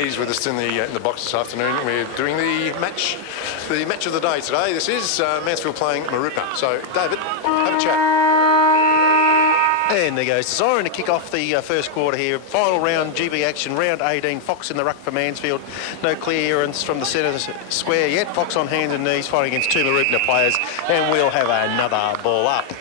He's with us in the box this afternoon. We're doing the match of the day today. This is Mansfield playing Mooroopna. So, David, have a chat. And there goes the siren to kick off the first quarter here. Final round, GB action, round 18. Fox in the ruck for Mansfield. No clearance from the centre square yet. Fox on hands and knees fighting against two Mooroopna players. And we'll have another ball up.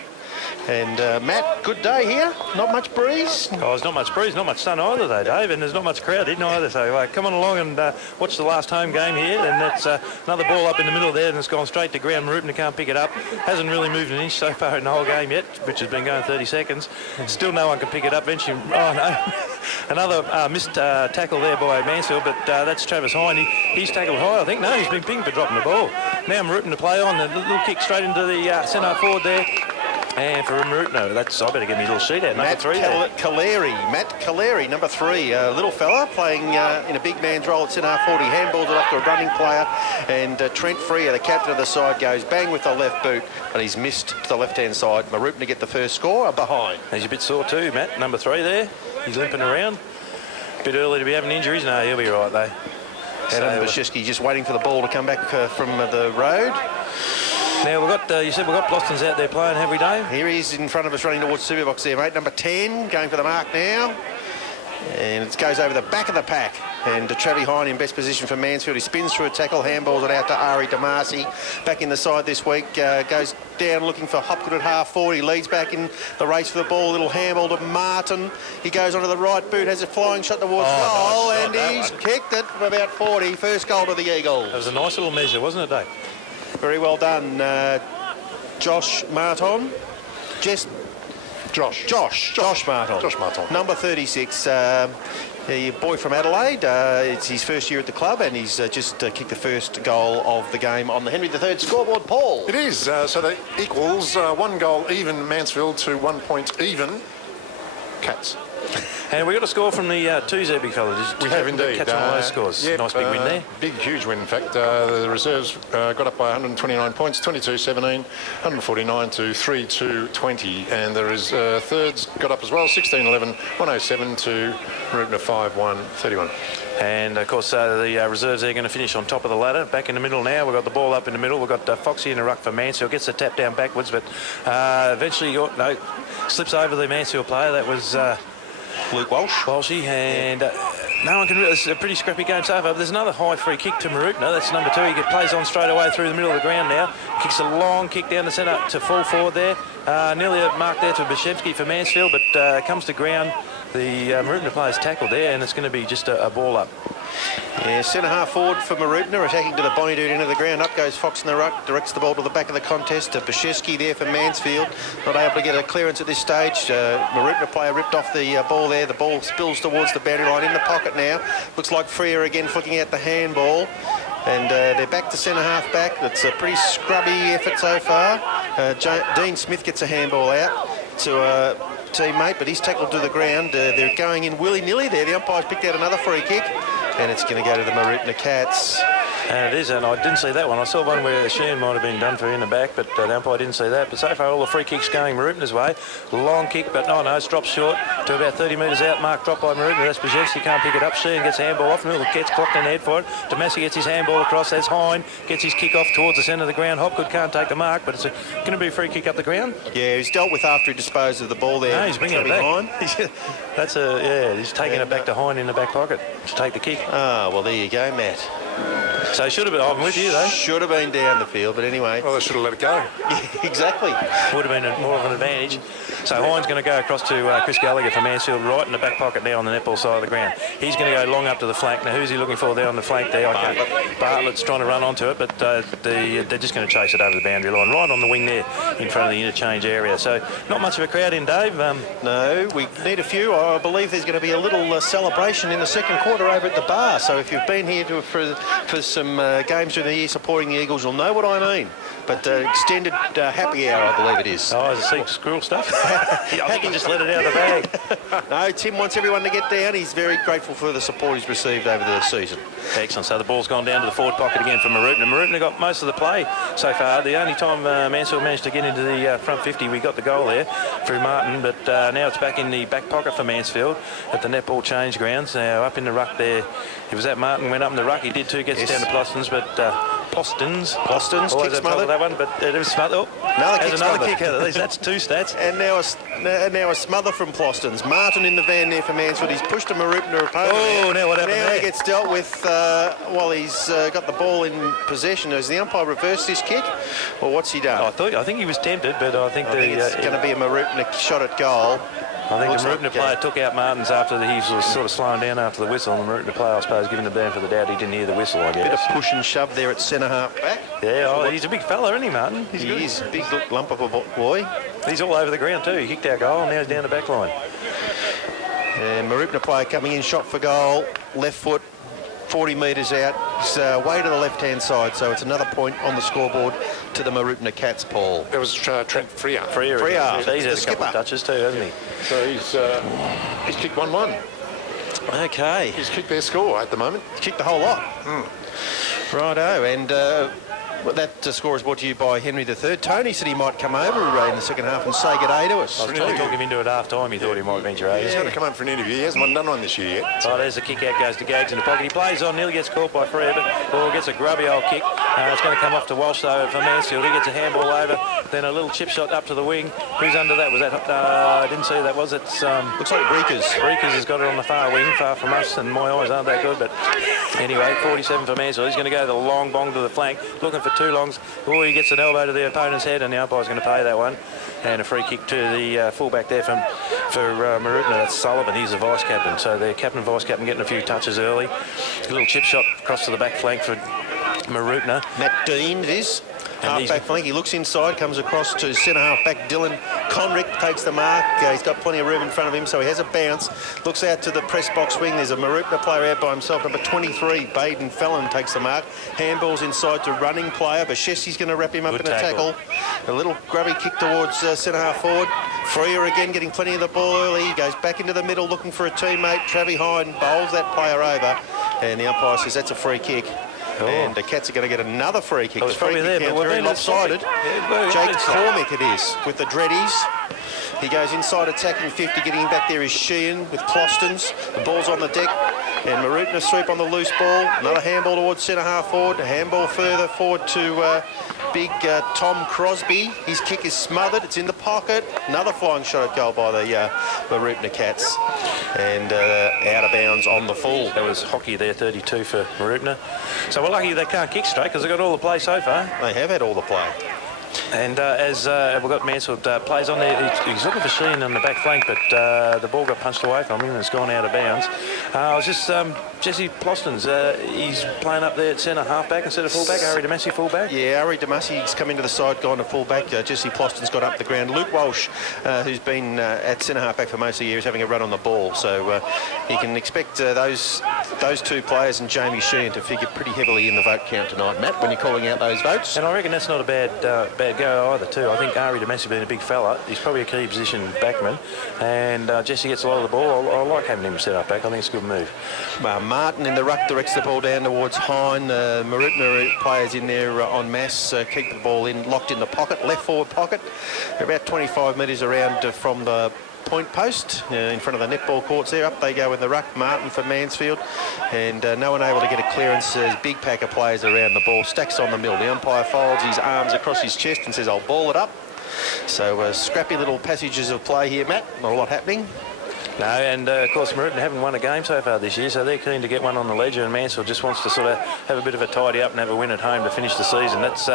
And Matt, good day here. Not much breeze. Oh, there's not much breeze, not much sun either though, Dave, and there's not much crowd in either. So come on along and watch the last home game here. And that's another ball up in the middle there, and it's gone straight to ground. Mooroopna can't pick it up. Hasn't really moved an inch so far in the whole game yet, which has been going 30 seconds. Still no one can pick it up. Eventually, oh no, another missed tackle there by Mansfield, but that's Travis Hine. He's tackled high, I think. No, he's been pinged for dropping the ball. Now Mooroopna to play on. The little kick straight into the centre forward there. And for Mooroopna, that's, I better get my little sheet out. Number 3 there. Matt Caleri, number 3. Little fella playing in a big man's role at centre 40. Handballs it off to a running player. And Trent Freer, the captain of the side, goes bang with the left boot. But he's missed to the left-hand side. Mooroopna get the first score behind. He's a bit sore too, Matt. Number 3 there. He's limping around. A bit early to be having injuries. No, he'll be right though. Adam Bashevsky just waiting for the ball to come back from the road. Now, we've got, you said we've got Blostons out there playing, have we, Dave? Here he is in front of us running towards the super box there, mate. Number 10, going for the mark now. And it goes over the back of the pack. And Travis Hine in best position for Mansfield. He spins through a tackle, handballs it out to Ari Damasi. Back in the side this week, goes down looking for Hopgood at half forward. He leads back in the race for the ball. Little handball to Martin. He goes onto the right boot, has a flying shot towards goal, nice and he's kicked it from about 40. First goal to the Eagles. That was a nice little measure, wasn't it, Dave? Very well done, Josh Martin. Josh Martin. Josh Martin. Number 36. A boy from Adelaide. It's his first year at the club, and he's just kicked the first goal of the game on the Henry III scoreboard. Paul. It is. So that equals 1 goal even Mansfield to 1 point even Cats. And we got a score from the twos there, big fella. We have indeed. Catch on those scores. Yep, nice big win there. Big, huge win, in fact. The reserves got up by 129 points, 22-17, 149 to 3-2-20. And the thirds got up as well, 16-11, 107 to Mooroopna 5-1, 31. And, of course, the reserves are going to finish on top of the ladder. Back in the middle now. We've got the ball up in the middle. We've got Foxy in the ruck for Mansfield. Gets the tap down backwards, but eventually slips over the Mansfield player. That was Luke Walshy, and no one can really. It's a pretty scrappy game so far. But there's another high free kick to Mooroopna. That's number 2. He plays on straight away through the middle of the ground now. Kicks a long kick down the centre to full forward there. Nearly a mark there to Bashevsky for Mansfield, but comes to ground. The Mooroopna player's tackled there, and it's going to be just a ball up. Yeah, centre half forward for Mooroopna, attacking to the Bonnie dude into the ground. Up goes Fox in the ruck, directs the ball to the back of the contest. To Bashevsky there for Mansfield. Not able to get a clearance at this stage. Mooroopna player ripped off the ball there. The ball spills towards the boundary line in the pocket now. Looks like Freer again flicking out the handball. And they're back to centre half back. It's a pretty scrubby effort so far. Dean Smith gets a handball out to teammate, but he's tackled to the ground. They're going in willy-nilly there. The umpire's picked out another free kick, and it's going to go to the Mooroopna Cats. And it is, and I didn't see that one. I saw one where the Sheen might have been done for in the back, but the umpire didn't see that. But so far, all the free kicks going Mooroopna's way. Long kick, but no, it's dropped short to about 30 metres out. Mark dropped by Mooroopna. That's Bashevsky, can't pick it up. Sheen gets a handball off, and gets clocked in the head for it. Damasi gets his handball across. There's Hine, gets his kick off towards the centre of the ground. Hopgood can't take the mark, but it's going to be a free kick up the ground. Yeah, he's dealt with after he disposed of the ball there. No, he's bringing it back. He's taking it back to Hine in the back pocket to take the kick. Ah, well, there you go, Matt. So it should have been, I'm with you though. Should have been down the field, but anyway. Well, they should have let it go. Yeah, exactly. Would have been more of an advantage. So Hine's going to go across to Chris Gallagher for Mansfield, right in the back pocket now on the netball side of the ground. He's going to go long up to the flank. Now, who's he looking for there on the flank there? Bartlett's trying to run onto it, but they're just going to chase it over the boundary line, right on the wing there in front of the interchange area. So not much of a crowd in, Dave. No, we need a few. I believe there's going to be a little celebration in the second quarter over at the bar. So if you've been here for some games during the year supporting the Eagles, you'll know what I mean. but extended happy hour, I believe it is. Oh, is it sea squirrel stuff? I think he just let it out of the bag. No, Tim wants everyone to get down. He's very grateful for the support he's received over the season. Excellent. So the ball's gone down to the forward pocket again for Mooroopna. Mooroopna got most of the play so far. The only time Mansfield managed to get into the front 50, we got the goal there through Martin, but now it's back in the back pocket for Mansfield at the netball change grounds. Now up in the ruck there, it was that Martin went up in the ruck. He did too, gets down to Plostons, but Plostons kick smothered. That one, but it was smothered. Oh, another kick kick. At least that's 2 stats. And now a smother from Plostons. Martin in the van there for Mansfield. He's pushed a Mooroopna opponent. Oh, now what happened now there? He gets dealt with while he's got the ball in possession. Has the umpire reversed this kick, or what's he done? I think he was tempted, but I think it's going to be a Mooroopna shot at goal. I think the Mooroopna player took out Martins after he was sort of slowing down after the whistle, and the Mooroopna player, I suppose, giving the ban for the doubt he didn't hear the whistle, I guess. Bit of push and shove there at centre half back. Yeah, he's a big fella, isn't he, Martin? He is a big lump of a boy. He's all over the ground too. He kicked our goal, and now he's down the back line. And Mooroopna player coming in, shot for goal, left foot, 40 metres out. He's way to the left-hand side, so it's another point on the scoreboard to the Mooroopna Cats, Paul. It was Trent Freer. Freer. So he's had a couple of touches too, hasn't he? So he's kicked 1-1. Okay. He's kicked their score at the moment. He's kicked the whole lot. Righto, and that score is brought to you by Henry III. Tony said he might come over in the second half and say good day to us. I was trying to talk him into it half time. He thought he might venture over. He's got to come up for an interview. He hasn't done one this year yet. Oh, there's a kick out, goes to Gags in the pocket. He plays on, nearly gets caught by Freer, but gets a grubby old kick. It's going to come off to Walsh though for Mansfield. He gets a handball over, then a little chip shot up to the wing. Who's under that? Was that? I didn't see who that was. It's looks like Breekers. Breekers has got it on the far wing, far from us, and my eyes aren't that good. But anyway, 47 for Mansfield. He's going to go the long bong to the flank, looking for 2 longs. Oh, he gets an elbow to the opponent's head, and the umpire's going to pay that one. And a free kick to the fullback there for Mooroopna. That's Sullivan. He's the vice captain. So the captain, vice captain, getting a few touches early. A little chip shot across to the back flank for Mooroopna. Matt Dean it is. Half-back flank, he looks inside, comes across to centre half-back Dylan Conrick, takes the mark. He's got plenty of room in front of him, so he has a bounce. Looks out to the press box wing. There's a Mooroopna player out by himself. Number 23, Baden Fallon, takes the mark. Handballs inside to running player. Bashesi's going to wrap him up in a tackle. A little grubby kick towards centre half forward. Freer again getting plenty of the ball early. He goes back into the middle looking for a teammate. Travi Hine bowls that player over, and the umpire says that's a free kick. Oh. And the Cats are going to get another free kick. It's probably there, but very lopsided. Jake Cormick it is with the dreadies. He goes inside attacking 50, getting back there is Sheehan with Plostons. The ball's on the deck, and Mooroopna sweep on the loose ball. Another handball towards centre half forward. A handball further forward to big Tom Crosby. His kick is smothered. It's in the pocket. Another flying shot at goal by the Mooroopna Cats. And out of bounds on the full. That was hockey there, 32 for Mooroopna. So we're lucky they can't kick straight because they've got all the play so far. They have had all the play. And as we've got Mansfield plays on there, he's looking for Sheen on the back flank, but the ball got punched away from him and it's gone out of bounds. I was just Jesse Plostons, he's playing up there at centre half-back instead of full-back. Ari Damasi full-back. Yeah, Ari Damasi's come into the side, gone to full-back. Jesse Plostons got up the ground. Luke Walsh, who's been at centre half-back for most of the year, is having a run on the ball. So you can expect those 2 players and Jamie Sheehan to figure pretty heavily in the vote count tonight, Matt, when you're calling out those votes. And I reckon that's not a bad go either too. I think Ari Damasi being a big fella, he's probably a key position backman, and Jesse gets a lot of the ball. I like having him set up back. I think it's a good move. Martin in the ruck directs the ball down towards Hine. Mooroopna players in there en masse keep the ball in, locked in the pocket, left forward pocket. They're about 25 metres around from the point post in front of the netball courts there. Up they go in the ruck. Martin for Mansfield, and no one able to get a clearance. There's a big pack of players around the ball. Stacks on the middle. The umpire folds his arms across his chest and says, I'll ball it up. So scrappy little passages of play here, Matt. Not a lot happening. No, and of course Mooroopna haven't won a game so far this year, so they're keen to get one on the ledger, and Mansfield just wants to sort of have a bit of a tidy up and have a win at home to finish the season. That's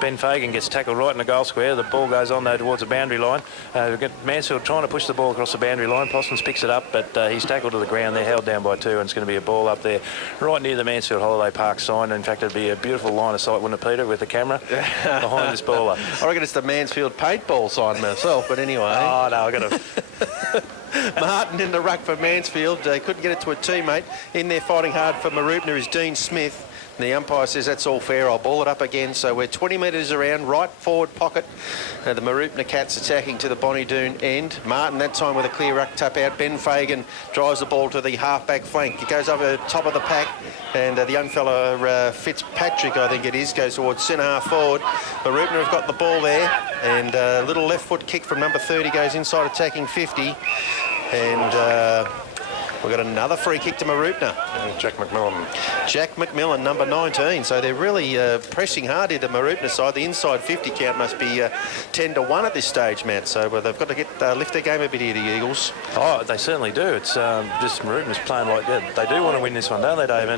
Ben Fagan gets tackled right in the goal square. The ball goes on though towards the boundary line. We've got Mansfield trying to push the ball across the boundary line. Plostons picks it up, but he's tackled to the ground. They're held down by 2, and it's going to be a ball up there right near the Mansfield Holiday Park sign. In fact, it'd be a beautiful line of sight, wouldn't it, Peter, with the camera behind this baller. I reckon it's the Mansfield paintball sign myself, but anyway. Oh, no, I've got to... Martin in the ruck for Mansfield. Couldn't get it to a teammate. In there fighting hard for Mooroopna is Dean Smith. The umpire says that's all fair. I'll ball it up again. So we're 20 metres around, right forward pocket. The Mooroopna Cats attacking to the Bonnie Doon end. Martin that time with a clear ruck tap out. Ben Fagan drives the ball to the half-back flank. It goes over the top of the pack, and the young fella Fitzpatrick, I think it is, goes towards centre-half forward. Mooroopna have got the ball there, and a little left foot kick from number 30 goes inside attacking 50. And we've got another free kick to Mooroopna. Jack McMillan. Jack McMillan, number 19. So they're really pressing hard into Mooroopna side. The inside 50 count must be 10-1 at this stage, Matt. So they've got to get lift their game a bit here, the Eagles. Oh, they certainly do. It's just Mooroopna's playing like that. They do want to win this one, don't they, Dave?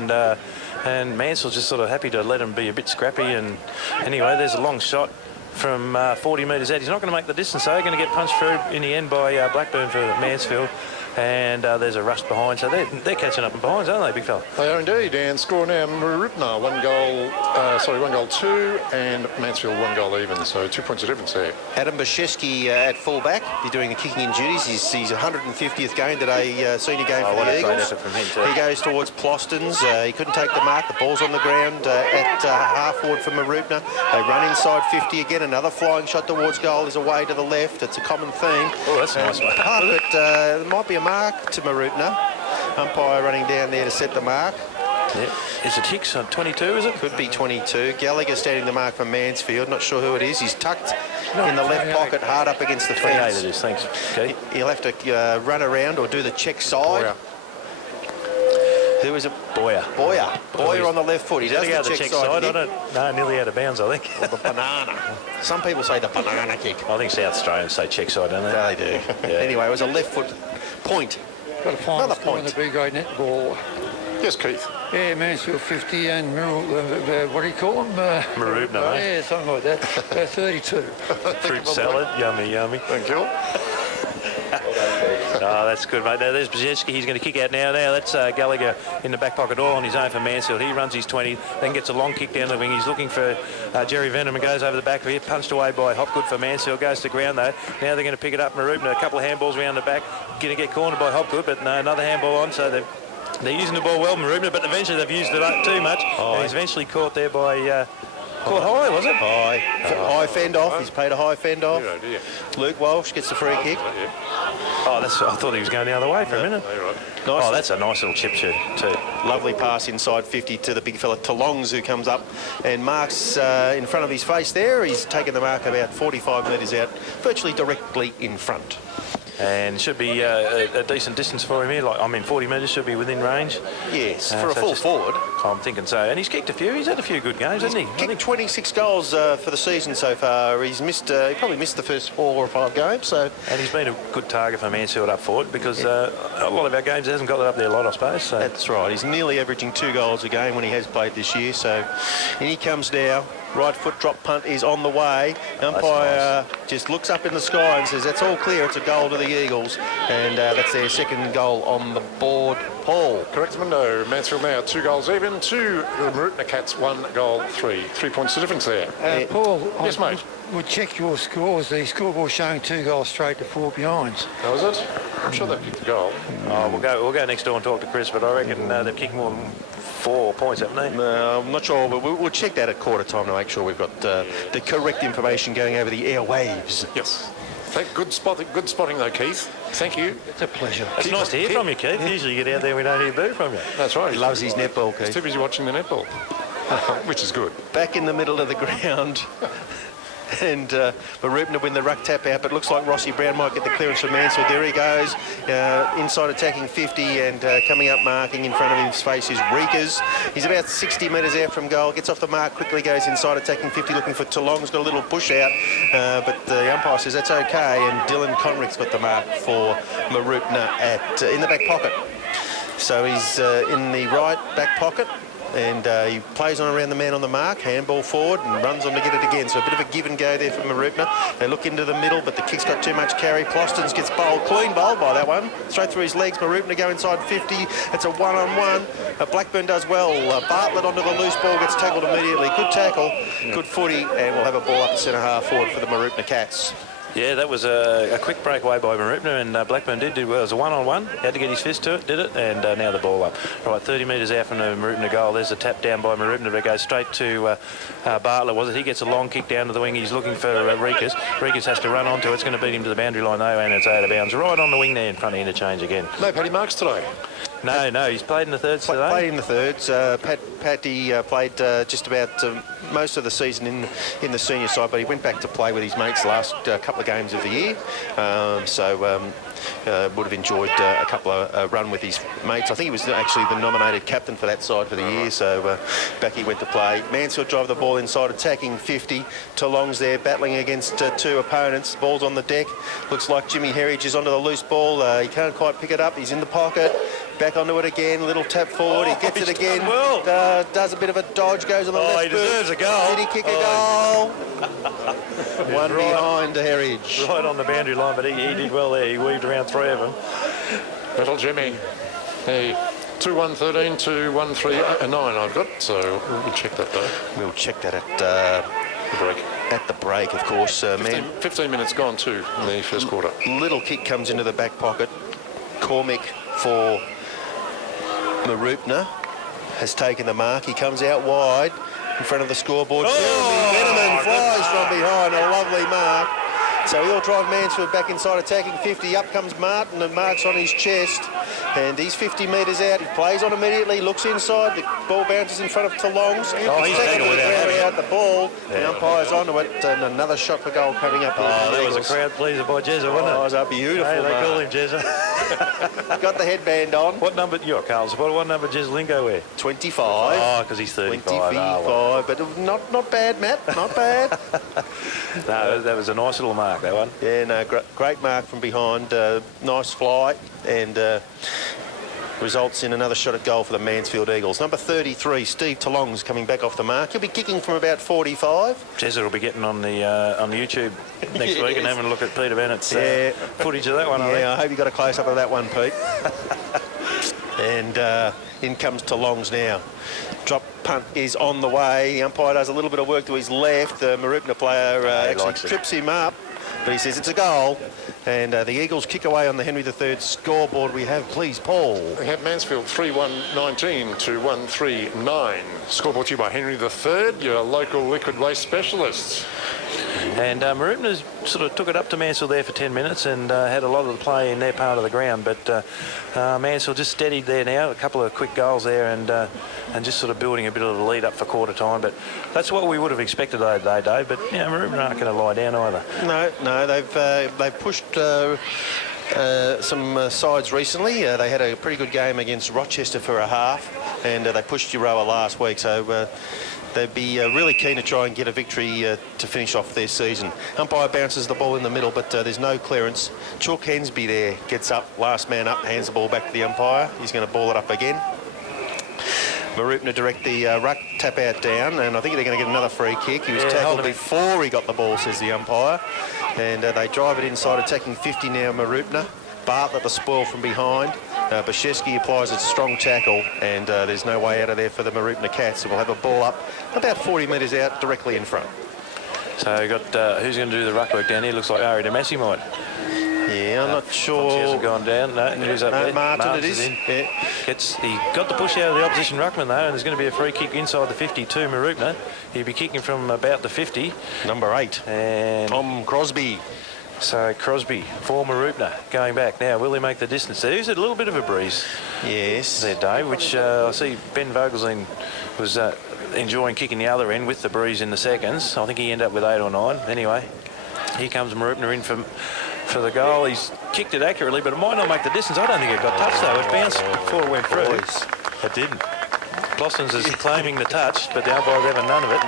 And Mansfield's just sort of happy to let them be a bit scrappy. And anyway, there's a long shot from 40 metres out. He's not going to make the distance, though. Going to get punched through in the end by Blackburn for Mansfield. And there's a rush behind, so they're catching up in behinds, aren't they, big fella? They are indeed, and score now Mooroopna, 1 goal 2, and Mansfield 1 goal even, so 2 points of difference there. Adam Bashevsky at fullback, he's doing the kicking in duties. He's 150th game today, senior game for the Eagles. From him too. He goes towards Plostons. He couldn't take the mark. The ball's on the ground at half forward for Mooroopna. They run inside 50 again. Another flying shot towards goal is away to the left. It's a common theme. Oh, that's a nice one. But there might be a mark to Mooroopna. Umpire running down there to set the mark. Yeah. Is it Hicks on 22, is it? Could be 22. Gallagher standing the mark for Mansfield. Not sure who it is. He's tucked in the left pocket, hard up against the 28 fence. it is, thanks. Okay. He'll have to run around or do the check side. Boyer. Who is it? Boyer. Boyer on the left foot. He does the check side. I don't know, nearly out of bounds, I think. Or the banana. Some people say the banana kick. I think South Australians say check side, don't they? They do. Yeah. Anyway, it was a left foot point. Got a final Another score in point. the B-grade netball. Yes, Keith. Yeah, Mansfield 50 and what do you call them? Mooroopna, mate. Yeah, something like that. 32. Fruit salad, yummy, yummy. Thank you. Oh, that's good, mate. Now, there's Brzezinski. He's going to kick out now. That's Gallagher in the back pocket, all on his own for Mansfield. He runs his 20, then gets a long kick down the wing. He's looking for Jerry Venom and goes over the back of it. Punched away by Hopgood for Mansfield. Goes to ground, though. Now they're going to pick it up. Mooroopna, a couple of handballs around the back. Going to get cornered by Hopgood, but no, another handball on. So they're using the ball well, Mooroopna, but eventually they've used it up too much. And he's eventually caught there by... caught high, was it? High fend off. He's paid a high fend off. Oh, dear. Luke Walsh gets the free kick. Oh, I thought he was going the other way for a minute. Nice. Oh, that's a nice little chip shoot too. Lovely pass inside 50 to the big fella Talongs, who comes up and marks in front of his face there. He's taken the mark about 45 metres out, virtually directly in front. And should be a decent distance for him here. 40 metres should be within range. Yes, for a so full just- forward. I'm thinking so. And he's kicked a few. He's had a few good games, hasn't he? Kicked 26 goals for the season so far. He's missed. He probably missed the first 4 or 5 games. So And he's been a good target for Mansfield up forward because a lot of our games he hasn't got it up there a lot, I suppose. So. that's right. He's nearly averaging 2 goals a game when he has played this year. So and he comes down. Right foot drop punt is on the way. Umpire just looks up in the sky and says, that's all clear. It's a goal to the Eagles. And that's their second goal on the board. Paul. Correct, Mundo. Mansfield now 2 goals even. 2 the Mooroopna Cats, 1 goal 3. 3 points of difference there. Paul, Yes, mate. we checked your scores. The scoreboard showing 2 goals straight to 4 behinds. How was it? I'm sure they've kicked a goal. Oh, we'll go next door and talk to Chris, but I reckon they've kicked more than 4 points, haven't they? No, I'm not sure, but we'll check that at quarter time to make sure we've got the correct information going over the airwaves. Yes. Good spotting though, Keith. Thank you. It's a pleasure. It's nice to hear from you, Keith. Usually you get out there and we don't hear a boo from you. That's right. He loves his netball, He's Keith. too busy watching the netball, which is good. Back in the middle of the ground. And Mooroopna win the ruck tap out, but looks like Rossi Brown might get the clearance from Mansfield. There he goes, inside attacking 50 and coming up marking in front of his face is Reekers. He's about 60 metres out from goal, gets off the mark, quickly goes inside attacking 50 looking for Talong's got a little push out, but the umpire says that's okay, and Dylan Conrick's got the mark for Mooroopna in the back pocket. So he's in the right back pocket. And he plays on around the man on the mark, handball forward and runs on to get it again. So a bit of a give and go there for Mooroopna. They look into the middle, but the kick's got too much carry. Plostons gets bowled, clean bowled by that one. Straight through his legs. Mooroopna go inside 50. It's a one-on-one. Blackburn does well. Bartlett onto the loose ball, gets tackled immediately. Good tackle, good footy, and we'll have a ball up the centre half forward for the Mooroopna Cats. Yeah, that was a quick breakaway by Mooroopna, and Blackburn did well. It was a one-on-one. Had to get his fist to it, did it, and now the ball up. Right, 30 metres out from the Mooroopna goal. There's a tap down by Mooroopna, but it goes straight to Bartlett, was it? He gets a long kick down to the wing. He's looking for Rikas. Rikas has to run onto it. It's going to beat him to the boundary line, though, and it's out of bounds. Right on the wing there in front of interchange again. No Paddy Marks today. No, he's played in the thirds today. Played in the thirds. Paddy played just about most of the season in the senior side, but he went back to play with his mates last couple of games of the year. Would have enjoyed a couple of run with his mates. I think he was actually the nominated captain for that side for the year, so back he went to play. Mansfield drive the ball inside, attacking 50. Toulong's there, battling against two opponents. Ball's on the deck. Looks like Jimmy Herridge is onto the loose ball. He can't quite pick it up. He's in the pocket. Back onto it again. Little tap forward. He gets it again. Well. Does a bit of a dodge. Goes on the left he boot. deserves a goal. Did he kick a goal? One right behind Herridge. Right on the boundary line, but he did well there. He weaved around three of them. Little Jimmy. Hey, 2-1-13 to 1-3-9 I've got, so we'll check that though. We'll check that at The break. at the break, of course. 15 minutes gone too in the first quarter. Little kick comes into the back pocket. Cormick for Mooroopna has taken the mark. He comes out wide in front of the scoreboard. Veneman flies from behind. A lovely mark. So he'll drive Mansfield back inside, attacking 50. Up comes Martin, and Mark's on his chest. And he's 50 metres out. He plays on immediately, looks inside. The ball bounces in front of Toulong's. He's taken taken without out the ball. The umpire's onto it. And another shot for goal coming up. That was a crowd pleaser by Jezza, wasn't it? It was a beautiful Hey, they mark. call him Jezza. Got the headband on. What number? You're a Carl supporter. What number Jezza Lingo wear? 25. Oh, because he's 35. 25, Oh, well. but not bad, Matt. Not bad. No, that was a nice little mark, that one. Yeah, no, great mark from behind. Nice fly, and results in another shot at goal for the Mansfield Eagles. Number 33, Steve Toulong's coming back off the mark. He'll be kicking from about 45. Jezza will be getting on the YouTube next week and having a look at Peter Bennett's footage of that one. Yeah, I hope you got a close up of that one, Pete. And in comes Toulong's now. Drop punt is on the way. The umpire does a little bit of work to his left. The Mooroopna player actually trips him up, but he says it's a goal. And the Eagles kick away on the Henry III scoreboard. We have, please, Paul. We have Mansfield 3-1-19 to 1-3-9. Scoreboard to you by Henry III, your local liquid waste specialists. And Mooroopna sort of took it up to Mansfield there for 10 minutes and had a lot of the play in their part of the ground. But Mansfield just steadied there now. A couple of quick goals there and just sort of building a bit of the lead up for quarter time. But that's what we would have expected today, Dave. But Mooroopna aren't going to lie down either. No, they've pushed some sides recently. They had a pretty good game against Rochester for a half, and they pushed Euroa last week. So they'd be really keen to try and get a victory to finish off their season. Umpire bounces the ball in the middle, but there's no clearance. Chalk Hensby there gets up, last man up, hands the ball back to the umpire. He's going to ball it up again. Mooroopna direct the ruck tap out down, and I think they're going to get another free kick. He was tackled before he got the ball, says the umpire. And they drive it inside, attacking 50 now, Mooroopna. Bartlett the spoil from behind. Bashevsky applies a strong tackle, and there's no way out of there for the Mooroopna Cats. So we'll have a ball up about 40 metres out, directly in front. So you got who's going to do the ruck work down here? Looks like Ari DeMassi might. Yeah, I'm not sure. He hasn't gone down. No, who's up there? Martin it is. In. Yeah. He got the push out of the opposition ruckman though, and there's going to be a free kick inside the 52, Mooroopna. He'll be kicking from about the 50. Number 8, and Tom Crosby. So Crosby for Mooroopna going back now. Will he make the distance? There's a little bit of a breeze. Yes. There, Dave, which I see Ben Vogelstein was enjoying kicking the other end with the breeze in the seconds. I think he ended up with 8 or 9. Anyway, here comes Mooroopna in for the goal. He's kicked it accurately, but it might not make the distance. I don't think it got touched though. It bounced before it went through. It didn't. Klossens is claiming the touch, but the umpire's having none of it.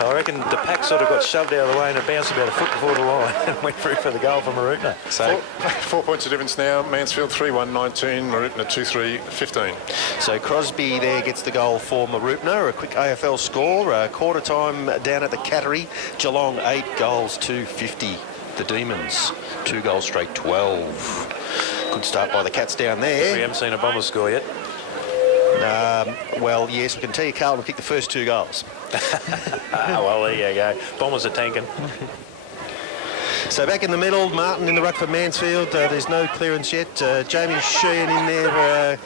I reckon the pack sort of got shoved out of the way and it bounced about a foot before the line and went through for the goal for Mooroopna. So 4 points of difference now. Mansfield 3-1-19, Mooroopna 2-3-15. So Crosby there gets the goal for Mooroopna. A quick AFL score. Quarter time down at the Cattery. Geelong 8 goals to 50. The Demons 2 goals straight 12. Good start by the Cats down there. We haven't seen a Bombers score yet. Well, yes, I can tell you Carlton kicked the first 2 goals. Well, there you go. Bombers are tanking. So back in the middle, Martin in the ruck for Mansfield. There's no clearance yet. Jamie Sheehan in there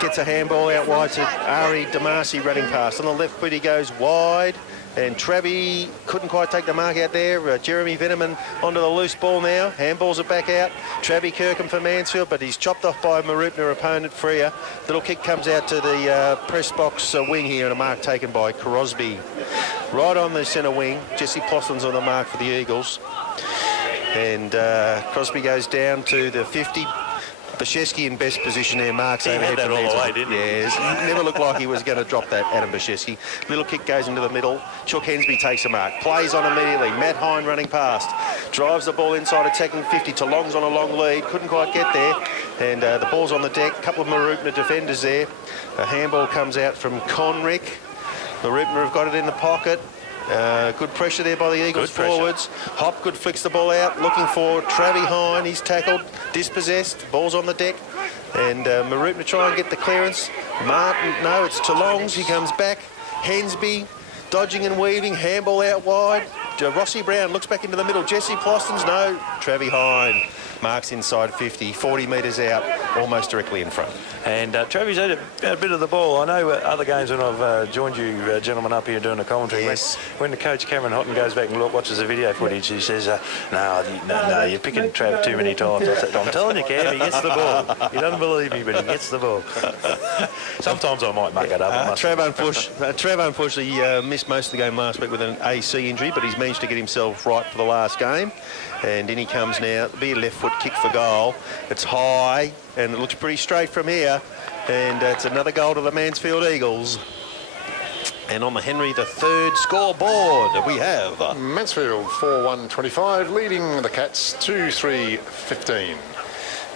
gets a handball out wide to Ari Damasi running past. On the left foot he goes wide, and Travie couldn't quite take the mark out there. Jeremy Veneman onto the loose ball now. Handballs are back out. Travie Kirkham for Mansfield, but he's chopped off by Mooroopna opponent Freer. Little kick comes out to the press box wing here, and a mark taken by Crosby. Right on the centre wing, Jesse Plosson's on the mark for the Eagles. And Crosby goes down to the 50. Bashesky in best position there, marks overhead. He had that all the way, didn't he? Yeah, never looked like he was going to drop that, Adam Bashesky. Little kick goes into the middle. Chuck Hensby takes a mark. Plays on immediately. Matt Hine running past. Drives the ball inside, attacking 50. Toulong's on a long lead. Couldn't quite get there. And the ball's on the deck. A couple of Mooroopna defenders there. A handball comes out from Conrick. Mooroopna have got it in the pocket. Good pressure there by the Eagles forwards. Hopgood flicks the ball out, looking for Travie Hine. He's tackled, dispossessed, ball's on the deck. And Mooroopna try and get the clearance. Martin, no, it's Toulong's. He comes back. Hensby, dodging and weaving, handball out wide. Rossi Brown looks back into the middle. Jesse Plostons, no. Travie Hine marks inside 50, 40 metres out, almost directly in front. And Travie's had a bit of the ball. I know other games when I've joined you gentlemen up here doing the commentary. Yes. When the coach Cameron Houghton goes back and watches the video footage, he says, no, you're picking Trav too many times. I said, I'm telling you, Cam, he gets the ball. He doesn't believe me, but he gets the ball. Sometimes I might muck it up. Trav unfortunately missed most of the game last week with an AC injury, but he's managed to get himself right for the last game. And in he comes now. Be a left foot kick for goal. It's high and it looks pretty straight from here. And it's another goal to the Mansfield Eagles. And on the Henry III scoreboard, we have Mansfield 4-1-25, leading the Cats 2-3-15.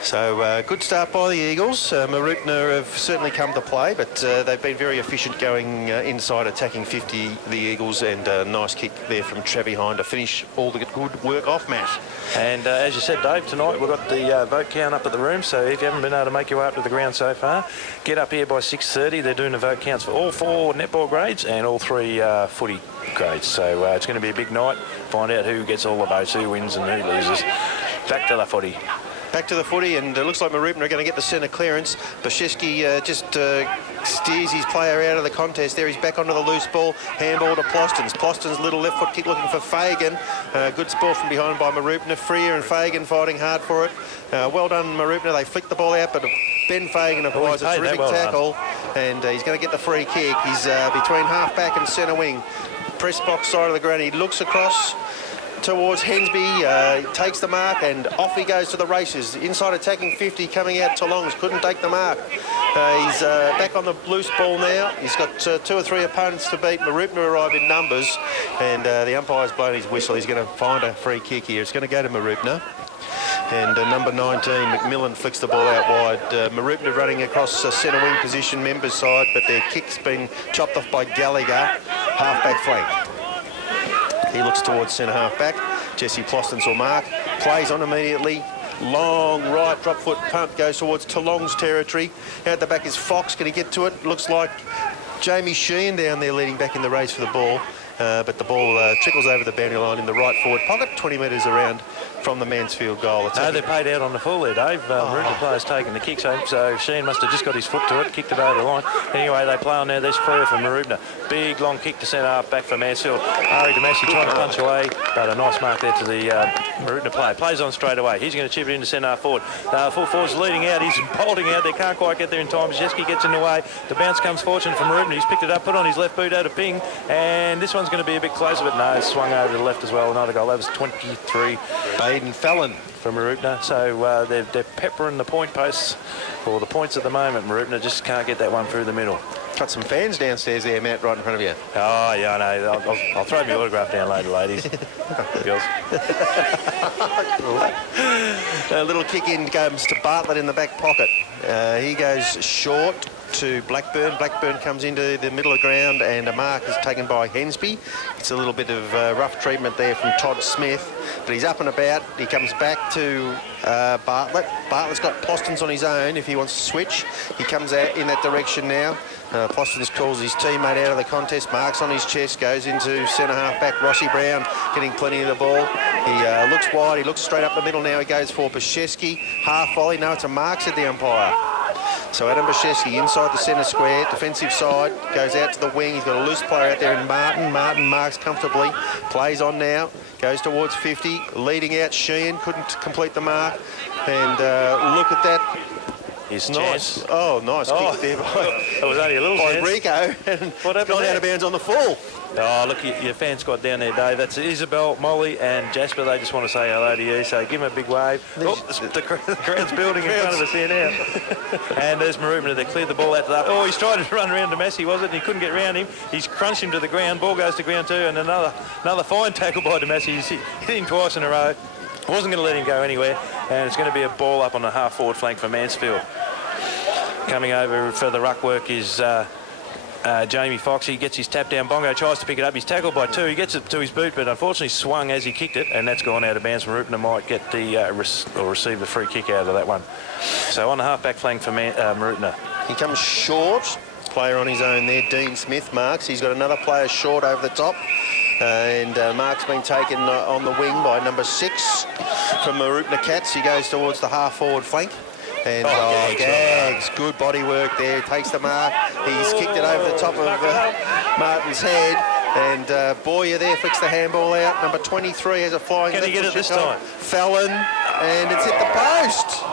So good start by the Eagles. Mooroopna have certainly come to play, but they've been very efficient going inside, attacking 50, the Eagles, and a nice kick there from Travie Hine to finish all the good work off, Matt. And as you said, Dave, tonight we've got the vote count up at the room, so if you haven't been able to make your way up to the ground so far, get up here by 6:30. They're doing the vote counts for all 4 netball grades and all 3 footy grades. So it's going to be a big night. Find out who gets all the votes, who wins and who loses. Back to the footy. Back to the footy, and it looks like Mooroopna are going to get the centre clearance. Bashesky just steers his player out of the contest there. He's back onto the loose ball. Handball to Plostons. Plostons' little left foot kick looking for Fagan. Good ball from behind by Mooroopna. Freer and Fagan fighting hard for it. Well done, Mooroopna. They flick the ball out, but Ben Fagan applies a terrific tackle, and he's going to get the free kick. He's between half-back and centre wing. Press box side of the ground. He looks across towards Hensby, takes the mark, and off he goes to the races. Inside attacking 50, coming out Toulong's, couldn't take the mark. He's back on the loose ball now. He's got 2 or 3 opponents to beat. Mooroopna arrive in numbers, and the umpire's blown his whistle. He's going to find a free kick here. It's going to go to Mooroopna. And number 19, McMillan, flicks the ball out wide. Mooroopna running across centre wing position, members side, but their kick's been chopped off by Gallagher, half-back flank. He looks towards centre half-back. Jesse Plostons will mark. Plays on immediately. Long right drop foot punt goes towards Toulong's territory. Out the back is Fox. Can he get to it? Looks like Jamie Sheehan down there leading back in the race for the ball. But the ball trickles over the boundary line in the right forward pocket, 20 metres around from the Mansfield goal. No, they're paid out on the full there, Dave. Mooroopna player's taking the kick, so Sheehan must have just got his foot to it, kicked it over the line. Anyway, they play on there. There's Freer for Mooroopna. Big long kick to centre half back for Mansfield. Ari Damasi trying to punch away, but a nice mark there to the Mooroopna player. Plays on straight away. He's going to chip it into centre half forward. Full forward's leading out. He's bolting out. They can't quite get there in time. Brzezowski gets in the way. The bounce comes fortunate from Mooroopna. He's picked it up, put on his left boot out of ping, and this one's going to be a bit closer, but no, it's swung over to the left as well. Another goal. That was 23. Baden Fallon from Mooroopna. So they're peppering the point posts for the points at the moment. Mooroopna just can't get that one through the middle. Got some fans downstairs there, Matt, right in front of you. Oh, yeah, I know. I'll throw my autograph down later, ladies. Girls. A little kick in comes to Bartlett in the back pocket. He goes short. to Blackburn. Blackburn comes into the middle of the ground and a mark is taken by Hensby. It's a little bit of rough treatment there from Todd Smith, but he's up and about. He comes back to Bartlett. Bartlett's got Postons on his own if he wants to switch. He comes out in that direction now. Postons calls his teammate out of the contest, marks on his chest, goes into centre half back. Rossi Brown getting plenty of the ball. He looks wide, he looks straight up the middle now. He goes for Bashevsky, half volley. No, it's a mark, said the umpire. So Adam Bashevsky inside the centre square, defensive side, goes out to the wing. He's got a loose player out there in Martin. Martin marks comfortably, plays on now, goes towards 50, leading out Sheehan, couldn't complete the mark. And look at that. His Nice. chance. Oh, nice kick there That was only a little by chance. Rico. And What happened gone there? out of bounds on the full. Oh, look, your fan squad down there, Dave. That's Isabel, Molly and Jasper. They just want to say hello to you, so give them a big wave. Oh, the crowd's building in front of us here now. And there's Mooroopna. They cleared the ball out to that. Oh, he's trying to run around to Massey, was it? And he couldn't get around him. He's crunched him to the ground. Ball goes to ground too, and another fine tackle by Massey. He's hit him twice in a row. Wasn't going to let him go anywhere, and it's going to be a ball up on the half-forward flank for Mansfield. Coming over for the ruck work is Jamie Fox. He gets his tap down. Bongo tries to pick it up. He's tackled by two. He gets it to his boot, but unfortunately swung as he kicked it, and that's gone out of bounds. Mooroopna might get the or receive the free kick out of that one. So on the half-back flank for Mooroopna. He comes short. Player on his own there, Dean Smith marks. He's got another player short over the top. And mark's been taken on the wing by number 6 from Mooroopna Cats. He goes towards the half-forward flank. And Gags, good body work there, takes the mark. He's kicked it over the top of Martin's head. And Boyer there flicks the handball out. Number 23 has a flying. Can he get it this time? Fallon, and it's hit the post.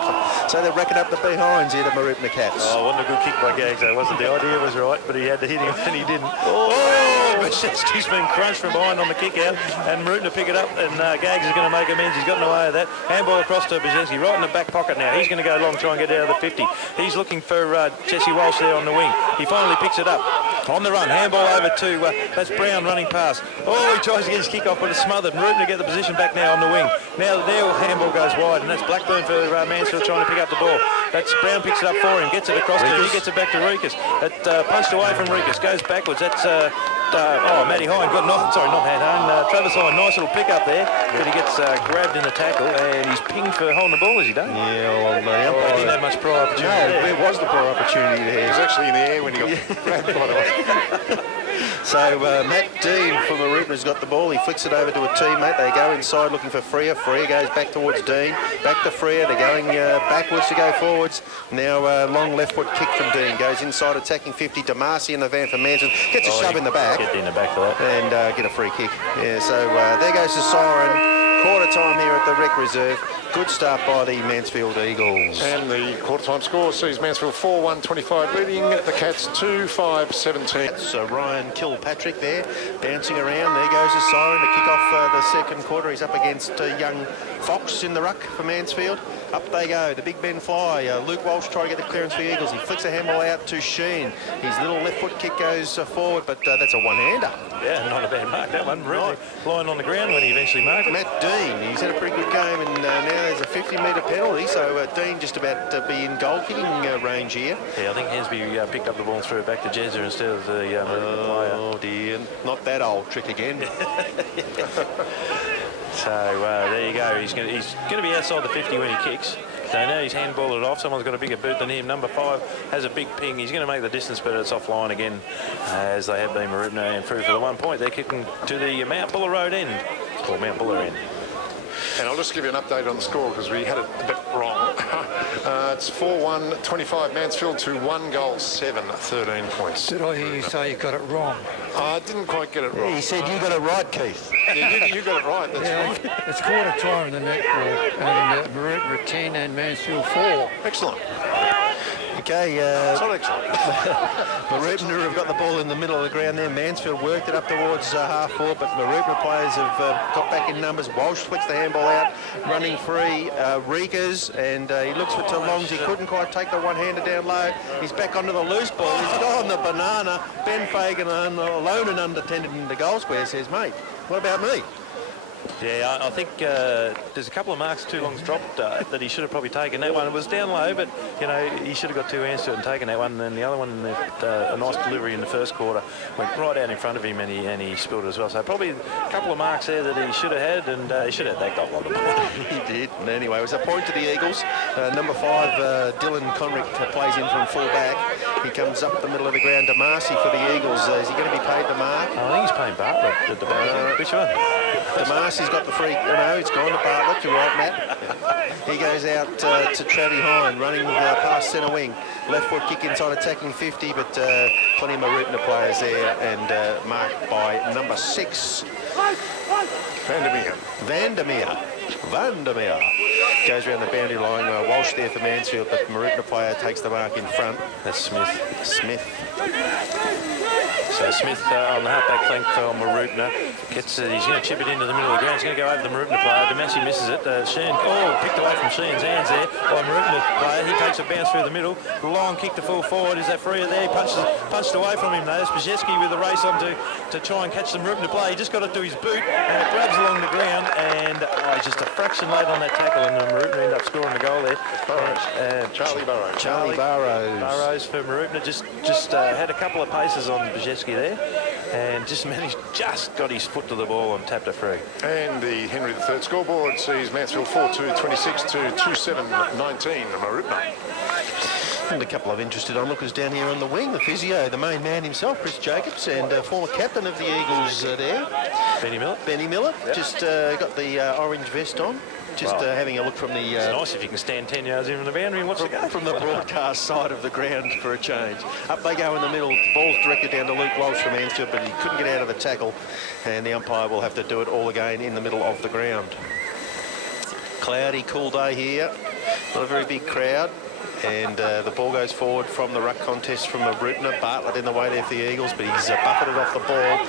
So they're racking up the behinds here, the Mooroopna Cats. Oh, wasn't a good kick by Gags, though, wasn't it? The idea was right, but he had to hit him, and he didn't. Oh, Bashevsky's been crunched from behind on the kick out, and Mooroopna pick it up, and Gags is going to make amends. He's got no way of that. Handball across to Bashevsky, right in the back pocket now. He's going to go long, try and get out of the 50. He's looking for Jesse Walsh there on the wing. He finally picks it up. On the run, handball over to, that's Brown running past. Oh, he tries to get his kick off, but it's smothered. Mooroopna get the position back now on the wing. Now their handball goes wide, and that's Blackburn for Mansfield trying to pick up the ball. That's Brown picks it up for him, gets it across to him, he gets it back to Rikus. It punched away from Rikus, goes backwards. That's Matty Hine, not Hine, Travis Hine, nice little pick up there, but he gets grabbed in the tackle, and he's pinged for holding the ball, has he done? Yeah, well, He didn't have much prior opportunity there. there was the prior opportunity there. He was actually in the air when he got grabbed by the way. So Matt Dean from Mooroopna's got the ball. He flicks it over to a teammate. They go inside looking for Freer. Freer goes back towards Dean. Back to Freer. They're going backwards to go forwards. Now long left foot kick from Dean. Goes inside attacking 50. Damasi in the van for Mansfield. Gets a shove in the back. Get in the back for that. And get a free kick. Yeah, so there goes the siren. Quarter time here at the Rec Reserve. Good start by the Mansfield Eagles. And the quarter-time score sees Mansfield 4-1-25 leading the Cats 2-5-17. So Ryan Kilpatrick there, bouncing around. There goes the siren to kick off the second quarter. He's up against young Fox in the ruck for Mansfield. Up they go, the Big Ben fly. Luke Walsh trying to get the clearance for the Eagles. He flicks a handball out to Sheen. His little left foot kick goes forward, but that's a one-hander. Yeah, not a bad mark, that one. Really lying on the ground when he eventually marked it. Matt Dean, he's had a pretty good game, and now there's a 50-metre penalty, so Dean just about to be in goal-kicking range here. Yeah, I think Hansby picked up the ball and threw it back to Jezza instead of the player. Oh dear, not that old trick again. So there you go. He's going to be outside the 50 when he kicks. So now he's handballed it off. Someone's got a bigger boot than him. Number 5 has a big ping. He's going to make the distance, but it's offline again, as they have been. Mooroopna and through for the 1 point. They're kicking to the Mount Buller Road end, or Mount Buller end. And I'll just give you an update on the score because we had it a bit wrong. It's 4-1-25 Mansfield to 1 goal, 7, 13 points. Did I hear you say you got it wrong? I didn't quite get it wrong. He said you got it right, Keith. Yeah, you got it right. That's right. Yeah, it's quarter time in the netball, and Mooroopna 10 and Mansfield 4. Excellent. Okay, It's not excellent. Mooroopna have got the ball in the middle of the ground there. Mansfield worked it up towards half-forward, but Mooroopna players have got back in numbers. Walsh flicks the handball out, running free. Rikas, and he looks for Talongs. He couldn't quite take the one-hander down low. He's back onto the loose ball. He's got on the banana. Ben Fagan alone and unattended in the goal square says, mate, what about me? Yeah, I think there's a couple of marks too long's dropped that he should have probably taken. That one it was down low, but you know he should have got two hands to it and taken that one. And then the other one, a nice delivery in the first quarter, went right out in front of him and he spilled it as well. So probably a couple of marks there that he should have had, and he should have had that goal on the ball. He did. And anyway, it was a point to the Eagles. Number 5, Dylan Conrick plays in from full back. He comes up the middle of the ground to Marcy for the Eagles. Is he going to be paid the mark? I think he's playing Bartlett at the back. Which one? Marcy's got the free. No, it's gone to Bartlett. You're right, Matt. He goes out to Travie Hine, running past centre wing. Left foot kick inside, attacking 50, but plenty of Mooroopna players there, and marked by number 6. Vandermeer goes around the boundary line. Walsh there for Mansfield, but Mooroopna player takes the mark in front. That's Smith. So Smith on the halfback flank for Mooroopna gets it. He's going to chip it into the middle of the ground. He's going to go over the Mooroopna player. Damasi misses it. Sheehan, picked away from Sheehan's hands there by Mooroopna player. He takes a bounce through the middle. Long kick to full forward. Is that Freer there? He punched away from him though. It's Brzezski with the race on to try and catch the Mooroopna player. He just got it to his boot and it grabs along the ground, and just a fraction late on that tackle, and Mooroopna end up scoring the goal there. Charlie Burrows. Charlie Burrows. Burrows for Mooroopna just had a couple of paces on Brzezski there, and just got his foot to the ball and tapped it free. And the Henry III scoreboard sees Mansfield 4-2-26 to 2-7-19 Mooroopna. And a couple of interested onlookers down here on the wing. The physio, the main man himself, Chris Jacobs, and former captain of the Eagles there. Benny Miller. Yep. Just got the orange vest on. Just having a look from the... it's nice if you can stand 10 yards in from the boundary and watch the game. From the broadcast side of the ground for a change. Up they go in the middle. The ball's directed down to Luke Walsh from Mansfield, but he couldn't get out of the tackle. And the umpire will have to do it all again in the middle of the ground. Cloudy, cool day here. Not a very big crowd. And the ball goes forward from the ruck contest from Mooroopna. Bartlett in the way there for the Eagles, but he's buffeted off the ball.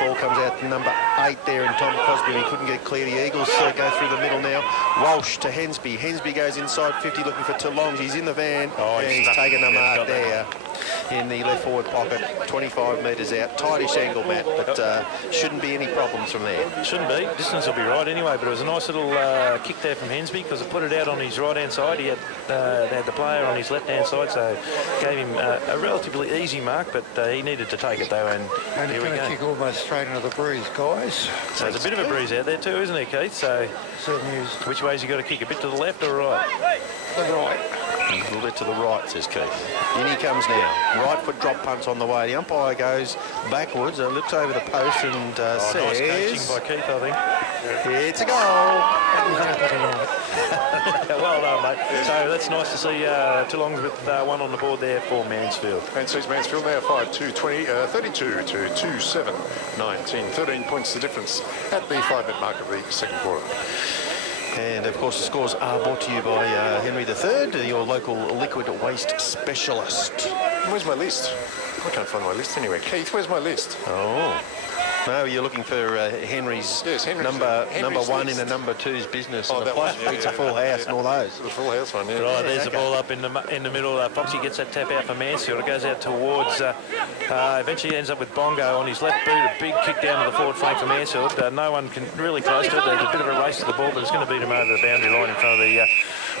Ball comes out to number 8 there, and Tom Crosby, he couldn't get clear. The Eagles go through the middle now. Walsh to Hensby. Hensby goes inside 50 looking for Toulonge. He's in the van, and he's taken the mark there in the left forward pocket. 25 metres out. Tightish angle, Matt, but shouldn't be any problems from there. Shouldn't be. Distance will be right anyway, but it was a nice little kick there from Hensby because it put it out on his right-hand side. He had the player on his left-hand side, so gave him a relatively easy mark, but he needed to take it though, and he's going to kick almost straight into the breeze, guys. So there's a bit of a breeze out there too, isn't there, Keith? So which way's he got to kick? A bit to the left or right? The right. A little bit to the right, says Keith. In he comes now. Right foot drop punts on the way. The umpire goes backwards, looks over the post and says... Nice coaching by Keith, I think. It's a goal. Well done, mate. So that's nice to see Toulonge with one on the board there for Mansfield. And sees Mansfield now 5-2-20, 32 to 2-7-19. 13 points the difference at the 5-minute mark of the second quarter. And of course the scores are brought to you by Henry III, your local liquid waste specialist. Where's my list? I can't find my list anywhere. Keith, where's my list? Oh. No, you're looking for Henry's, number 1 in a number 2's business. Oh, and the flash beats a full house and all those. The full house one, yeah. Right, there's the ball up in the middle. Foxy gets that tap out for Mansfield. It goes out towards, eventually ends up with Bongo on his left boot. A big kick down to the forward flank for Mansfield. No one can really close to it. There's a bit of a race to the ball, but it's going to beat him over the boundary line in front of the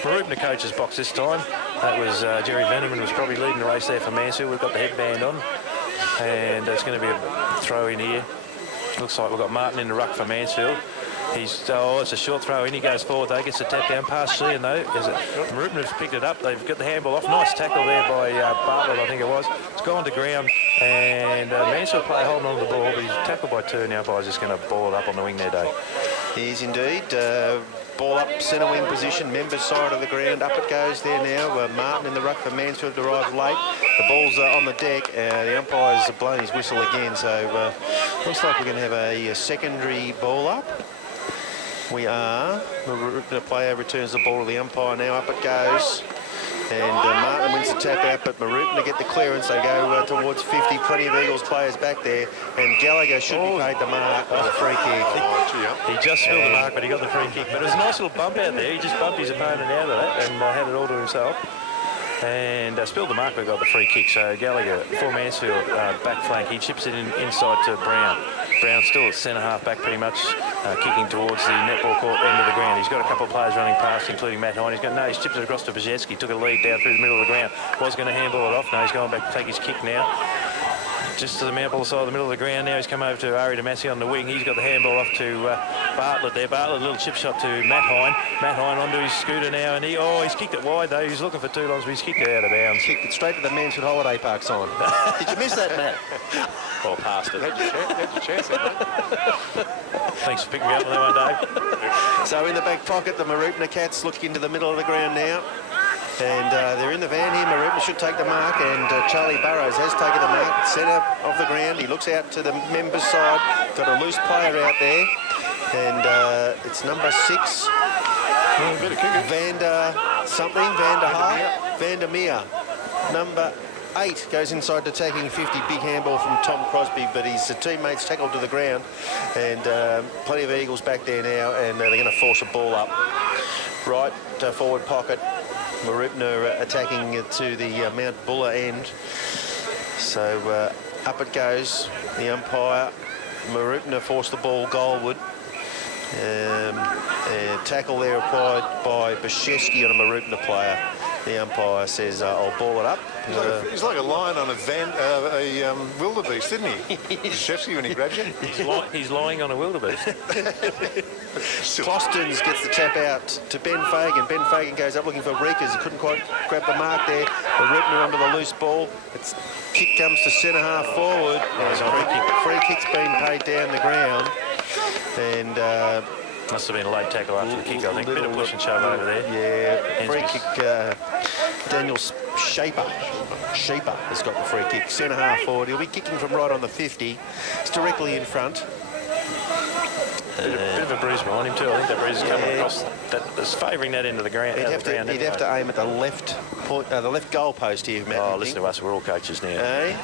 Mooroopna coach's box this time. That was Jerry Veneman was probably leading the race there for Mansfield. We've got the headband on, and it's going to be a throw in here. Looks like we've got Martin in the ruck for Mansfield. It's a short throw in. He goes forward though, gets a tap down past Sheehan though. Mooroopna's picked it up. They've got the handball off. Nice tackle there by Bartlett, I think it was. It's gone to ground, and Mansfield player holding on to the ball, but he's tackled by two now. By just going to ball it up on the wing there, Dave. He is indeed. Ball up centre wing position, members side of the ground. Up it goes there now. Martin in the ruck for Mansfield arrived late. The ball's on the deck. The umpire's blown his whistle again, so looks like we're going to have a secondary ball up. We are. The player returns the ball to the umpire now. Up it goes. And Martin wins the tap out, but Mooroopna get the clearance. They go towards 50. Plenty of Eagles players back there. And Gallagher should be paid the mark on the free kick. He just spilled the mark, but he got the free kick. But it was a nice little bump out there. He just bumped his opponent out of that and had it all to himself. And spilled the mark, but got the free kick. So Gallagher, for Mansfield, back flank. He chips it inside to Brown. Brown still at centre half back pretty much, kicking towards the netball court end of the ground. He's got a couple of players running past, including Matt Hine. He's chipped it across to Brzezski, took a lead down through the middle of the ground. Was going to handball it off. No, he's going back to take his kick now. Just to the Mountball side of the middle of the ground now. He's come over to Ari Damasi on the wing. He's got the handball off to Bartlett there. Bartlett, a little chip shot to Matt Hine. Matt Hine onto his scooter now, and he's kicked it wide though. He's looking for too long, but he's kicked it out of bounds. Kicked it straight to the Mansfield Holiday Park sign. Did you miss that, Matt? Well, past it. Had your chance there, mate. Thanks for picking me up on that one, Dave. So in the back pocket, the Mooroopna Cats look into the middle of the ground now. And they're in the van here. Mooroopna should take the mark, and Charlie Burrows has taken the mark. Centre of the ground. He looks out to the members' side. Got a loose player out there, and it's number 6. Vandermeer. Number 8 goes inside to tackling 50. Big handball from Tom Crosby, but his teammates tackled to the ground, and plenty of Eagles back there now, and they're going to force a ball up. Right forward pocket. Mooroopna attacking to the Mount Buller end. So up it goes. The umpire. Mooroopna forced the ball goalward. Tackle there applied by Brzezski on a Mooroopna player. The umpire says, I'll ball it up. He's like a lion on a wildebeest, isn't he? Brzezski when he grabs you. He's lying on a wildebeest. Clostons gets the tap out to Ben Fagan. Ben Fagan goes up looking for Reekers. He couldn't quite grab the mark there. Mooroopna onto the loose ball. Its kick comes to centre half forward. Free kick's been paid down the ground. And must have been a late tackle after the kick, I think. Bit of push and shove over there. Yeah, free kick. Daniel Shaper has got the free kick. Centre half forward. He'll be kicking from right on the 50. It's directly in front. Bit of a breeze behind him too. I think that breeze is coming across. That is favouring that end of the ground. He'd have to aim at the left point, the left goal post here, Matt. Oh, listen to us. We're all coaches now.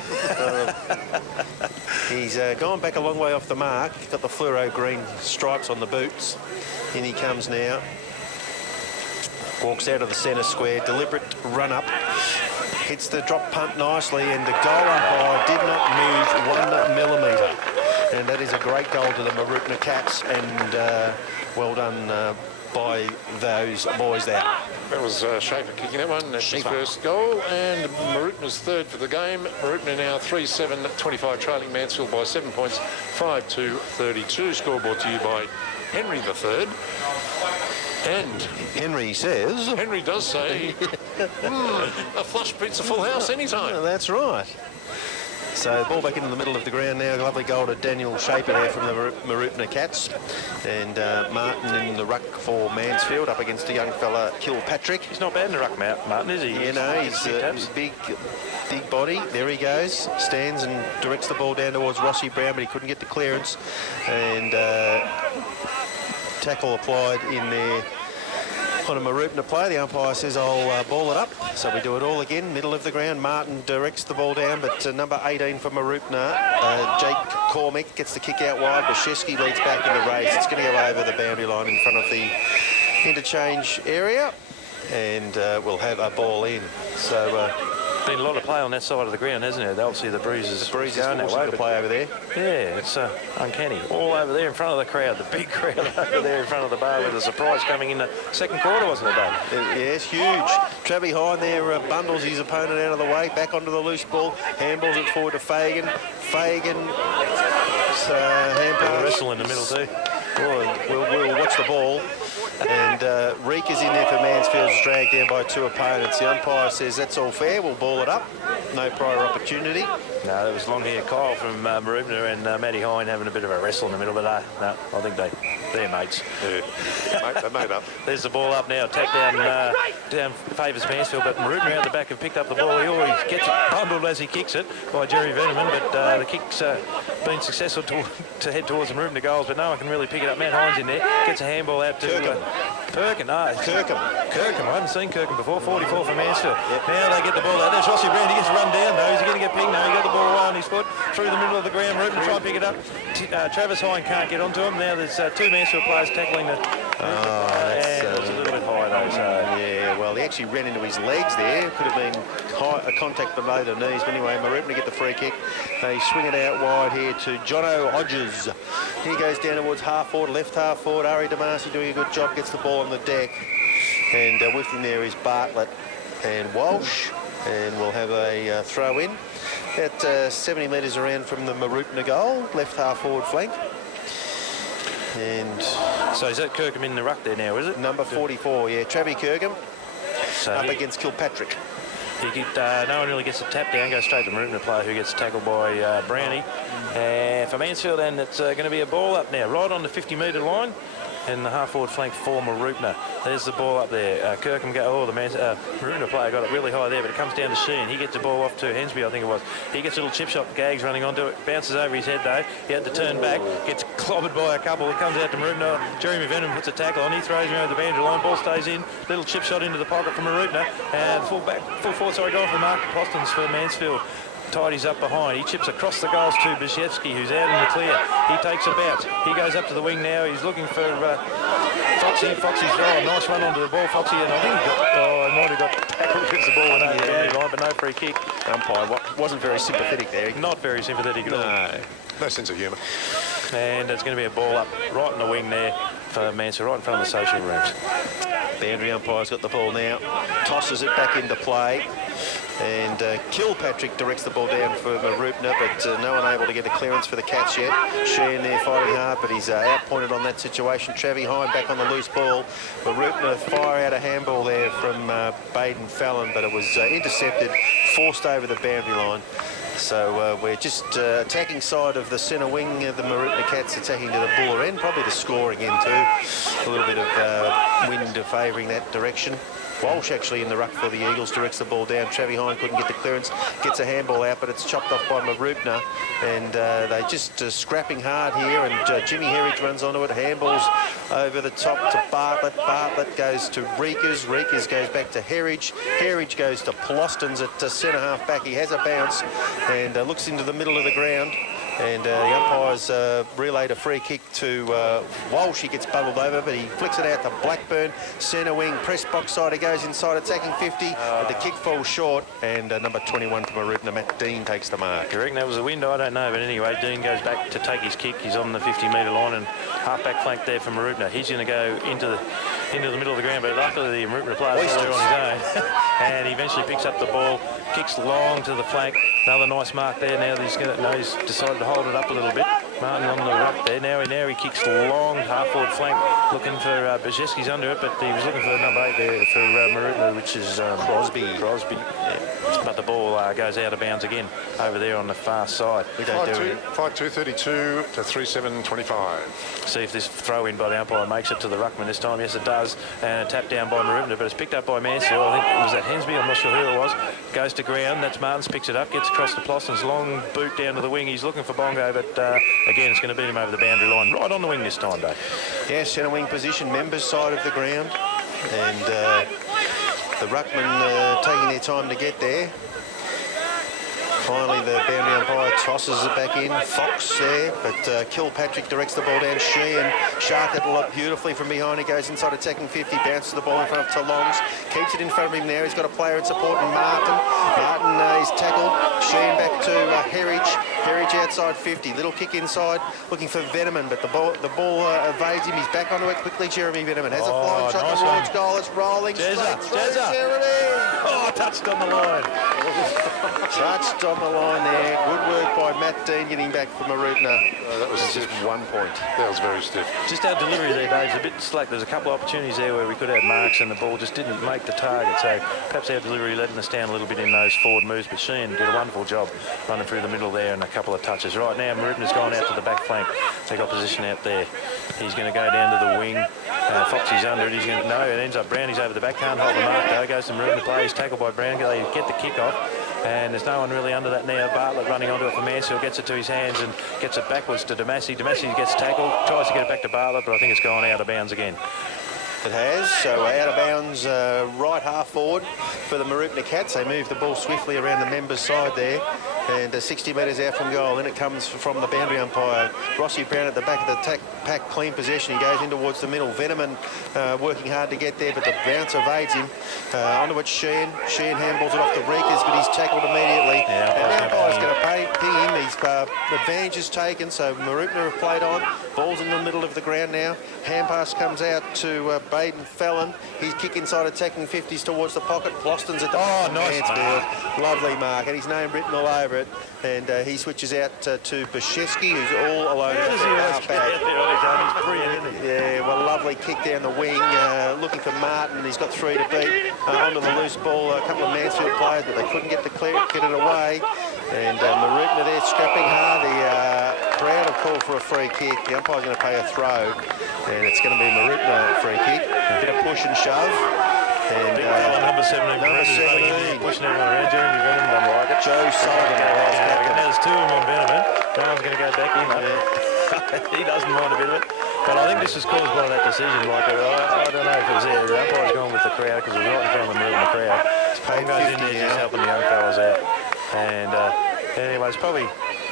He's gone back a long way off the mark. He's got the fluoro green stripes on the boots. In he comes now. Walks out of the centre square. Deliberate run up. Hits the drop punt nicely, and the goal umpire did not move 1 millimetre. And that is a great goal to the Mooroopna Cats, and well done by those boys there. That was Schaefer kicking that one. That's his first goal, and Mooroopna's third for the game. Mooroopna now 3-7-25, trailing Mansfield by 7 points, 5-32. Scoreboard to you by Henry III. And Henry says... Henry does say, a flush beats a full house anytime. Oh, that's right. So ball back into the middle of the ground now. Lovely goal to Daniel Shaper there from the Mooroopna Cats. And Martin in the ruck for Mansfield up against a young fella, Kilpatrick. He's not bad in the ruck, Martin, is he? You know, he's big body. There he goes. Stands and directs the ball down towards Rossi Brown, but he couldn't get the clearance. And tackle applied in there on a Mooroopna player. The umpire says, I'll ball it up. So we do it all again. Middle of the ground. Martin directs the ball down, but number 18 for Mooroopna, Jake Cormick, gets the kick out wide. Brzezski leads back in the race. It's going to go over the boundary line in front of the interchange area, and we'll have a ball in. So... been a lot of play on that side of the ground, hasn't it? Obviously the breeze is going that way to play over there. Yeah, it's uncanny. All over there in front of the crowd, the big crowd over there in front of the bar with a surprise coming in the second quarter, wasn't it, Dave? Yes, huge. Travis Hine there bundles his opponent out of the way, back onto the loose ball, handballs it forward to Fagan. Fagan, hand pass. Wrestle in the middle too. We'll watch the ball. And Reek is in there for Mansfield, dragged down by 2 opponents. The umpire says that's all fair, we'll ball it up. No prior opportunity. No, there was long hair Kyle from Mooroopna and Matty Hine having a bit of a wrestle in the middle, but no, I think they're mates. Yeah, they're made up. There's the ball up now, attack down favours Mansfield, but Mooroopna out the back have picked up the ball. He always gets it bundled as he kicks it by Jerry Veneman, but the kick's been successful to head towards the Mooroopna goals, but no one can really pick it up. Matt Hines in there, gets a handball out to Kirkham. I haven't seen Kirkham before. 44 for Mansfield. Yep. Now they get the ball out. There's Rossi Brown. He gets run down. No, is he going to get pinged? No, he got the ball away on his foot through the middle of the ground. Mooroopna try and pick it up. Travis Hine can't get onto him. Now there's 2 Mansfield players tackling the... and it was a little bit high though. So. Yeah, well, the actually ran into his legs there. Could have been a contact below the knees. But anyway, Mooroopna get the free kick. They swing it out wide here to Jono Hodges. He goes down towards half forward, left half forward. Ari Damasi doing a good job, gets the ball on the deck. And with him there is Bartlett and Walsh. And we'll have a throw in. About 70 metres around from the Mooroopna goal, left half forward flank. And so is that Kirkham in the ruck there now, is it? Number 44, yeah, Travis Kirkham So up against Kilpatrick. No one really gets a tap down, goes straight to the Mooroopna player who gets tackled by Brownie. For Mansfield, and it's going to be a ball up now, right on the 50-metre line. And the half-forward flank for Mooroopna. There's the ball up there. Kirkham the Mooroopna player got it really high there, but it comes down to Sheehan. He gets the ball off to Hensby, I think it was. He gets a little chip shot. Gags running onto it, bounces over his head though. He had to turn back, gets clobbered by a couple. It comes out to Mooroopna. Jeremy Venom puts a tackle on. He throws him over the boundary line. Ball stays in. Little chip shot into the pocket for Mooroopna. And full forward, going for Mark Postons for Mansfield. Tidy's up behind. He chips across the goals to Brzezowski, who's out in the clear. He takes a bounce. He goes up to the wing now. He's looking for Foxy. Foxy's a nice run onto the ball, Foxy, and I think he might have got tackled against the ball and over the boundary line, but no free kick. Umpire wasn't very sympathetic there. Not very sympathetic at all. No sense of humour. And it's going to be a ball up right in the wing there for Mansfield, right in front of the social rooms. Boundary umpire's got the ball now. Tosses it back into play. And Kilpatrick directs the ball down for Mooroopna, but no one able to get a clearance for the Cats yet. Sheehan there fighting hard, but he's outpointed on that situation. Travis Hine back on the loose ball. Mooroopna fire out a handball there from Baden Fallon, but it was intercepted, forced over the boundary line. So we're just attacking side of the centre wing. The Mooroopna Cats attacking to the Buller end, probably the scoring end too. A little bit of wind favouring that direction. Walsh actually in the ruck for the Eagles directs the ball down. Travis Hine couldn't get the clearance, gets a handball out, but it's chopped off by Mooroopna. And they just scrapping hard here, and Jimmy Herridge runs onto it, handballs over the top to Bartlett. Bartlett goes to Reekers. Reekers goes back to Herridge. Herridge goes to Plostons at centre half back. He has a bounce and looks into the middle of the ground. And the umpires relayed a free kick to Walsh. He gets bundled over, but he flicks it out to Blackburn. Centre wing, press box side. He goes inside, attacking 50. But the kick falls short. And number 21 for Mooroopna, Matt Dean, takes the mark. You reckon that was a wind? I don't know. But anyway, Dean goes back to take his kick. He's on the 50-metre line and half-back flank there for Mooroopna. He's going to go into the middle of the ground, but luckily the Mooroopna player's all there on his own. And he eventually picks up the ball, kicks long to the flank. Another nice mark there. Now he's decided to hold it up a little bit. Martin on the ruck there. Now he kicks long half-forward flank, looking for Brzezowski's under it, but he was looking for number 8 there for Mooroopna, which is Crosby. Yeah. But the ball goes out of bounds again over there on the far side. 5-2-32 to 3-7-25. See if this throw-in by the umpire makes it to the ruckman this time. Yes, it does. And a tap down by Mooroopna, but it's picked up by Mansfield. I think it was that Hensby. I'm not sure who it was. Goes to ground. That's Martins, picks it up, gets across to Plostons. Long boot down to the wing. He's looking for Bongo, but again, it's going to beat him over the boundary line. Right on the wing this time, Dave. Yeah, centre wing position, members side of the ground. And the ruckman taking their time to get there. Finally, the boundary umpire tosses it back in. Fox there, but Kilpatrick directs the ball down. Sheehan shark it up beautifully from behind. He goes inside attacking 50, bounces the ball in front of Talongs. Keeps it in front of him now. He's got a player in support, and Martin. Martin is tackled. Sheehan back to Herridge. Herridge outside 50. Little kick inside, looking for Veneman, but the ball evades him. He's back onto it quickly. Jeremy Veneman has a flying shot towards goal. It's rolling straight through. There it is. Oh, touched on the line. Touched on the line there. Good work by Matt Dean getting back from Mooroopna. That was just 1 point. That was very stiff. Just our delivery there, Dave's a bit slack. There's a couple of opportunities there where we could have marks and the ball just didn't make the target. So perhaps our delivery letting us down a little bit in those forward moves. But Sheehan did a wonderful job running through the middle there and a couple of touches. Right now, Mooroopna's gone out to the back flank. They got position out there. He's going to go down to the wing. Foxy's under it. He's going to, no, it ends up Brownie's over the back. Can't hold the mark though. Goes to Mooroopna play. He's tackled by Brown. They get the kick off. And there's no one really under that now. Bartlett running onto it for Mansfield, gets it to his hands and gets it backwards to Damasi. Damasi gets tackled, tries to get it back to Bartlett, but I think it's gone out of bounds again. It has, so out of bounds, right half forward for the Mooroopna Cats. They move the ball swiftly around the members' side there. and 60 metres out from goal. Then it comes from the boundary umpire. Rossi Brown at the back of the pack, clean possession. He goes in towards the middle. Veneman working hard to get there, but the bounce evades him. Onto it, Sheehan. Sheehan handballs it off the Reekers, but he's tackled immediately. And the umpire's going to ping him. His advantage is taken, so Mooroopna have played on. Ball's in the middle of the ground now. Hand pass comes out to Baden Fallon. He's kick inside attacking 50s towards the pocket. Boston's at the nice Mansfield. Lovely mark, and his name written all over it. And he switches out to Bashevsky, who's all alone. How does he always get out there on his own? He's brilliant, isn't he? Yeah, well, lovely kick down the wing, looking for Martin. He's got 3 to beat. Onto the loose ball, a couple of Mansfield players, but they couldn't get it away. And Mooroopna there scrapping hard. The Brown have called for a free kick. The umpire's going to pay a throw, and it's going to be Mooroopna free kick. A bit of push and shove. And number 17. Pushing everyone around. Jeremy Venom, I like it. Joe Sullivan. Now there's 2 of them on Venom. Brown's going to go back in. He doesn't mind a bit of it. But I think this is caused by that decision. Like, I don't know if it was there. The umpire's gone with the crowd because it was right in front of the Mooroopna crowd. Tom goes in there just helping the young fellas out. And anyway, it's probably...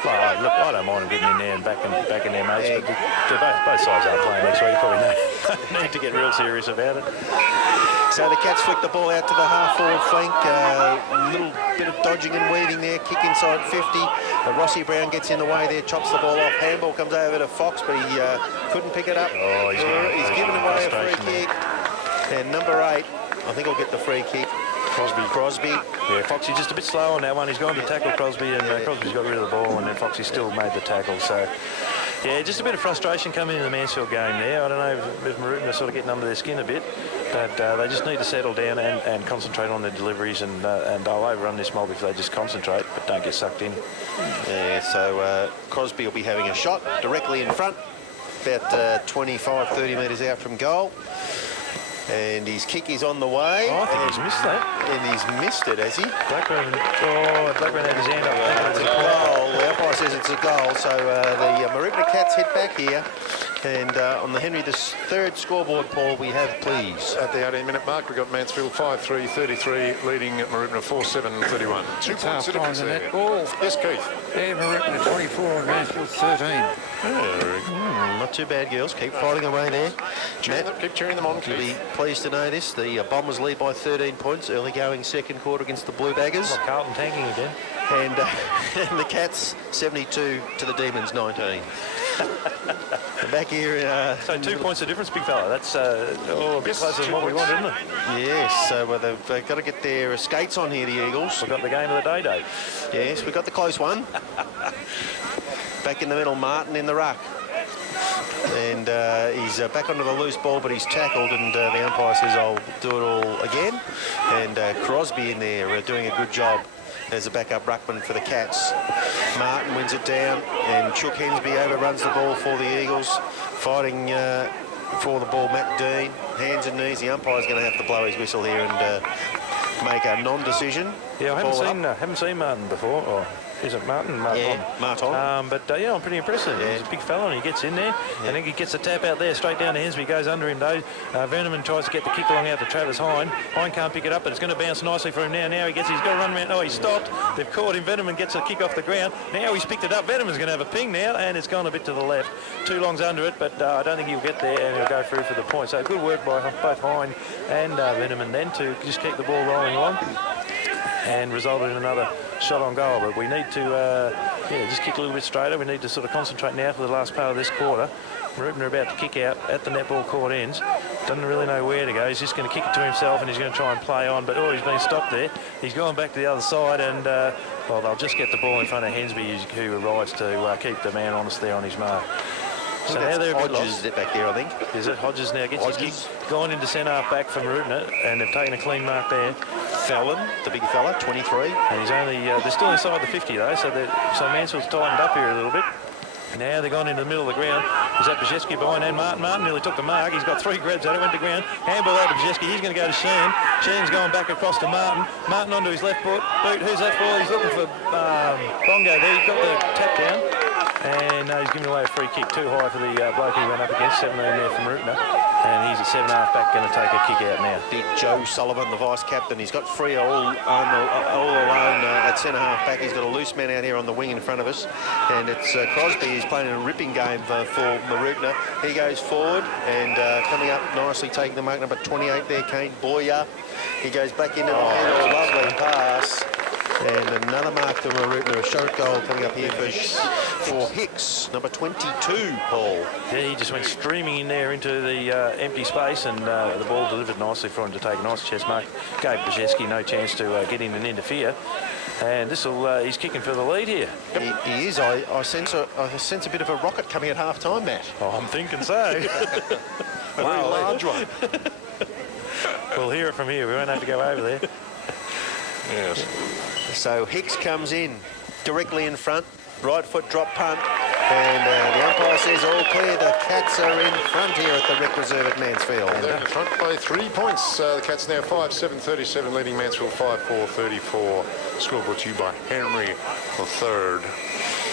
Well, look, I don't mind them getting in there and back in their mates, but both sides are playing next week. You probably need to get real serious about it. So the Cats flick the ball out to the half-forward flank. A little bit of dodging and weaving there. Kick inside 50. Rossi Brown gets in the way there, chops the ball off. Handball comes over to Fox, but he couldn't pick it up. Oh, he's given away a free kick. And number 8, I think, will get the free kick. Crosby. Yeah, Foxy just a bit slow on that one. He's gone to tackle Crosby, and Crosby's got rid of the ball, and then Foxy still made the tackle. So, yeah, just a bit of frustration coming in the Mansfield game there. I don't know if Mooroopna are sort of getting under their skin a bit, but they just need to settle down and concentrate on their deliveries, and they'll overrun this mob if they just concentrate, but don't get sucked in. Yeah, so Crosby will be having a shot directly in front, about 25, 30 metres out from goal. And his kick is on the way. Oh, I think he's missed that. And he's missed it, has he? Blackburn had his hand up. It's a goal. The umpire says it's a goal. So the Mooroopna Cats head back here. And on the Henry III scoreboard, Paul, we have, please. At the 18-minute mark, we've got Mansfield 5-3, 33, leading at Mooroopna 4-7, 31. 2 points of difference there. Yes, Keith. Yeah, Mooroopna 24 and Mansfield 13. Not too bad, girls. Keep fighting away there. Keep cheering them on, You'll be pleased to know this. The Bombers lead by 13 points, early going second quarter against the Blue Baggers. Oh, Carlton tanking again. And the Cats 72 to the Demons 19. Back here. So 2 points of difference, big fella. That's a bit closer than what we want, isn't it? Yes, so they've got to get their skates on here, the Eagles. We've got the game of the day, Dave. Yes, we've got the close one. Back in the middle, Martin in the ruck. And he's back onto the loose ball, but he's tackled, and the umpire says, I'll do it all again. And Crosby in there doing a good job as a backup ruckman for the Cats. Martin wins it down, and Chook Hensby overruns the ball for the Eagles. Fighting for the ball, Matt Dean. Hands and knees. The umpire's going to have to blow his whistle here and make a non-decision. Yeah, I haven't seen Martin before. Or is it Martin? Yeah, Martin. But yeah, I'm pretty impressed. Yeah. He's a big fella, and he gets in there. Yeah. I think he gets a tap out there straight down to Hensby. Goes under him though. Veneman tries to get the kick along out to Travis Hine. Hine can't pick it up, but it's going to bounce nicely for him now. Now he's got to run around. Oh, he stopped. They've caught him. Veneman gets a kick off the ground. Now he's picked it up. Veneman's going to have a ping now, and it's gone a bit to the left. Too long's under it, but I don't think he'll get there, and he'll go through for the point. So good work by both Hine and Veneman then to just keep the ball rolling along, and resulted in another shot on goal. But we need to just kick a little bit straighter. We need to sort of concentrate now for the last part of this quarter. Mooroopna about to kick out at the netball court ends. Doesn't really know where to go. He's just going to kick it to himself, and he's going to try and play on, but he's been stopped there. He's gone back to the other side, and they'll just get the ball in front of Hensby, who arrives to keep the man honest there on his mark. So now they're Hodges back there, I think. Is it? Hodges now gets his kick. Gone into centre half back from Mooroopna, and they've taken a clean mark there. Fallon, the big fella, 23. And he's only, they're still inside the 50 though, so Mansfield's tightened up here a little bit. Now they've gone into the middle of the ground. Is that Bashevsky behind and Martin? Martin nearly took the mark. He's got 3 grabs at it, went to ground. Handball out to Bashevsky. He's going to go to Sheen. Sheen's going back across to Martin. Martin onto his left boot. Who's that for? He's looking for Bongo there. He's got the tap down. And he's giving away a free kick too high for the bloke he went up against, 17 there from Mooroopna. And he's at 7.5 back, going to take a kick out now. Big Joe Sullivan, the vice-captain. He's got Freo all alone at centre-half back. He's got a loose man out here on the wing in front of us. And it's Crosby. He's playing a ripping game for Mooroopna. He goes forward and coming up nicely, taking the mark, number 28 there, Kane Boyer. He goes back into the handle. Lovely pass. And another mark to Mooroopna, a short goal coming up here for Hicks, number 22, Paul. Yeah, he just went streaming in there into the empty space, and the ball delivered nicely for him to take a nice chest mark. Gave Brzezinski no chance to get in and interfere. And he's kicking for the lead here. He is. I sense a bit of a rocket coming at half-time, Matt. Oh, I'm thinking so. A very large one. We'll hear it from here. We won't have to go over there. Yes. So Hicks comes in directly in front, right foot drop punt, and the umpire says all clear. The Cats are in front here at the Rec Reserve at Mansfield. They're in front by 3 points. The Cats now 5-7-37, leading Mansfield 5-4-34. Score brought to you by Henry III.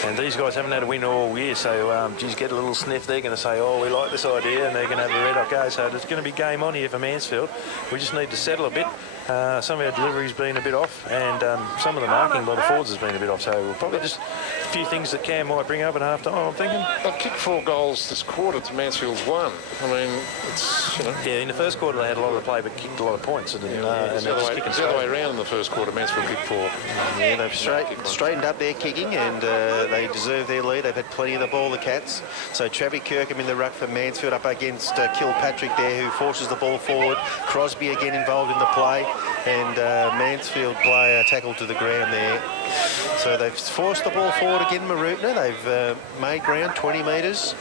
And these guys haven't had a win all year, so geez, get a little sniff. They're going to say, oh, we like this idea, and they're going to have a red hot go. So there's going to be game on here for Mansfield. We just need to settle a bit. Some of our delivery's been a bit off, and some of the marking by the forwards has been a bit off. So we'll probably just a few things that Cam might bring up at half-time, I'm thinking. They've kicked 4 goals this quarter to Mansfield's 1. I mean, it's, you know... Yeah, in the first quarter they had a lot of the play, but kicked a lot of points. And it's the other way around in the first quarter. Mansfield kicked 4. Yeah, they've straightened up their kicking, and they deserve their lead. They've had plenty of the ball, the Cats. So Travis Kirkham in the ruck for Mansfield up against Kilpatrick there, who forces the ball forward. Crosby again involved in the play, and Mansfield play a tackle to the ground there. So they've forced the ball forward again, Mooroopna. They've made ground 20 metres.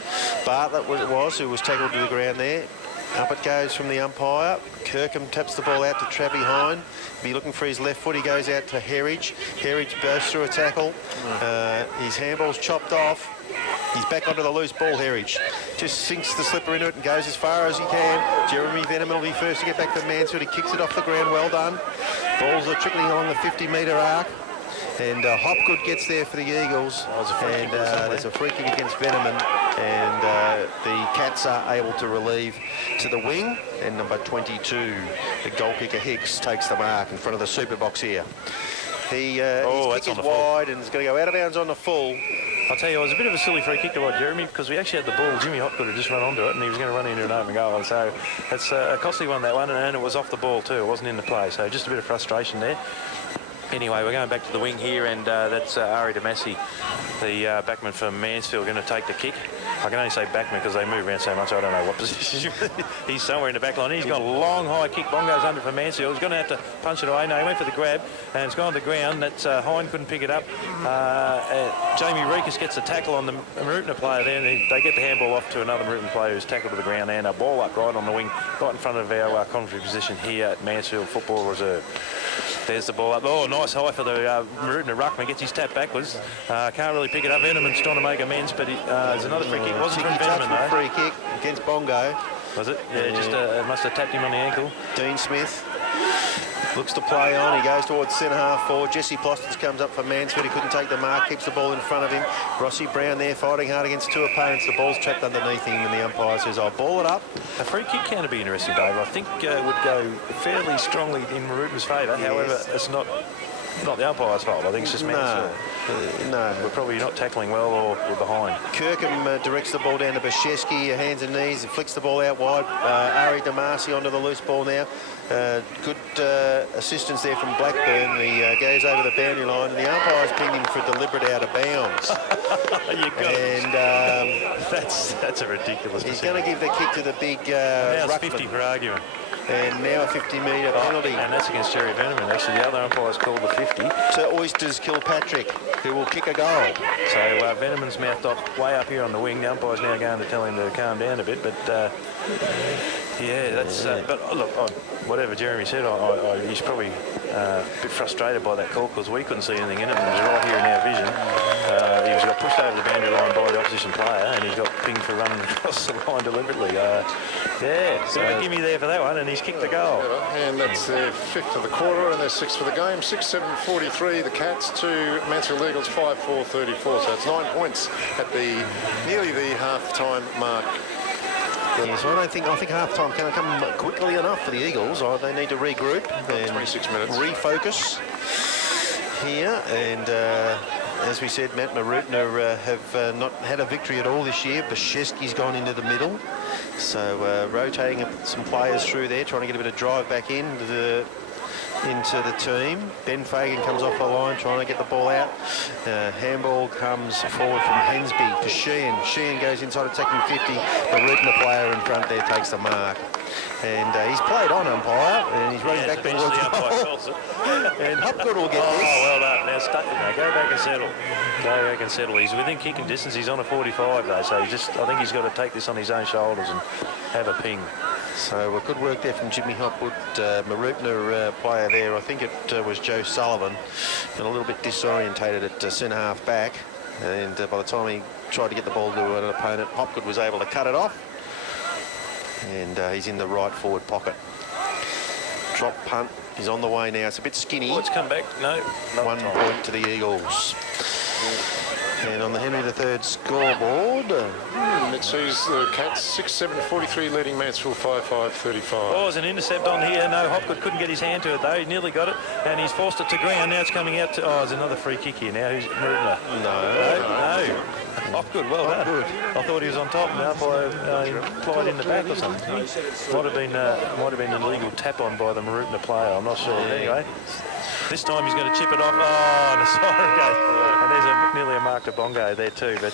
Bartlett who was tackled to the ground there. Up it goes from the umpire. Kirkham taps the ball out to Travis Hine. Be looking for his left foot. He goes out to Herridge. Herridge bursts through a tackle. His handball's chopped off. He's back onto the loose ball, Herridge. Just sinks the slipper into it and goes as far as he can. Jeremy Veneman will be first to get back to Mansfield. He kicks it off the ground. Well done. Balls are trickling along the 50-metre arc. And Hopgood gets there for the Eagles. And there's a free kick against Veneman. And the Cats are able to relieve to the wing. And number 22, the goal kicker Hicks, takes the mark in front of the super box here. His kick is wide and it's going to go out of bounds on the full. I'll tell you, it was a bit of a silly free kick to like Jeremy, because we actually had the ball. Jimmy Hopgood had just run onto it, and he was going to run into an open goal. And so it's a costly one, that one, and it was off the ball too. It wasn't in the play, so just a bit of frustration there. Anyway, we're going back to the wing here, and that's Ari Damasi, the backman for Mansfield, going to take the kick. I can only say backman because they move around so much, I don't know what position. He's somewhere in the back line. He's got a long, high kick. Bongo's under for Mansfield. He's going to have to punch it away. No, he went for the grab, and it's gone to the ground. That's Hine couldn't pick it up. Jamie Reekus gets a tackle on the Mooroopna player there, and they get the handball off to another Mooroopna player who's tackled to the ground, and a ball up right on the wing, right in front of our commentary position here at Mansfield Football Reserve. There's the ball up. Oh, nice high for the Mooroopna ruckman. Gets his tap backwards. Can't really pick it up. Veneman's trying to make amends, but there's another free kick. It wasn't from Veneman, though. Free kick against Bongo. Was it? Yeah, just must have tapped him on the ankle. Dean Smith looks to play on. He goes towards centre-half forward. Jesse Plostons comes up for Mansfield. He couldn't take the mark. Keeps the ball in front of him. Rossi Brown there fighting hard against 2 opponents. The ball's trapped underneath him, and the umpire says, I'll ball it up. A free kick can be interesting, Dave. I think it would go fairly strongly in Mooroopna's favour. Yes. However, it's not the umpire's fault. I think it's just Mansfield. No. We're probably not tackling well, or we're behind. Kirkham directs the ball down to Brzezinski, hands and knees, and flicks the ball out wide. Ari Damasi onto the loose ball now. Good assistance there from Blackburn. He goes over the boundary line, and the umpire's pinged him for deliberate out of bounds. That's a ridiculous decision. He's going to give the kick to the big Now's ruckman. 50 for argument. And now a 50-metre penalty. And that's against Jerry Veneman. Actually, the other umpire's called the 50. To Oysters Kilpatrick, who will kick a goal. So Veneman's mouthed off way up here on the wing. The umpire's now going to tell him to calm down a bit, but Yeah, that's. But look, whatever Jeremy said, he's probably a bit frustrated by that call because we couldn't see anything in it. And it was right here in our vision. He got pushed over the boundary line by the opposition player, and he got pinged for running across the line deliberately. So give me there for that one, and he's kicked the goal. And that's their 5th of the quarter, and their 6th for the game. 6-7-43. The Cats to Mansfield Eagles 5-4-34. So it's 9 points at nearly the half-time mark. Yes, I think half-time can't come quickly enough for the Eagles. They need to regroup and 26 minutes. refocus here. And as we said, Matt Mooroopna have not had a victory at all this year. Bashevsky's gone into the middle. So rotating some players through there, trying to get a bit of drive back into the team. Ben Fagan comes off the line, trying to get the ball out. Handball comes forward from Hensby to Sheehan. Sheehan goes inside attacking 50. The Mooroopna player in front there takes the mark. And he's played on umpire, and he's running back towards the goal. And Hopgood will get this. Oh, well done. Now go back and settle. Go back and settle. He's within kicking distance. He's on a 45 though, so I think he's got to take this on his own shoulders and have a ping. So good work there from Jimmy Hopwood. Mooroopna player there, I think it was Joe Sullivan, and a little bit disorientated at centre half back. And by the time he tried to get the ball to an opponent, Hopgood was able to cut it off. And he's in the right forward pocket. Drop punt is on the way now. It's a bit skinny. Let's come back. No. 1 point to the Eagles. And on the Henry III scoreboard, It sees the Cats 6-7-43 leading Mansfield 5-5-35. Oh, there's an intercept on here. No, Hopgood couldn't get his hand to it though. He nearly got it, and he's forced it to ground. Now it's coming out to. Oh, there's another free kick here now. Who's Mooroopna? No. Hopgood, well done. Good. I thought he was on top. Now applied in the back or something. Might have been an illegal tap on by the Mooroopna player. I'm not sure. Anyway, this time he's going to chip it off. Oh, and a siren goes. And there's nearly a mark to Bongo there too. But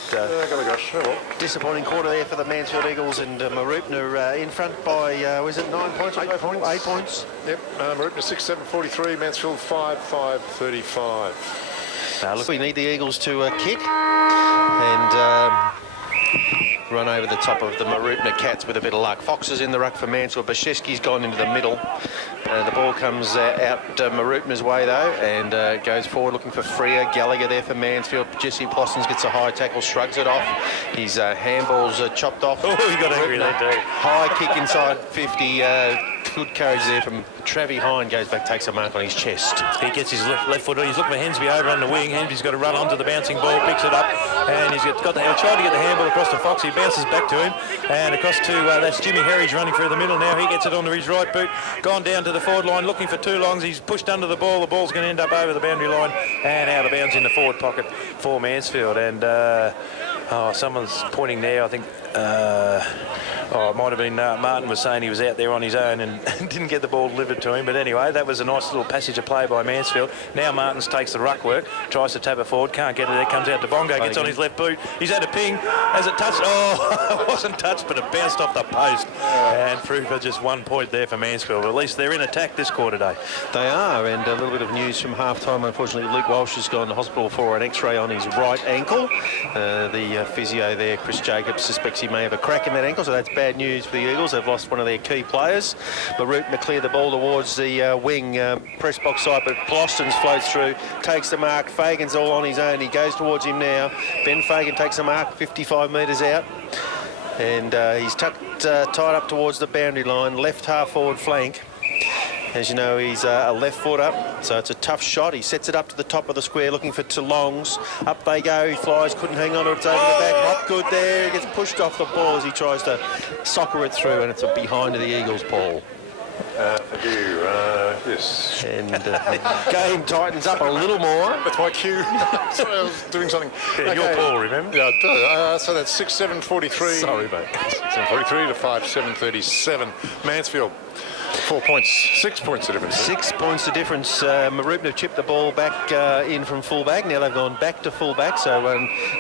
disappointing quarter there for the Mansfield Eagles, and Mooroopna in front by, was it 9 points? 8 points. 8 points. Yep, Mooroopna 6-7-43, Mansfield 5-5-35. Now look, we need the Eagles to kick and run over the top of the Mooroopna Cats with a bit of luck. Fox is in the ruck for Mansfield. Bashevsky's gone into the middle. The ball comes out Mooroopna's way though, and goes forward looking for Freer. Gallagher there for Mansfield. Jesse Plostons gets a high tackle, shrugs it off. His handball's chopped off. Oh, he got angry there too. High kick inside 50. Good courage there from Travis Hine. Goes back, takes a mark on his chest. He gets his left foot. He's looking for Hensby over on the wing. Hensby's got to run onto the bouncing ball, picks it up, and he's tried to get the handball across to Fox. He bounces back to him, and across to that's Jimmy Herridge running through the middle now. He gets it onto his right boot, gone down to the forward line, looking for two longs. He's pushed under the ball. The ball's going to end up over the boundary line and out of bounds in the forward pocket for Mansfield. And someone's pointing there. I think. It might have been Martin was saying he was out there on his own and didn't get the ball delivered to him. But anyway, that was a nice little passage of play by Mansfield. Now Martins takes the ruck work, tries to tap it forward, can't get it there, comes out to Bongo, gets on his left boot. He's had a ping. Has it touched? Oh, it wasn't touched, but it bounced off the post. And through for just 1 point there for Mansfield. At least they're in attack this quarter day. They are, and a little bit of news from half-time. Unfortunately, Luke Walsh has gone to hospital for an X-ray on his right ankle. The physio there, Chris Jacobs, suspects he may have a crack in that ankle, so that's bad news for the Eagles. They've lost one of their key players. Mooroopna clear the ball towards the wing press box side, but Plostons floats through, takes the mark. Fagan's all on his own. He goes towards him now. Ben Fagan takes the mark 55 metres out. And he's tied up towards the boundary line, left half forward flank. As you know, he's a left foot up, so it's a tough shot. He sets it up to the top of the square, looking for Toulongs. Up they go, he flies, couldn't hang on to it, it's over the back. Not good there, he gets pushed off the ball as he tries to soccer it through, and it's a behind of the Eagles, Paul. Thank you. Yes. And the game tightens up a little more. That's my cue. Sorry, I was doing something. Yeah, you're Paul, remember? Yeah, I do. So that's 6-7-43. Sorry, mate. 6-7-43 to 5-7-37. Mansfield. 4 points, 6 points of difference. 6 points of difference. Mooroopna chipped the ball back in from fullback. Now they've gone back to fullback, so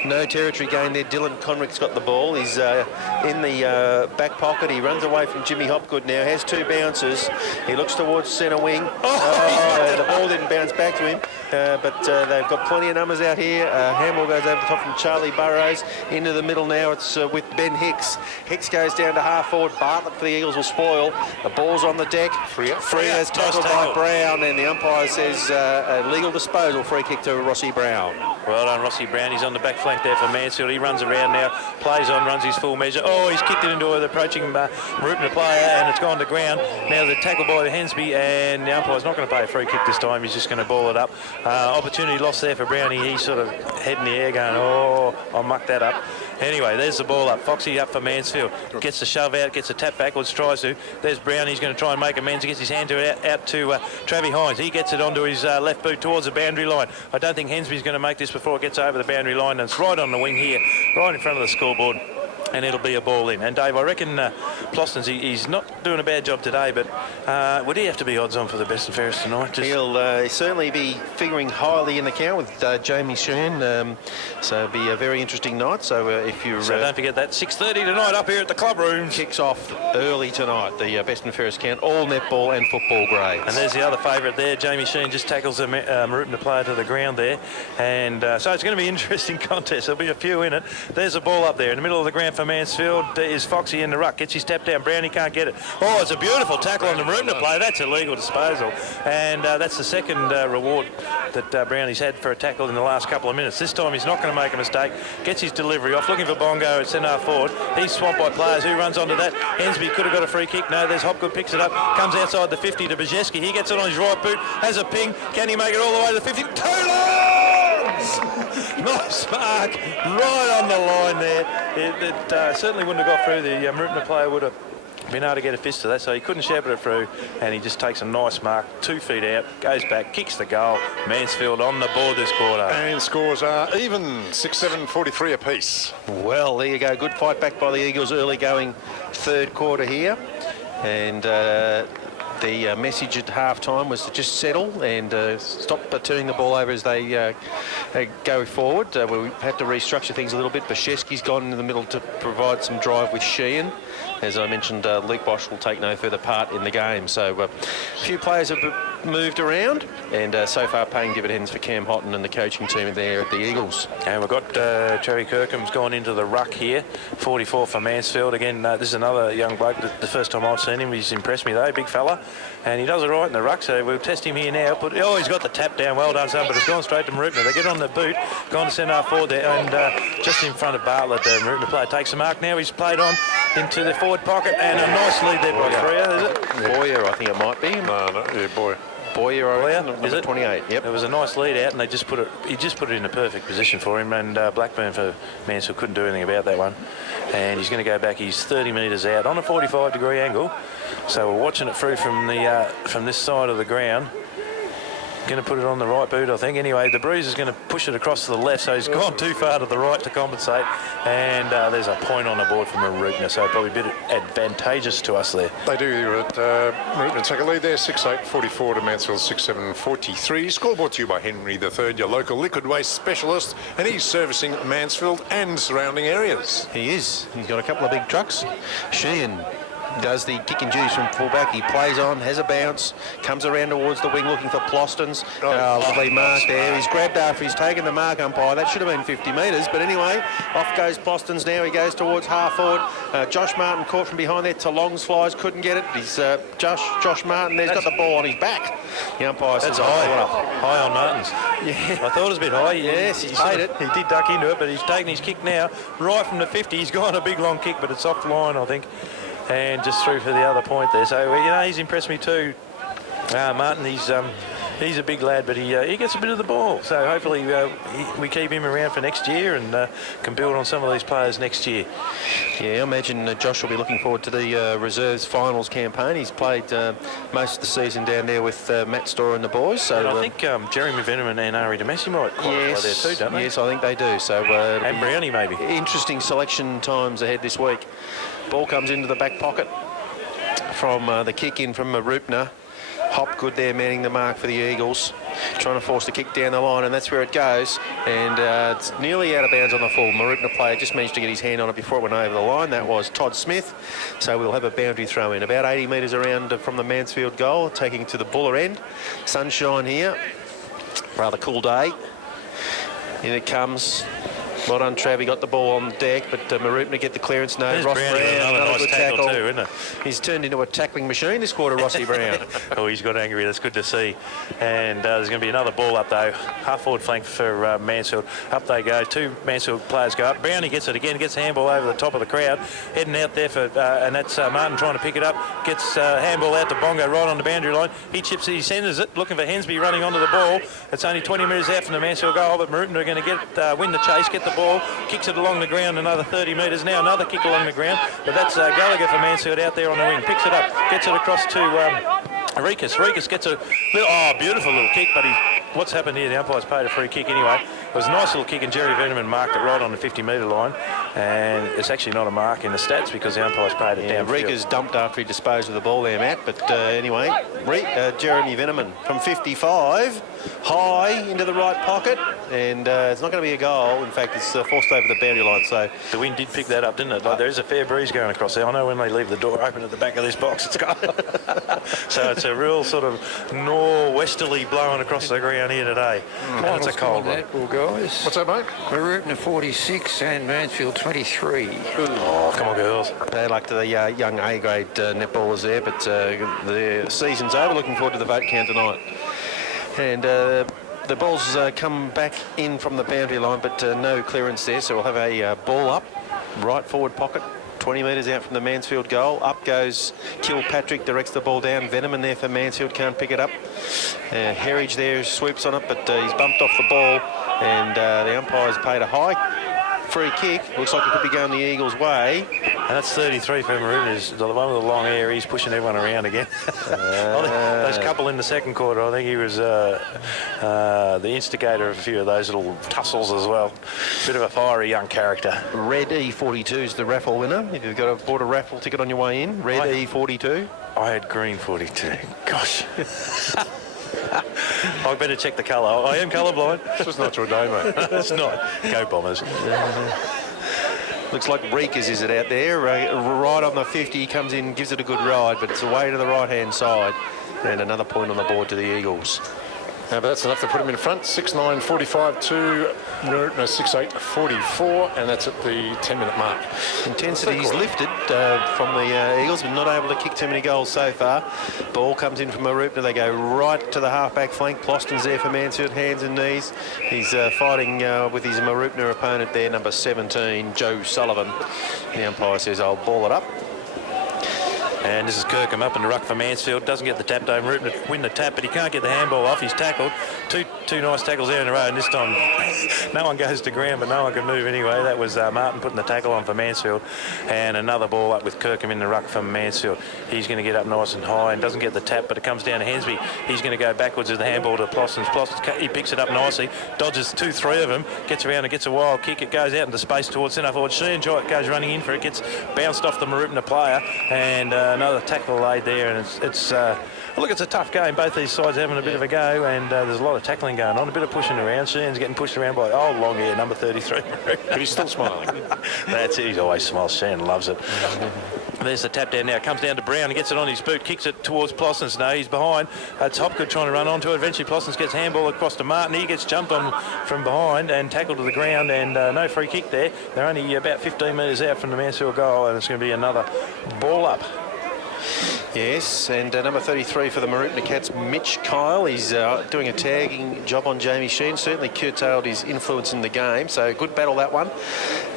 no territory gain there. Dylan Conrick's got the ball. He's in the back pocket. He runs away from Jimmy Hopgood now. Has 2 bounces. He looks towards centre wing. The ball didn't bounce back to him, but they've got plenty of numbers out here. Handball goes over the top from Charlie Burrows into the middle now. It's with Ben Hicks. Hicks goes down to half forward. Bartlett for the Eagles will spoil. The ball's on the deck. Freya's tackled by Brown, and the umpire says a legal disposal. Free kick to Rossi Brown. Well done, Rossi Brown. He's on the back flank there for Mansfield. He runs around now, plays on, runs his full measure. Oh, he's kicked it into an approaching Mooroopna player, and it's gone to ground. Now the tackle by Hensby, and the umpire's not going to pay a free kick this time. He's just going to ball it up. Opportunity lost there for Brownie. He's sort of head in the air going, oh, I'll muck that up. Anyway, there's the ball up. Foxy up for Mansfield. Gets the shove out, gets a tap backwards, tries to. There's Brown. He's going to try and make amends. He gets his hand out to Travis Hines. He gets it onto his left boot towards the boundary line. I don't think Hensby's going to make this before it gets over the boundary line. And it's right on the wing here, right in front of the scoreboard. And it'll be a ball in. And Dave, I reckon Plostons, he's not doing a bad job today, but would he have to be odds on for the best and fairest tonight? He'll certainly be figuring highly in the count with Jamie Sheehan, so it'll be a very interesting night. So if you don't forget that 6:30 tonight up here at the club rooms. Kicks off early tonight, the best and fairest count, all netball and football grades. And there's the other favourite there. Jamie Sheehan just tackles the Mooroopna player to the ground there, and so it's going to be an interesting contest. There'll be a few in it. There's a ball up there in the middle of the ground for Mansfield. Is Foxy in the ruck, gets his tap down. Brownie can't get it. Oh, it's a beautiful tackle on the Mooroopna player. That's a legal disposal, and that's the second reward that Brownie's had for a tackle in the last couple of minutes. This time he's not going to make a mistake. Gets his delivery off, looking for Bongo at centre forward. He's swamped by players. Who runs onto that? Hensby could have got a free kick. No, there's Hopgood, picks it up, comes outside the 50 to Brzezski. He gets it on his right boot, has a ping. Can he make it all the way to the 50? Too long! Nice mark, right on the line there. It certainly wouldn't have got through. The Mooroopna player would have been able to get a fist to that, so he couldn't shepherd it through, and he just takes a nice mark, 2 feet out, goes back, kicks the goal. Mansfield on the board this quarter. And scores are even, 6-7, 43 apiece. Well, there you go. Good fight back by the Eagles early going third quarter here, and the message at half-time was to just settle and stop turning the ball over as they go forward. We had to restructure things a little bit. Brzezski's gone into the middle to provide some drive with Sheehan. As I mentioned, Luke Bosch will take no further part in the game. So a few players have moved around, and so far paying dividends for Cam Houghton and the coaching team there at the Eagles. And we've got Cherry Kirkham's gone into the ruck here, 44 for Mansfield. Again, this is another young bloke. The first time I've seen him, he's impressed me though, big fella. And he does it right in the ruck, so we'll test him here now. Oh, he's got the tap down, well done son, but it's gone straight to Mooroopna. They get on the boot, gone to centre forward there, and just in front of Bartlett, the Mooroopna player takes the mark. Now he's played on into the forward pocket, and a nice lead there by Freya, is it? Boyer, I think it might be. Boyer, I reckon, number 28. Yep. It was a nice lead out, and they just put it. He just put it in a perfect position for him, and Blackburn for Mansfield couldn't do anything about that one. And he's going to go back. He's 30 metres out on a 45-degree angle. So we're watching it through from this side of the ground. Going to put it on the right boot, I think. Anyway, the Breeze is going to push it across to the left, so he's gone too far to the right to compensate. And there's a point on the board from Mooroopna, so probably a bit advantageous to us there. They do. Mooroopna take a lead there, 6-8, 44 to Mansfield, 6-7, 43. Scoreboard to you by Henry III, your local liquid waste specialist, and he's servicing Mansfield and surrounding areas. He is. He's got a couple of big trucks. Sheehan does the kick and juice from fullback. He plays on, has a bounce, comes around towards the wing looking for Plostons. Lovely mark there. He's grabbed after he's taken the mark, umpire. That should have been 50 metres, but anyway, off goes Plostons now. He goes towards half forward. Josh Martin caught from behind there. Talongs flies, couldn't get it. He's Josh Martin there's got the ball on his back. The umpire says, high on Martin's. Yeah. I thought it was a bit high. Yes, he paid it. He did duck into it, but he's taken his kick now right from the 50. He's gone a big long kick, but it's off line, I think. And just through for the other point there. So, you know, he's impressed me too. Martin, he's a big lad, but he gets a bit of the ball. So hopefully we keep him around for next year and can build on some of these players next year. Yeah, I imagine Josh will be looking forward to the reserves finals campaign. He's played most of the season down there with Matt Storr and the boys. So and I think Jeremy Veneman and Ari DeMessi might qualify there too, don't they? Yes, I think they do. So and Brownie maybe. Interesting selection times ahead this week. Ball comes into the back pocket from the kick in from Mooroopna. Hopgood there manning the mark for the Eagles, trying to force the kick down the line, and that's where it goes. And it's nearly out of bounds on the full. Mooroopna player just managed to get his hand on it before it went over the line. That was Todd Smith. So we'll have a boundary throw in. About 80 metres around from the Mansfield goal, taking to the Buller end. Sunshine here. Rather cool day. In it comes. Well done, Trav. He got the ball on deck, but Mooroopna get the clearance. No, There's Ross Brown, Brown, another nice good tackle tackle. too, isn't it? He's turned into a tackling machine this quarter, Rossi Brown. Oh, he's got angry. That's good to see. And there's going to be another ball up, though. Half-forward flank for Mansfield. Up they go. Two Mansfield players go up. Brownie gets it again. Gets a handball over the top of the crowd. Heading out there for... and that's Martin trying to pick it up. Gets handball out to Bongo right on the boundary line. He chips it. He centres it. Looking for Hensby running onto the ball. It's only 20 metres out from the Mansfield goal, but Mooroopna are going to win the chase, get the ball, kicks it along the ground another 30 metres. Now another kick along the ground, but that's Gallagher for Mansfield out there on the wing. Picks it up, gets it across to Rikas. Rikas gets a beautiful little kick, but what's happened here? The umpire's paid a free kick anyway. It was a nice little kick, and Jerry Veneman marked it right on the 50-metre line, and it's actually not a mark in the stats because the umpire's paid it down. Rikas dumped after he disposed of the ball there, Matt, but anyway, Jeremy Veneman from 55, high into the right pocket, and it's not going to be a goal. In fact, it's forced over the boundary line, so... The wind did pick that up, didn't it? Like, there is a fair breeze going across there. I know when they leave the door open at the back of this box, it's got... So it's a real sort of norwesterly blowing across the ground here today. And it's a cold one. Guys. What's that, mate? Mooroopna 46 and Mansfield 23. Oh, come on, girls. They like the young A-grade netballers there, but the season's over. Looking forward to the vote count tonight. And the balls come back in from the boundary line, but no clearance there, so we'll have a ball up, right forward pocket, 20 metres out from the Mansfield goal. Up goes Kilpatrick, directs the ball down. Veneman there for Mansfield, can't pick it up. Herridge there swoops on it, but he's bumped off the ball, and the umpire's paid a high free kick. Looks like it could be going the Eagles' way. And that's 33 for Mooroopna. The one with the long hair, he's pushing everyone around again. Those couple in the second quarter, I think he was the instigator of a few of those little tussles as well. Bit of a fiery young character. Red E42 is the raffle winner. If you've bought a raffle ticket on your way in, Red E42. I had green 42. Gosh. I better check the colour. I am colourblind. It's just not your day, mate. It's not. Go Bombers. Looks like Rikas is it out there. Right on the 50, he comes in, gives it a good ride, but it's away to the right-hand side. And another point on the board to the Eagles. But that's enough to put him in front. 6-9-45 to Mooroopna 6-8-44, and that's at the 10-minute mark. Intensity's lifted from the Eagles, but not able to kick too many goals so far. Ball comes in from Mooroopna. They go right to the half-back flank. Ploston's there for Mansfield, hands and knees. He's fighting with his Mooroopna opponent there, number 17, Joe Sullivan. The umpire says, I'll ball it up. And this is Kirkham up in the ruck for Mansfield. Doesn't get the tap though. Mooroopna win the tap, but he can't get the handball off. He's tackled. Two nice tackles there in a row, and this time no one goes to ground, but no one can move anyway. That was Martin putting the tackle on for Mansfield. And another ball up with Kirkham in the ruck for Mansfield. He's going to get up nice and high and doesn't get the tap, but it comes down to Hensby. He's going to go backwards with the handball to Plostons. Plostons, he picks it up nicely, dodges 2-3 of them, gets around and gets a wild kick. It goes out into space towards centre forward. Sheehan goes running in for it, gets bounced off the Mooroopna player, and another tackle laid there. And it's look, it's a tough game. Both these sides having a bit of a go, and there's a lot of tackling going on, a bit of pushing around. Sheehan's getting pushed around by old long hair, number 33. But he's still smiling. That's it. He always smiles. Sheehan loves it. There's the tap down now. Comes down to Brown. He gets it on his boot. Kicks it towards Plostons. No, he's behind. It's Hopgood trying to run onto it. Eventually, Plostons gets handball across to Martin. He gets jumped on from behind and tackled to the ground, and no free kick there. They're only about 15 metres out from the Mansfield goal, and it's going to be another ball up. Yes, and number 33 for the Mooroopna Cats, Mitch Kyle. He's doing a tagging job on Jamie Sheen. Certainly curtailed his influence in the game, so good battle that one.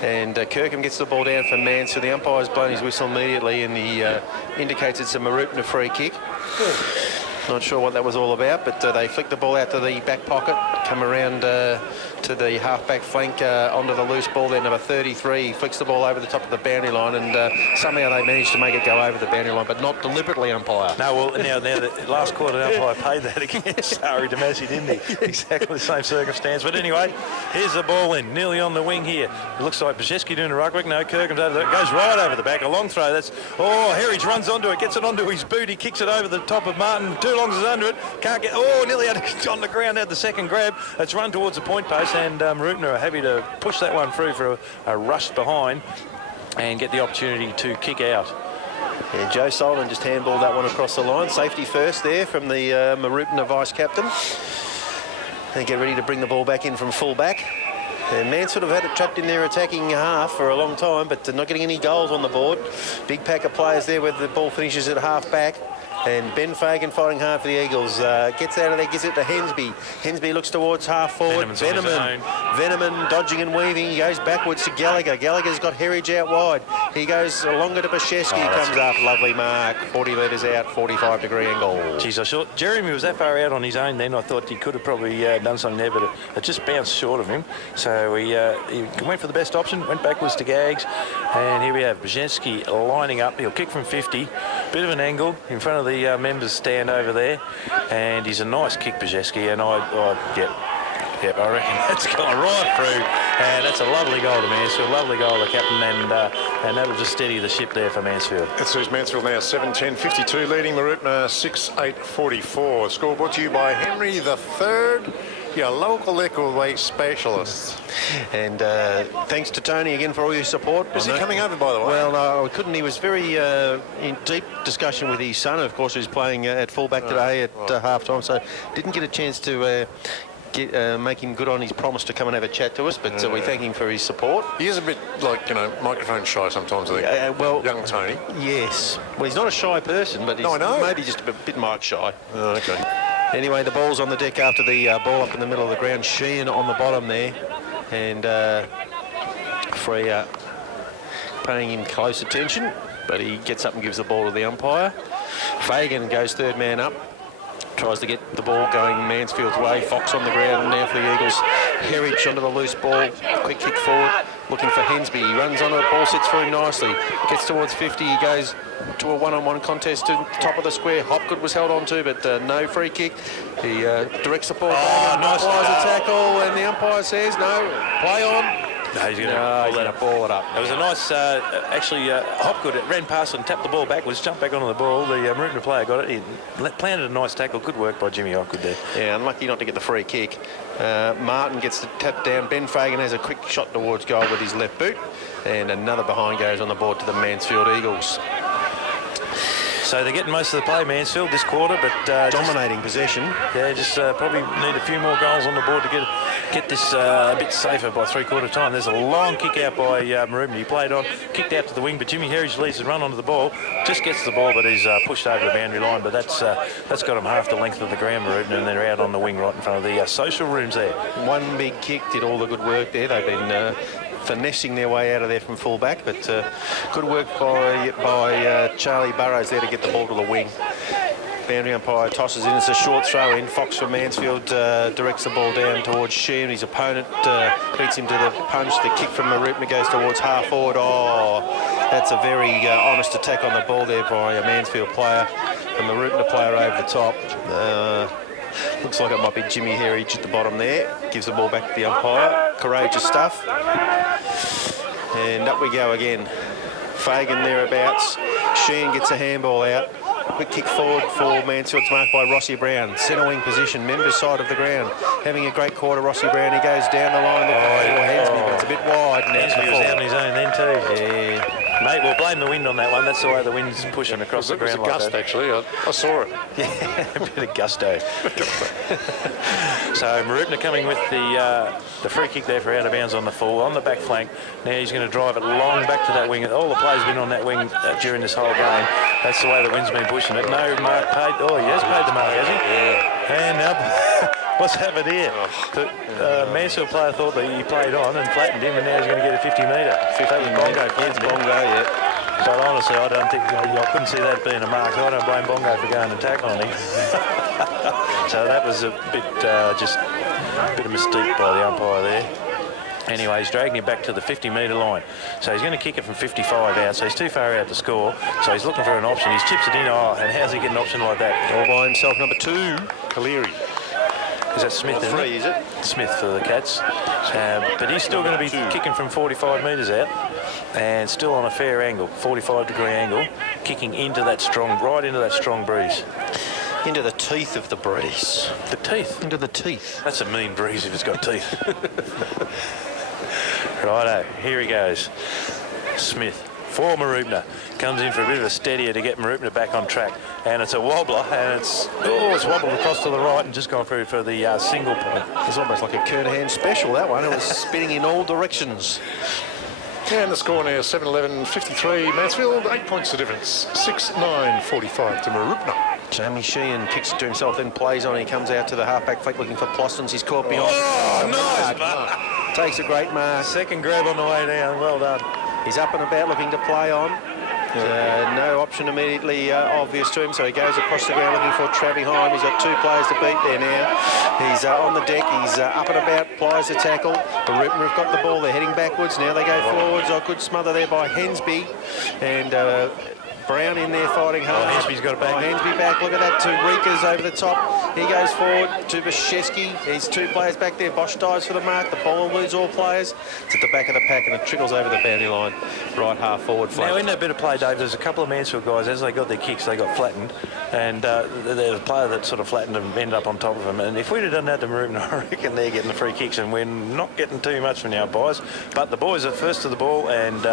And Kirkham gets the ball down for Mansfield. The umpire's blown his whistle immediately, and he indicates it's a Mooroopna free kick. Not sure what that was all about, but they flick the ball out to the back pocket, come around to the half-back flank onto the loose ball there, number 33, flicks the ball over the top of the boundary line, and somehow they managed to make it go over the boundary line, but not deliberately, umpire. No, well, now the last quarter, the umpire paid that against Ari Damasi, didn't he? Exactly the same circumstance. But anyway, here's the ball in, nearly on the wing here. It looks like Brzezinski doing a ruck work. No, Kirkham's over there. Goes right over the back, a long throw. That's, Herridge runs onto it, gets it onto his boot. He kicks it over the top of Martin. Toulongs is under it. Can't get, nearly on the ground, had the second grab. It's run towards the point post, and Mooroopna are happy to push that one through for a rush behind and get the opportunity to kick out. Yeah, Joe Solomon just handballed that one across the line. Safety first there from the Mooroopna vice-captain. And get ready to bring the ball back in from full-back. And Mansfield have had it trapped in their attacking half for a long time, but not getting any goals on the board. Big pack of players there where the ball finishes at half-back. And Ben Fagan fighting hard for the Eagles. Gets out of there, gives it to Hensby. Hensby looks towards half forward. Veneman dodging and weaving. He goes backwards to Gallagher. Gallagher's got Herridge out wide. He goes longer to Bashevsky. Comes up, lovely mark. 40 metres out, 45-degree angle. Geez, I thought Jeremy was that far out on his own then. I thought he could have probably done something there, but it just bounced short of him. So he went for the best option, went backwards to Gags. And here we have Brzezowski lining up. He'll kick from 50. Bit of an angle in front of the members stand over there, and he's a nice kick, Brzezowski, and I reckon that's gone right through, and that's a lovely goal to Mansfield, lovely goal to the captain, and that'll just steady the ship there for Mansfield. It sees Mansfield now 7-10-52, leading Mooroopna 6-8-44. Score brought to you by Henry III, your local liquor waste specialist. And thanks to Tony again for all your support. Is he coming over, by the way? Well, no, I couldn't. He was very in deep discussion with his son, of course, who's playing at fullback today at half-time, so didn't get a chance to make him good on his promise to come and have a chat to us, but we thank him for his support. He is a bit like, microphone shy sometimes, I think. Well, young Tony. Yes. Well, he's not a shy person, but he's maybe just a bit mic shy. Oh, okay. Anyway, the ball's on the deck after the ball up in the middle of the ground. Sheehan on the bottom there. And Freya paying him close attention, but he gets up and gives the ball to the umpire. Fagan goes third man up. Tries to get the ball going Mansfield's way. Fox on the ground now for the Eagles. Herridge onto the loose ball. Quick kick forward. Looking for Hensby. He runs on it. Ball sits through him nicely. Gets towards 50. He goes to a one-on-one contest to the top of the square. Hopgood was held on to, but no free kick. He directs the ball. Nice applies a tackle, and the umpire says no. Play on. No, he's going to ball it up. It was a nice, Hopgood ran past and tapped the ball backwards, jumped back onto the ball. The Mooroopna player got it. He planted a nice tackle. Good work by Jimmy Hopgood there. Yeah, unlucky not to get the free kick. Martin gets the tap down. Ben Fagan has a quick shot towards goal with his left boot. And another behind goes on the board to the Mansfield Eagles. So they're getting most of the play, Mansfield, this quarter, but dominating possession. Yeah, just probably need a few more goals on the board to get this a bit safer by three-quarter time. There's a long kick out by Mooroopna. He played on, kicked out to the wing, but Jimmy Herridge leads the run onto the ball. Just gets the ball, but he's pushed over the boundary line. But that's got him half the length of the ground, Mooroopna, and they're out on the wing right in front of the social rooms there. One big kick did all the good work there. They've been finessing their way out of there from full-back, but good work by Charlie Burrows there to get the ball to the wing. Boundary umpire tosses in. It's a short throw in. Fox from Mansfield directs the ball down towards Sheehan. His opponent beats him to the punch. The kick from Mooroopna goes towards half forward. Oh, that's a very honest attack on the ball there by a Mansfield player. The Mooroopna player over the top. Looks like it might be Jimmy Herridge at the bottom there. Gives the ball back to the umpire. Courageous stuff. And up we go again. Fagan thereabouts. Sheehan gets a handball out. Quick kick forward for Mansfield's mark by Rossi Brown. Centre wing position, members side of the ground. Having a great quarter, Rossi Brown. He goes down the line. Hensby, but it's a bit wide. Hensby was out on his own then too. Yeah. Mate, we'll blame the wind on that one. That's the way the wind's pushing across the ground. It was a gust, actually. I saw it. Yeah, a bit of gusto. So Mooroopna coming with the free kick there for out of bounds on the full, on the back flank. Now he's going to drive it long back to that wing. All the players have been on that wing during this whole game. That's the way the wind's been pushing it. No mark paid. Oh, he has paid the mark, has he? Yeah. And now, what's happened here? The Mansfield player thought that he played on and flattened him, and now he's going to get a 50 metre. Bongo, yeah. But honestly, I don't think I couldn't see that being a mark. So I don't blame Bongo for going and tackling him. So that was a bit just a bit of mystique by the umpire there. Anyway, he's dragging him back to the 50-metre line. So he's going to kick it from 55 out. So he's too far out to score. So he's looking for an option. He's chips it in. Oh, and how's he get an option like that? All by himself, number 2, Kaleri. Is that Smith? 3, is it? Smith for the Cats. But he's still going to be kicking from 45 metres out and still on a fair angle, 45-degree angle, kicking into that strong, right into that strong breeze. Into the teeth of the breeze. The teeth? Into the teeth. That's a mean breeze if it's got teeth. Righto, here he goes. Smith for Mooroopna. Comes in for a bit of a steadier to get Mooroopna back on track. And it's a wobbler, and it's wobbled across to the right and just gone through for the single point. It's almost like a Kernahan special, that one. It was spinning in all directions. Yeah, and the score now 7-11-53 Mansfield, 8 points the difference. 6-9-45 to Mooroopna. Jamie Sheehan kicks it to himself, then plays on. He comes out to the halfback flank looking for Plostons. He's caught behind. Oh, nice mark. Takes a great mark. Second grab on the way down. Well done. He's up and about looking to play on. No option immediately obvious to him, so he goes across the ground looking for Travis Heim. He's got 2 players to beat there now. He's on the deck. He's up and about, plies the tackle. The Mooroopna have got the ball. They're heading backwards. Now they go forwards. Oh, good smother there by Hensby. And Brown in there fighting hard. Hensby's got it back. Hensby back. Look at that. 2 Reekers over the top. He goes forward to Bashevsky. There's 2 players back there. Bosch dives for the mark. The ball will lose all players. It's at the back of the pack and it trickles over the boundary line. Right half forward flank. Now in that bit of play, Dave, there's a couple of Mansfield guys, as they got their kicks, they got flattened. And the player that sort of flattened them ended up on top of them. And if we'd have done that to Mooroopna, I reckon they're getting the free kicks and we're not getting too much from the umpires. But the boys are first to the ball and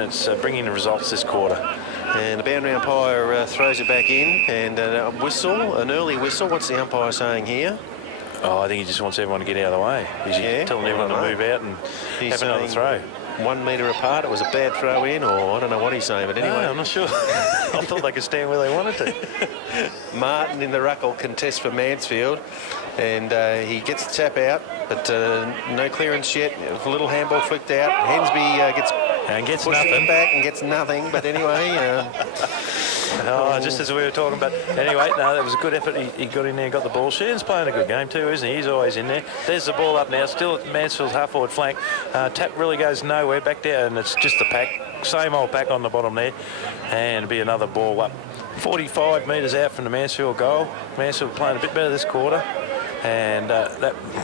it's bringing the results this quarter. And the boundary umpire throws it back in, and a whistle, an early whistle. What's the umpire saying here? Oh, I think he just wants everyone to get out of the way. He's telling everyone to move out and have another throw. 1 metre apart. It was a bad throw in, or I don't know what he's saying, but anyway. No, I'm not sure. I thought they could stand where they wanted to. Martin in the ruck will contest for Mansfield, and he gets the tap out, but no clearance yet. A little handball flicked out. Hensby gets nothing back and gets nothing, but anyway. Just as we were talking about. Anyway, no, that was a good effort. He got in there and got the ball. Sheehan's playing a good game too, isn't he? He's always in there. There's the ball up now, still at Mansfield's half-forward flank. Tap really goes nowhere, back down, and it's just the pack. Same old pack on the bottom there. And it'll be another ball up. 45 metres out from the Mansfield goal. Mansfield playing a bit better this quarter. And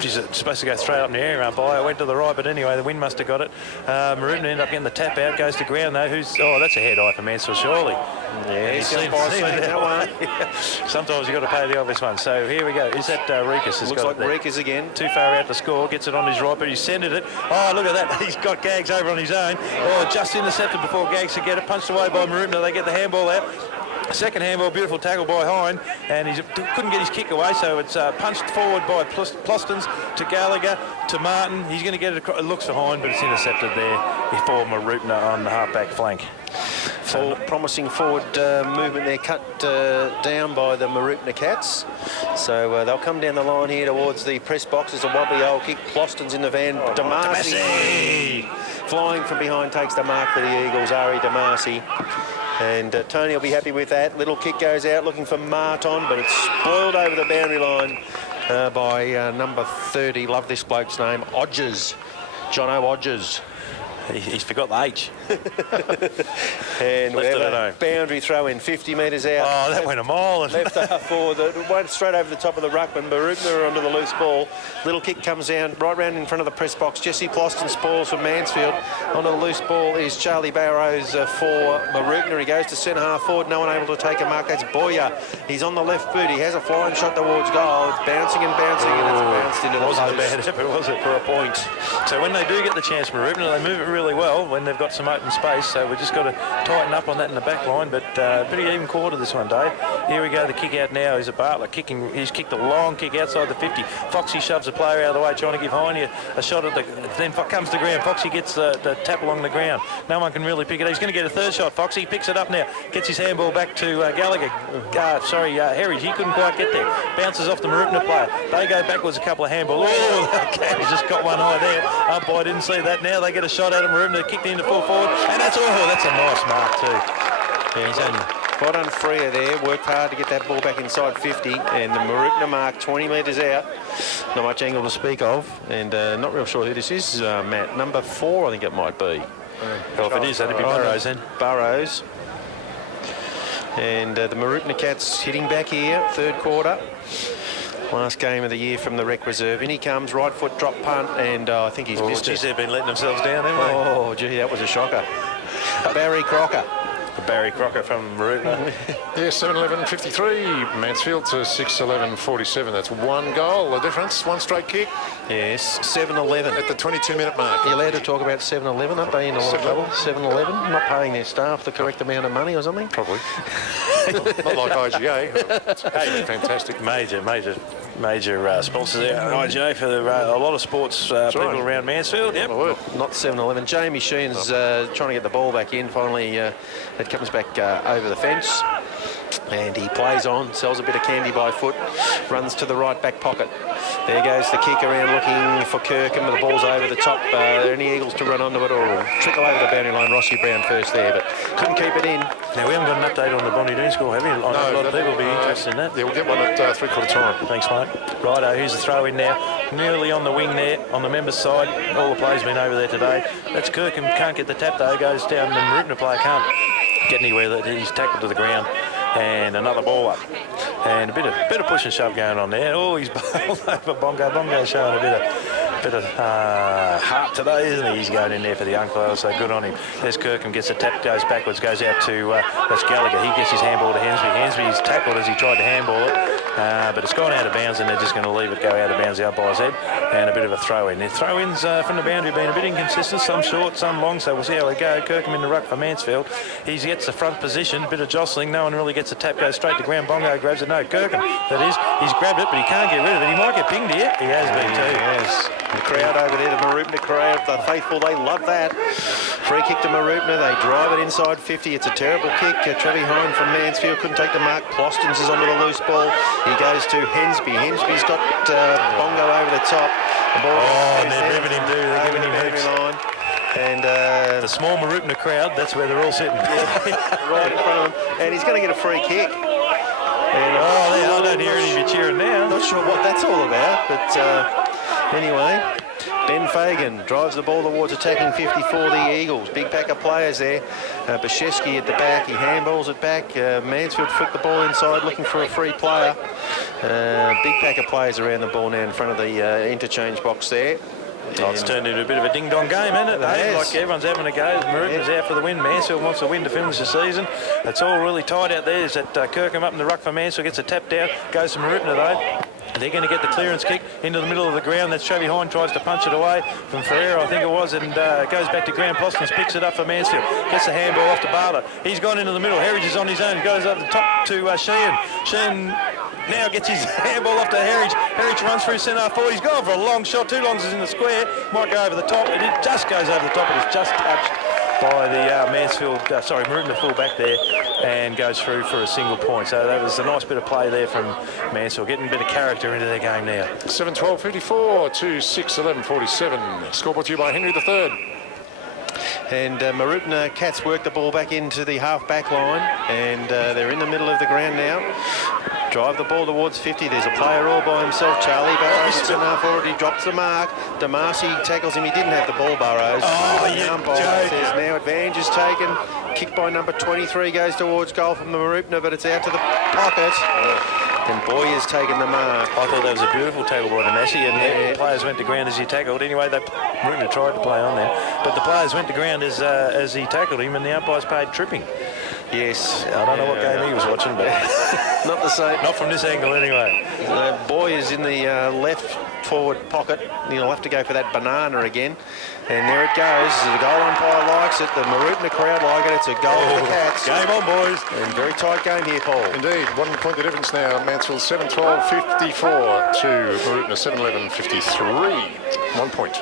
she's supposed to go straight up in the air, umpire. Went to the right, but anyway, the wind must have got it. Mooroopna ended up getting the tap out, goes to ground though. That's a head eye for Mansfield, surely. Yeah, he's seen that one. Sometimes you've got to pay the obvious one. So here we go. Is that Reekus? Looks like Reekus again. Too far out to score, gets it on his right, but he's centred it. Oh, look at that. He's got Gags over on his own. Oh, just intercepted before Gags could get it. Punched away by Mooroopna. They get the handball out. Second handball, beautiful tackle by Hine, and he couldn't get his kick away, so it's punched forward by Plostons to Gallagher to Martin. He's going to get it across. It looks for Hine, but it's intercepted there before Mooroopna on the half-back flank. Full promising forward movement there, cut down by the Mooroopna Cats. So they'll come down the line here towards the press box. There's a wobbly old kick. Plostons in the van. Damasi flying from behind takes the mark for the Eagles. Ari Damasi. And Tony will be happy with that. Little kick goes out looking for Martin, but it's spoiled over the boundary line by number 30. Love this bloke's name. Odgers. Jono Odgers. He's forgot the H. And we have a boundary throw in 50 metres out. Oh, that went a mile. Left half forward. It went straight over the top of the ruckman. Mooroopna are onto the loose ball. Little kick comes down right round in front of the press box. Jesse Ploston spoils for Mansfield. Onto the loose ball is Charlie Barrows for Mooroopna. He goes to centre half forward. No one able to take a mark. That's Boyer. He's on the left boot. He has a flying shot towards goal. It's bouncing and bouncing, and it's bounced into the post. Wasn't a bad effort, was it, for a point? So when they do get the chance, Mooroopna, they move it really well when they've got some open space. So we've just got to tighten up on that in the back line. But pretty even quarter this one, Dave. Here we go. The kick out now is a Bartlett kicking. He's kicked a long kick outside the 50. Foxy shoves a player out of the way, trying to give Heine a shot at the. Then comes to ground. Foxy gets the tap along the ground. No one can really pick it up. He's going to get a third shot. Foxy picks it up now. Gets his handball back to Gallagher. Herridge. He couldn't quite get there. Bounces off the Mooroopna player. They go backwards a couple of handballs. Oh, okay. He's just got one eye there. Umpire didn't see that. Now they get a shot at him. Mooroopna kicked into full forward, and that's a nice mark too. Yeah, he's only... Well done, Freer there. Worked hard to get that ball back inside 50, and the Mooroopna mark 20 metres out. Not much angle to speak of, and not real sure who this is, Matt. Number 4, I think it might be. Well, if it is, that'd be Burrows then. Burrows. And the Mooroopna Cats hitting back here, third quarter. Last game of the year from the rec reserve. In he comes, right foot drop punt, and I think he's missed it. They've been letting themselves down, haven't they? Oh, gee, that was a shocker. Barry Crocker. Barry Crocker from Mooroopna. Yeah, 7-11-53. Mansfield to 6-11-47. That's one goal, the difference. One straight kick Yes, 7-11. at the 22-minute mark. Are you allowed to talk about 7-11? Aren't they in a lot of trouble? 7-11? Not paying their staff the correct amount of money or something? Probably. Not like IGA. It's fantastic. Major sponsors there at IGA for a lot of sports people right. around Mansfield. Yep. Not 7-11. Jamie Sheen's trying to get the ball back in. Finally, it comes back over the fence. And he plays on, sells a bit of candy by foot, runs to the right back pocket. There goes the kick around looking for Kirkham. The ball's over the top. Are there any Eagles to run onto it or trickle over the boundary line? Rossi Brown first there, but couldn't keep it in. Now, we haven't got an update on the Bondi Dean score, have you? I know a lot of people will be interested in that. Yeah, we'll get one at three-quarter time. Thanks, mate. Righto, here's the throw in now. Nearly on the wing there, on the members' side. All the players been over there today. That's Kirkham. Can't get the tap, though. Goes down, and the Mooroopna player can't get anywhere. He's tackled to the ground. And another ball up. And a bit of push and shove going on there. Oh, he's bowled over Bongo. Bongo showing a bit of heart today, isn't he? He's going in there for the umpire, so good on him. There's Kirkham, gets a tap, goes backwards, goes out to, that's Gallagher. He gets his handball to Hensby. Hensby's tackled as he tried to handball it, but it's gone out of bounds, and they're just going to leave it go out of bounds, the umpire's head, and a bit of a throw-in. Their throw-ins from the boundary have been a bit inconsistent, some short, some long, so we'll see how they go. Kirkham in the ruck for Mansfield. He gets the front position, bit of jostling, no one really gets a tap, goes straight to ground. Bongo grabs it, no, Kirkham, that is. He's grabbed it, but he can't get rid of it. He might get pinged here. He has been too. Yes. The crowd over there, the Mooroopna crowd, the faithful, they love that. Free kick to Mooroopna, they drive it inside 50. It's a terrible kick. Trevi Hine from Mansfield couldn't take the mark. Plostons is onto the loose ball. He goes to Hensby. Hensby's got Bongo over the top. The ball and they're ripping him too. They're giving him hoops. And the small Mooroopna crowd, that's where they're all sitting. right in front of him. And he's going to get a free kick. And, I don't hear any of you cheering now. Not sure what that's all about, but anyway, Ben Fagan drives the ball towards attacking 50 for the Eagles. Big pack of players there. Bashevsky at the back, he handballs it back. Mansfield flick the ball inside looking for a free player. Big pack of players around the ball now in front of the interchange box there. Oh, it's turned into a bit of a ding-dong game, hasn't it? Hey, like everyone's having a go. Mooroopna's out for the win. Mansfield wants to win to finish the season. It's all really tight out there. There's that Kirkham up in the ruck for Mansfield, gets a tap down, goes to Mooroopna though. They're going to get the clearance kick into the middle of the ground. That's Trevi Hine, tries to punch it away from Ferreira, I think it was, and goes back to ground. Plostons picks it up for Mansfield. Gets the handball off to Barter. He's gone into the middle. Herridge is on his own. Goes up the top to Sheehan. Sheehan now gets his handball off to Herridge. Herridge runs through centre forward. He's gone for a long shot. Too long is in the square. Might go over the top. It just goes over the top. But it's just touched by the Mooroopna full back there, and goes through for a single point. So that was a nice bit of play there from Mansfield, getting a bit of character into their game now. 7-12-54 to 6-11-47. Scoreboard to you by Henry III. And Mooroopna Cats work the ball back into the half-back line, and they're in the middle of the ground now. Drive the ball towards 50. There's a player all by himself, Charlie Burrows. It's enough already. Drops the mark. Damasi tackles him. He didn't have the ball, Burrows. Oh, you says now advantage is taken. Kick by number 23 goes towards goal from the Mooroopna, but it's out to the pocket. And Boyer's taken the mark. I thought that was a beautiful tackle by Damasi, and the players went to ground as he tackled. Anyway, Mooroopna tried to play on there, but the players went to ground as he tackled him, and the umpires paid tripping. Yes. I don't know what game he was watching, but not the same. Not from this angle anyway. Boyer's in the left forward pocket. He'll have to go for that banana again. And there it goes. The goal umpire likes it. The Mooroopna crowd like it. It's a goal for the Cats. Game on, boys. And very tight game here, Paul. Indeed. 1 point the difference now. Mansfield 7-12-54 to Mooroopna 7-11-53. 1 point.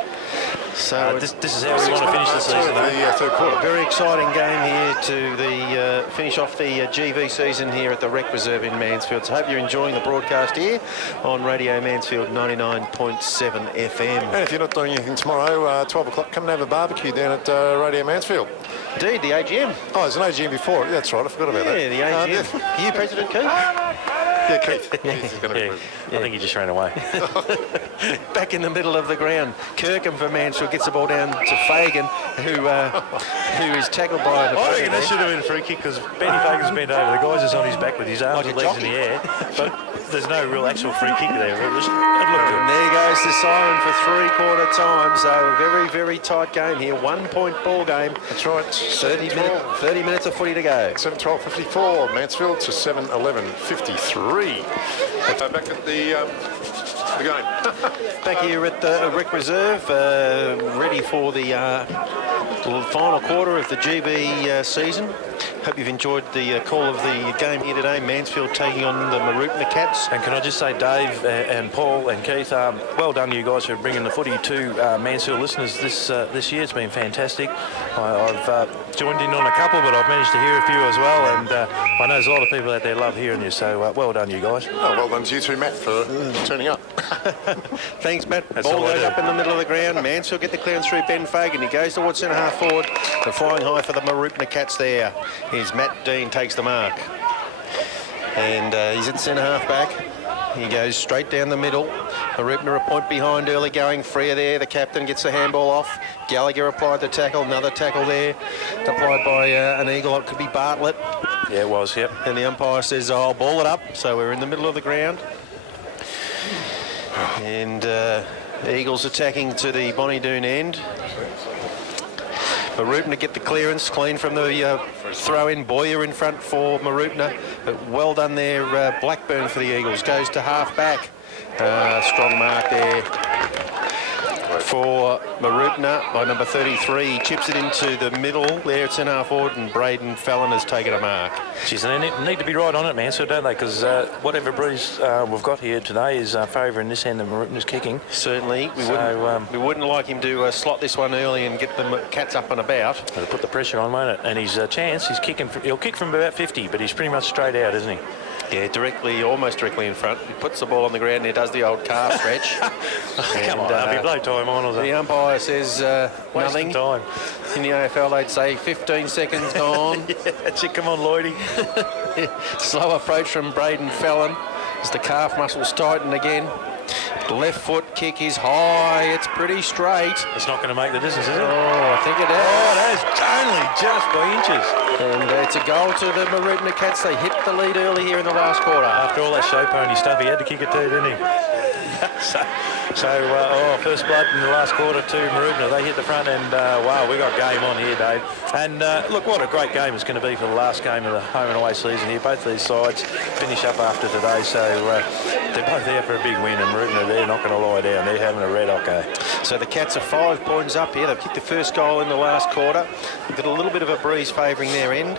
So This is how we want to finish the season. The third quarter. very exciting game here to the finish off the GV season here at the Rec Reserve in Mansfield. So I hope you're enjoying the broadcast here on Radio Mansfield 99.7 FM. And if you're not doing anything tomorrow, 12 o'clock, come and have a barbecue down at Radio Mansfield. Indeed, the AGM. Oh, there's an AGM before it. That's right, I forgot about that. Yeah, the AGM. You, President Keith? Yeah, Keith. Keith is going to be I think he just ran away. Back in the middle of the ground. Kirkham for Mansfield gets the ball down to Fagan, who is tackled by an I reckon that should have been a free kick because Benny Fagan's bent over. The guy's just on his back with his arms Like and a legs in jockey. the air. But there's no real actual free kick there. It looked good. And there goes the siren for three-quarter time. So a very, very tight game here. 1 point ball game. That's right. 30 minutes of footy to go. 7-12-54, Mansfield to 7-11-53. Back at the game. Back here at the Rec Reserve, ready for the final quarter of the GB season. Hope you've enjoyed the call of the game here today. Mansfield taking on the Mooroopna Cats. And can I just say, Dave and Paul and Keith, well done you guys for bringing the footy to Mansfield listeners this year. It's been fantastic. I've joined in on a couple, but I've managed to hear a few as well. And I know there's a lot of people out there love hearing you. So well done you guys. Oh, well done to you too, Matt, for turning up. Thanks, Matt. That's Ball all I goes do. up in the middle of the ground. Mansfield get the clearance through Ben Fagan. He goes towards centre half forward. The flying high for the Mooroopna Cats there. Here's Matt Dean takes the mark. And he's at centre half back. He goes straight down the middle. Mooroopna a point behind early going. Freer there. The captain gets the handball off. Gallagher applied the tackle. Another tackle there. Applied by an Eagle. It could be Bartlett. Yeah, it was, yep. And the umpire says, I'll ball it up. So we're in the middle of the ground. And Eagles attacking to the Bonnie-Doon end. Mooroopna get the clearance, clean from the throw-in. Boyer in front for Mooroopna. But well done there, Blackburn for the Eagles. Goes to half-back. Strong mark there for Mooroopna by number 33. Chips it into the middle there at centre half forward, and Braden Fallon has taken a mark. Geez, they need to be right on it, man, so don't they? Because whatever breeze we've got here today is favouring this end, and Mooroopna's kicking. Certainly. We wouldn't like him to slot this one early and get the Cats up and about. It'll put the pressure on, won't it? And his chance, he'll kick from about 50, but he's pretty much straight out, isn't he? Yeah, almost directly in front. He puts the ball on the ground and he does the old calf stretch. Come on, there'll be blow time on or something. The umpire says nothing. Time. In the AFL, they'd say 15 seconds gone. Yeah, that's it. Come on, Lloydie. Slow approach from Braden Fallon as the calf muscles tighten again. Left foot kick is high. It's pretty straight. It's not going to make the distance, is it? Oh, I think it is. Oh, that is only just by inches. And it's a goal to the Mooroopna Cats. They hit the lead early here in the last quarter. After all that show pony stuff, he had to kick it too, didn't he? First blood in the last quarter to Mooroopna. They hit the front and, wow, we got game on here, Dave. And look, what a great game it's going to be for the last game of the home and away season here. Both these sides finish up after today, so they're both there for a big win, and Mooroopna, they're not going to lie down. They're having a red hot game. So the Cats are 5 points up here. They've kicked the first goal in the last quarter. They've got a little bit of a breeze favouring their end.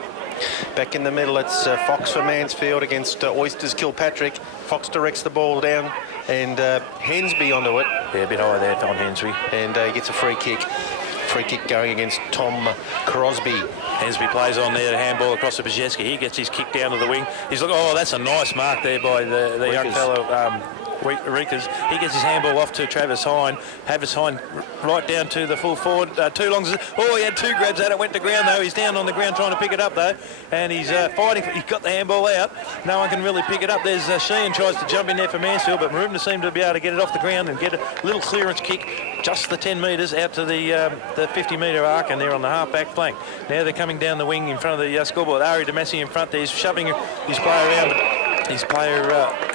Back in the middle, it's Fox for Mansfield against Oysters Kilpatrick. Fox directs the ball down, and Hensby onto it. Yeah, a bit high there on Hensby. And he gets a free kick. Free kick going against Tom Crosby. Hensby plays on there, handball across to Brzezowski. He gets his kick down to the wing. He's looking, oh, that's a nice mark there by the young fellow, Reekers. He gets his handball off to Travis Hine. Travis Hine right down to the full forward. Too long. Oh, he had two grabs at it. Went to ground though. He's down on the ground trying to pick it up though, and he's fighting. He's got the handball out. No one can really pick it up. There's Sheehan tries to jump in there for Mansfield, but Mooroopna seemed to be able to get it off the ground and get a little clearance kick, just the 10 metres out to the 50-metre arc, and they're on the half-back flank. Now they're coming down the wing in front of the scoreboard. Ari Damasi in front there. He's shoving his player around.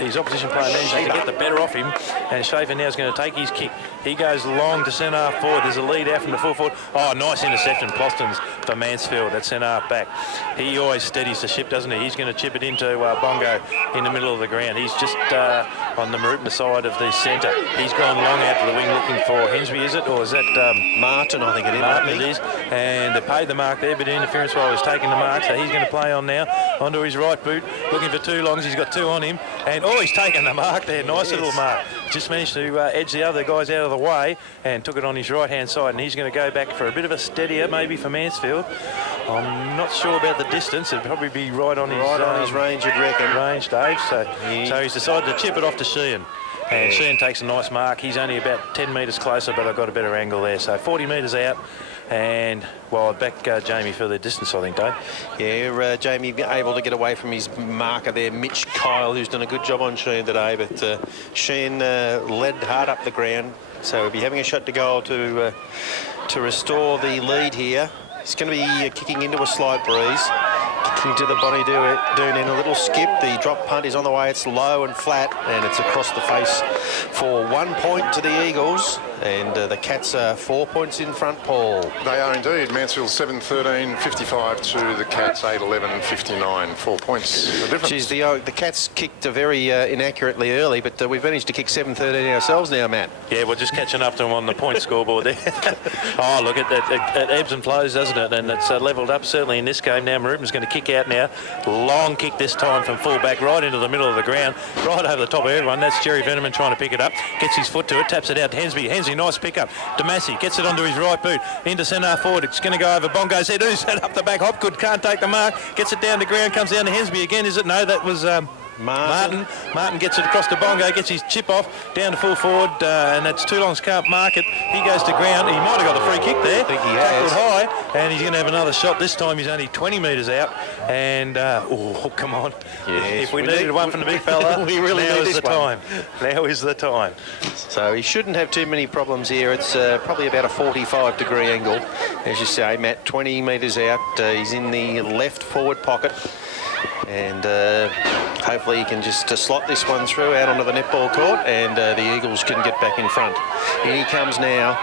His opposition player manages to get the better off him, and Schaefer now is going to take his kick. He goes long to centre half forward. There's a lead out from the full forward. Oh, nice interception, Plostons for Mansfield at centre half back. He always steadies the ship, doesn't he? He's going to chip it into Bongo in the middle of the ground. He's just on the Mooroopna side of the centre. He's gone long out to the wing looking for Hensby, is it? Or is that Martin, I think it is. Martin it is. And they paid the mark there, but interference while he was taking the mark, so he's going to play on now onto his right boot, looking for two longs. He's got two on him, and he's taken the mark there. Nice little mark. just managed to edge the other guys out of the way and took it on his right-hand side, and he's going to go back for a bit of a steadier maybe for Mansfield. I'm not sure about the distance. It'd probably be right on his range, you'd reckon. Range, Dave. So he's decided to chip it off to Sheehan. And Sheehan takes a nice mark. He's only about 10 metres closer, but I've got a better angle there. So 40 metres out. And, well, I'd back Jamie for the distance, I think, Dave. Yeah, Jamie able to get away from his marker there, Mitch Kyle, who's done a good job on Sheehan today. But Sheehan led hard up the ground. So he'll be having a shot to goal to restore the lead here. He's going to be kicking into a slight breeze. Kicking to the Bonnie Doon in a little skip. The drop punt is on the way. It's low and flat, and it's across the face for 1 point to the Eagles. And the Cats are 4 points in front, Paul. They are indeed. Mansfield 7-13, 55 to the Cats 8-11, 59. 4 points the difference. Geez, the Cats kicked very inaccurately early, but we've managed to kick 7-13 ourselves now, Matt. Yeah, we're just catching up to them on the point scoreboard there. Oh, look, it ebbs and flows, doesn't it? And it's levelled up, certainly in this game now. Mooroopna's going to kick out now. Long kick this time from full back, right into the middle of the ground, right over the top of everyone. That's Jerry Veneman trying to pick it up. Gets his foot to it, taps it out to Hensby. Hensby, nice pick up. Damasi gets it onto his right boot, into centre forward. It's going to go over Bongo's head. Who's that up the back? Hopgood can't take the mark. Gets it down to ground, comes down to Hensby again. Is it? No, that was... Martin gets it across to Bongo, gets his chip off, down to full forward, and that's Toulon's can't mark it. He goes to ground. He might have got the free kick there. I think he Tackled has. high, and he's going to have another shot. This time he's only 20 metres out, and oh, come on. Yes, If we needed one from the big fella, we really now need is this the time. Now is the time. So he shouldn't have too many problems here. It's probably about a 45-degree angle. As you say, Matt, 20 metres out. He's in the left forward pocket. And hopefully he can just slot this one through out onto the netball court, and the Eagles can get back in front. In he comes now.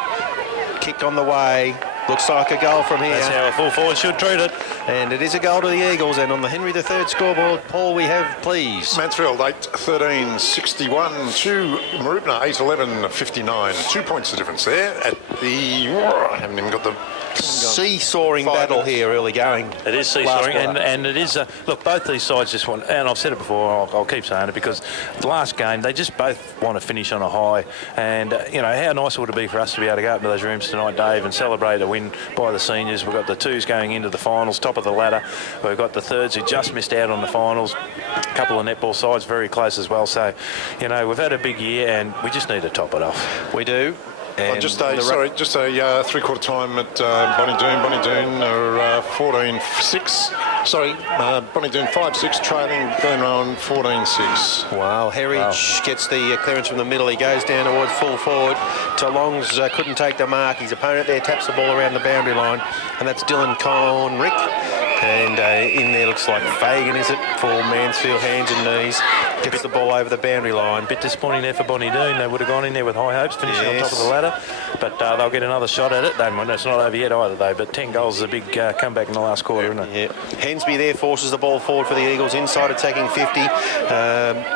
Kick on the way. Looks like a goal from here. That's how a full forward should treat it. And it is a goal to the Eagles. And on the Henry III scoreboard, Paul, we have, please. Mansfield 8-13, 61 to Mooroopna 8-11, 59. 2 points the difference there at the... I haven't even got the... Seesawing 5 battle minutes. here early going. It is seesawing, and it is... look, both these sides just want... And I've said it before, I'll keep saying it, because the last game, they just both want to finish on a high. And, you know, how nice would it be for us to be able to go up to those rooms tonight, Dave, and celebrate a win by the seniors. We've got the twos going into the finals, top of the ladder. We've got the thirds who just missed out on the finals. A couple of netball sides very close as well. So, you know, we've had a big year, and we just need to top it off. We do. And just a three-quarter time at Bonnie Doon. Bonnie Doon are 14-6. Sorry, Bonnie Doon 5-6, trailing Burnrowan 14-6. Wow, Heritage gets the clearance from the middle. He goes down towards full forward. Longs couldn't take the mark. His opponent there taps the ball around the boundary line, and that's Dylan Conrick. And in there looks like Fagan, is it, for Mansfield, hands and knees. Gets the ball over the boundary line. Bit disappointing there for Bonnie Doon. They would have gone in there with high hopes, finishing on top of the ladder. But they'll get another shot at it. It's not over yet either, though. But 10 goals is a big comeback in the last quarter, isn't it? Yeah. Hensby there forces the ball forward for the Eagles, inside attacking 50.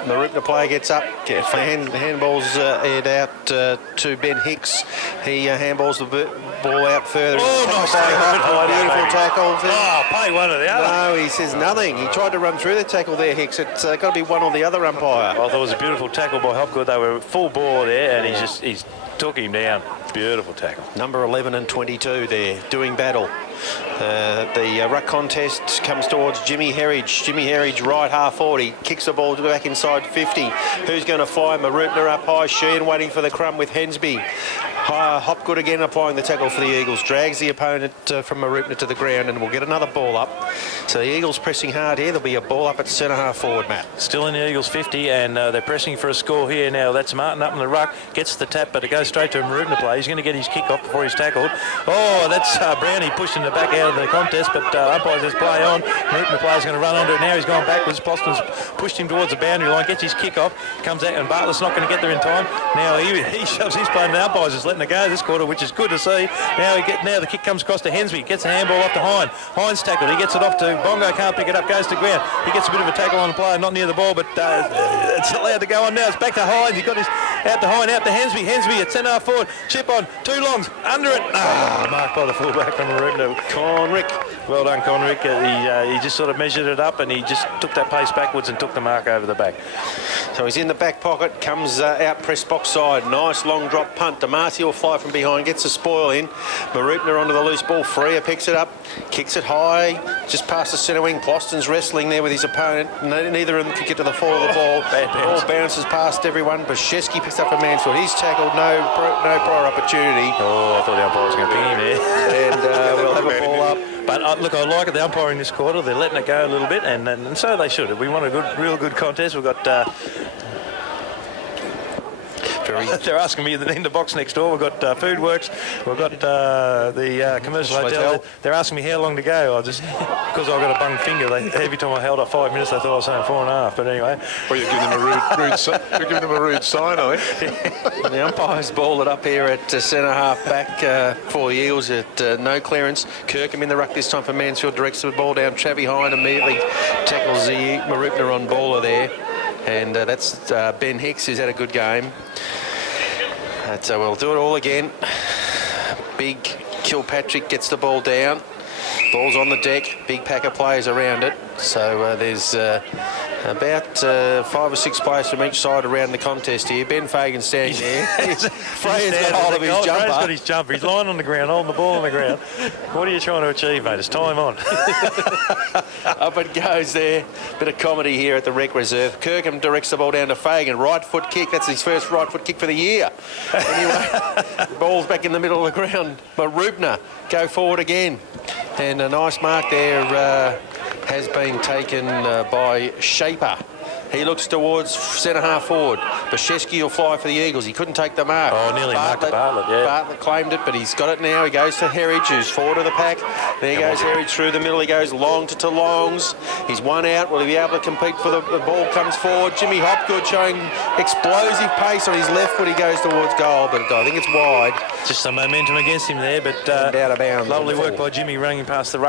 Mooroopna player gets up, handballs it out to Ben Hicks. He handballs the ball out further. Oh, nice tackle. Beautiful tackle. Oh, pay one or the other. No, he says nothing. He tried to run through the tackle there, Hicks. It's got to be one or the other umpire. I thought it was a beautiful tackle by Hopgood. They were full bore there, and he's took him down. Beautiful tackle. Number 11 and 22 there, doing battle. The ruck contest comes towards Jimmy Herridge. Jimmy Herridge, right half 40, kicks the ball back inside 50. Who's going to fly? Mooroopna up high. Sheehan waiting for the crumb with Hensby. Hopgood again applying the tackle for the Eagles. Drags the opponent from Mooroopna to the ground, and we'll get another ball up. So the Eagles pressing hard here. There'll be a ball up at centre half forward, Matt. Still in the Eagles 50, and they're pressing for a score here now. That's Martin up in the ruck, gets the tap, but it goes straight to a Mooroopna play. He's going to get his kick off before he's tackled. Oh, that's Brownie pushing the back out of the contest, but umpire says play on. Mooroopna player's going to run under it now. He's gone backwards. Boston's pushed him towards the boundary line, gets his kick off, comes out, and Bartlett's not going to get there in time. Now he shoves his play, and the umpire's just letting it go this quarter, which is good to see. Now the kick comes across to Hensby, gets a handball off to Hine. Hine's tackled. He gets it off to Bongo, can't pick it up, goes to ground. He gets a bit of a tackle on the player, not near the ball, but it's allowed to go on now. It's back to Hine. He got his out to Hine, out to Hensby. Hensby at centre half forward. Chip on. Toulon's under it. Marked by the fullback from Mooroopna. Conrick. Well done, Conrick. He just sort of measured it up, and he just took that pace backwards and took the mark over the back. So he's in the back pocket, comes out press box side. Nice long drop punt. Damasi will fly from behind, gets the spoil in. Mooroopna onto the loose ball. Freer picks it up, kicks it high, just past the centre wing. Ploston's wrestling there with his opponent. Neither of them can get to the fall of the ball. The ball bounces past everyone. Bashevsky picks up a Mansfield. He's tackled, no prior opportunity. Oh, I thought the umpire was going to ping him there. And we'll have a ball up. But look, I like it, the umpiring this quarter. They're letting it go a little bit, and so they should. We want a real good contest. We've got... they're asking me in the box next door. We've got Food Works. We've got the commercial hotel. They're asking me how long to go. Because I've got a bung finger. Every time I held up 5 minutes, they thought I was saying 4.5. But anyway. Well, you're giving them a rude sign, are you? The umpire's balled it up here at centre half back for the Eagles at no clearance. Kirkham in the ruck this time for Mansfield. Directs the ball down. Travi Hine immediately tackles the Mooroopna on baller there. And that's Ben Hicks, who's had a good game. So we'll do it all again. Big Kilpatrick gets the ball down. Ball's on the deck. Big pack of players around it. So there's about 5 or 6 players from each side around the contest here. Ben Fagan standing there. Freya's got hold of his jumper. Freya's got his jumper. He's lying on the ground, holding the ball on the ground. What are you trying to achieve, mate? It's time on. Up it goes there. Bit of comedy here at the rec reserve. Kirkham directs the ball down to Fagan. Right foot kick. That's his first right foot kick for the year. Anyway, ball's back in the middle of the ground. Mooroopna go forward again. And a nice mark there has been taken by Shaper. He looks towards centre half forward. Bashevsky will fly for the Eagles. He couldn't take the mark. Oh, nearly marked Bartlett, yeah. Bartlett claimed it, but he's got it now. He goes to Herridge, who's forward of the pack. There goes Herridge through the middle. He goes long to Longs. He's one out. Will he be able to compete for the ball? Comes forward. Jimmy Hopgood showing explosive pace on his left foot. He goes towards goal, but I think it's wide. Just some momentum against him there, but out of bounds. Lovely work by Jimmy running past the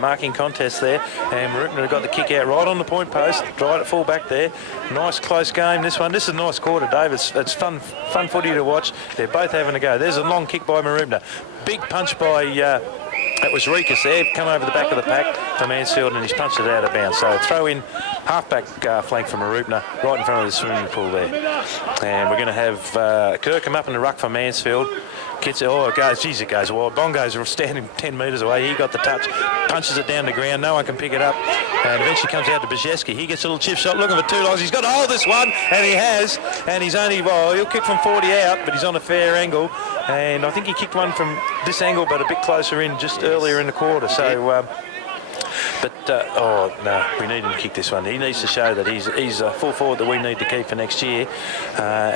marking contest there. And Mooroopna got the kick out right on the point post, right at full back there. Nice close game, this one. This is a nice quarter, Dave. It's fun footy to watch. They're both having a go. There's a long kick by Mooroopna. Big punch by... that was Rikas there, come over the back of the pack for Mansfield, and he's punched it out of bounds. So throw in halfback flank for Mooroopna right in front of the swimming pool there. And we're going to have Kirkham up in the ruck for Mansfield. It goes, geez, it goes wide. Bongo's standing 10 metres away. He got the touch, punches it down the ground. No one can pick it up. And eventually comes out to Bashevsky. He gets a little chip shot, looking for 2 longs. He's got to hold this one, and he has. And he's only, he'll kick from 40 out, but he's on a fair angle. And I think he kicked one from this angle, but a bit closer in, just earlier in the quarter. So, no, we need him to kick this one. He needs to show that he's a full forward that we need to keep for next year.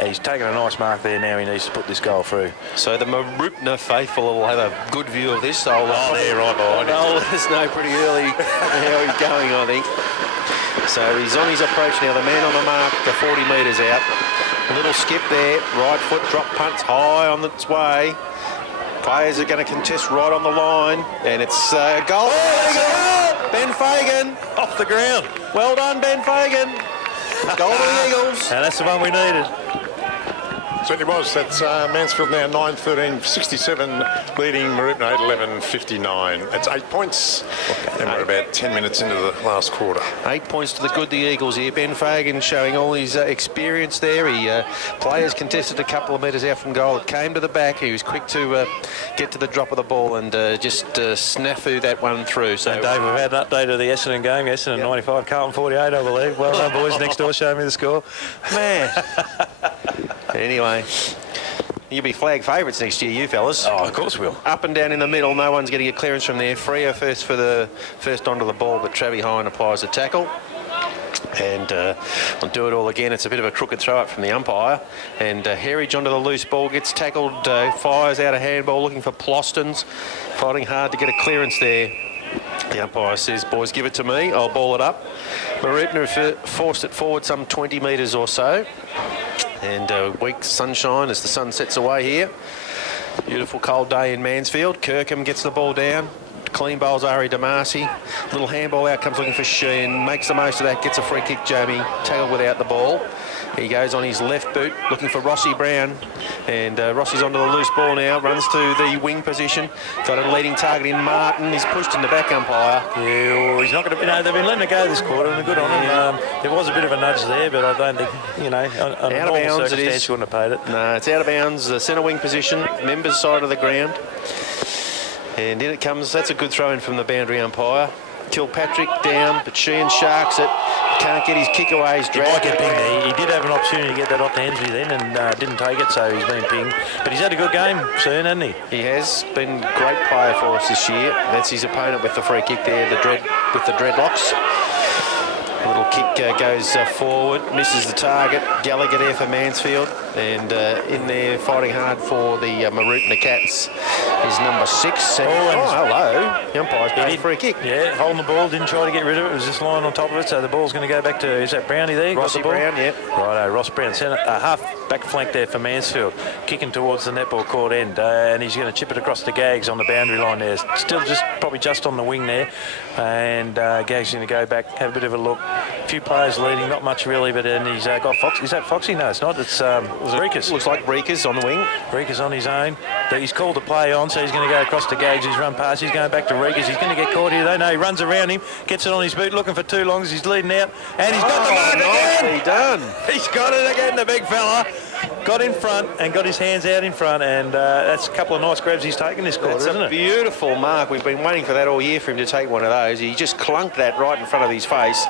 He's taken a nice mark there now. He needs to put this goal through. So the Mooroopna faithful will have a good view of this. They're right behind him. They'll let us know pretty early how he's going, I think. So he's on his approach now. The man on the mark, the 40 metres out. A little skip there. Right foot drop punts high on its way. Players are going to contest right on the line. And it's a goal. Ben Fagan Off the ground. Well done, Ben Fagan. Goal to the Eagles. And that's the one we needed. Certainly was. That's Mansfield now 9-13-67, leading Mooroopna 8-11-59. That's 8 points, and we're about 10 minutes into the last quarter. 8 points to the good, the Eagles here. Ben Fagan showing all his experience there. He players contested a couple of metres out from goal. It came to the back. He was quick to get to the drop of the ball and just snafu that one through. So and Dave, we've had an update of the Essendon game. Essendon 95, Carlton 48, I believe. Well done, boys. Next door, show me the score. Man. Anyway, you'll be flag favourites next year, you fellas. Oh, of course we will. Up and down in the middle, no one's getting a clearance from there. Freo first onto the ball, but Travi Hine applies a tackle. And we'll do it all again. It's a bit of a crooked throw up from the umpire. And Herridge onto the loose ball, gets tackled, fires out a handball, looking for Plostons, fighting hard to get a clearance there. The umpire says, boys, give it to me, I'll ball it up. Mooroopna forced it forward some 20 metres or so. And weak sunshine as the sun sets away here. Beautiful cold day in Mansfield. Kirkham gets the ball down. Clean bowls Ari Damasi. Little handball out, comes looking for Sheen. Makes the most of that, gets a free kick, Jamie. Tackled without the ball. He goes on his left boot, looking for Rossi Brown. And Rossi's onto the loose ball now, runs to the wing position. Got a leading target in Martin. He's pushed in the back umpire. Yeah, well, he's not going to... they've been letting it go this quarter, and good on him. There was a bit of a nudge there, but I don't think, on a normal circumstance, you wouldn't have paid it. No, it's out of bounds, the centre wing position, members' side of the ground. And in it comes, that's a good throw in from the boundary umpire. Kilpatrick down, but Sheehan sharks it. Can't get his kick away. He's dragged it. He did have an opportunity to get that off to Hensby then and didn't take it, so he's been pinged. But he's had a good game soon, hasn't he? He has been a great player for us this year. That's his opponent with the free kick there, with the dreadlocks. A little kick goes forward, misses the target. Gallagher there for Mansfield. And in there fighting hard for the Mooroopna Cats is number 6. And, hello. The umpire's paid a free kick. Yeah, holding the ball, didn't try to get rid of it. It was just lying on top of it, so the ball's going to go back to, is that Brownie there? Rossi Brown, yeah. Righto, Ross Brown, centre, half back flank there for Mansfield, kicking towards the netball court end, and he's going to chip it across the Gags on the boundary line there. Still probably just on the wing there, and Gags going to go back, have a bit of a look. A few players leading, not much really, but then he's got Fox. Is that Foxy? No, it's not. It's Reekus. Looks like Reekus on the wing. Reekus on his own. He's called the play on, so he's going to go across to Gags. He's run past. He's going back to Reekus. He's going to get caught here, though. No, he runs around him, gets it on his boot, looking for too longs. He's leading out, and he's got the mark again. Nicely done. He's got it again, the big fella. Got in front and got his hands out in front, and that's a couple of nice grabs he's taken this quarter, isn't it? That's a beautiful mark. We've been waiting for that all year for him to take one of those. He just clunked that right in front of his face.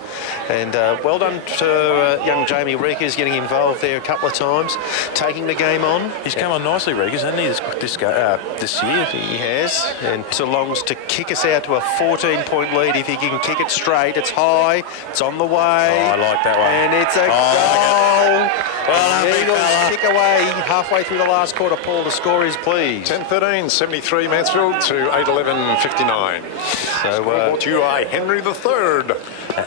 And well done to young Jamie Reekers getting involved there a couple of times, taking the game on. He's come on nicely, Reekers, hasn't he, this year? He has. And Toulongs to kick us out to a 14-point lead if he can kick it straight. It's high. It's on the way. Oh, I like that one. And it's a goal. Well done, big fella. Kick away halfway through the last quarter. Paul, the score is, please. 10-13, 73 Mansfield to 8-11, 59. So, brought to you by Henry III.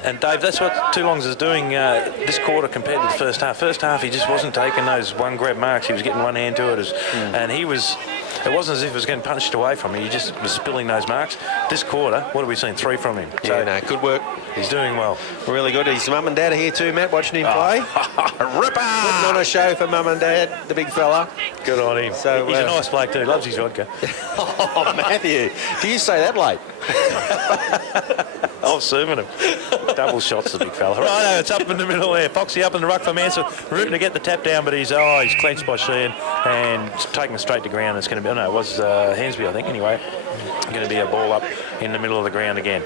And Dave, that's what Toulongs is doing this quarter compared to the first half. First half, he just wasn't taking those one grab marks. He was getting one hand to it, and he was. It wasn't as if it was getting punched away from him. He just was spilling those marks. This quarter, what have we seen? 3 from him. Yeah, no, good work. He's doing well. Really good. His mum and dad are here too, Matt, watching him play. Ripper! Putting on a show for mum and dad, the big fella. Good on him. So, he's a nice bloke too. Loves his vodka. Oh, Matthew. Do you say that late? I'm assuming him. Double shots, the big fella. Righto, it's up in the middle there. Foxy up in the ruck for Mansfield. Rooting to get the tap down, but he's clenched by Sheehan and taking it straight to ground. It's going to be, it was Hensby, I think, anyway. Going to be a ball up in the middle of the ground again.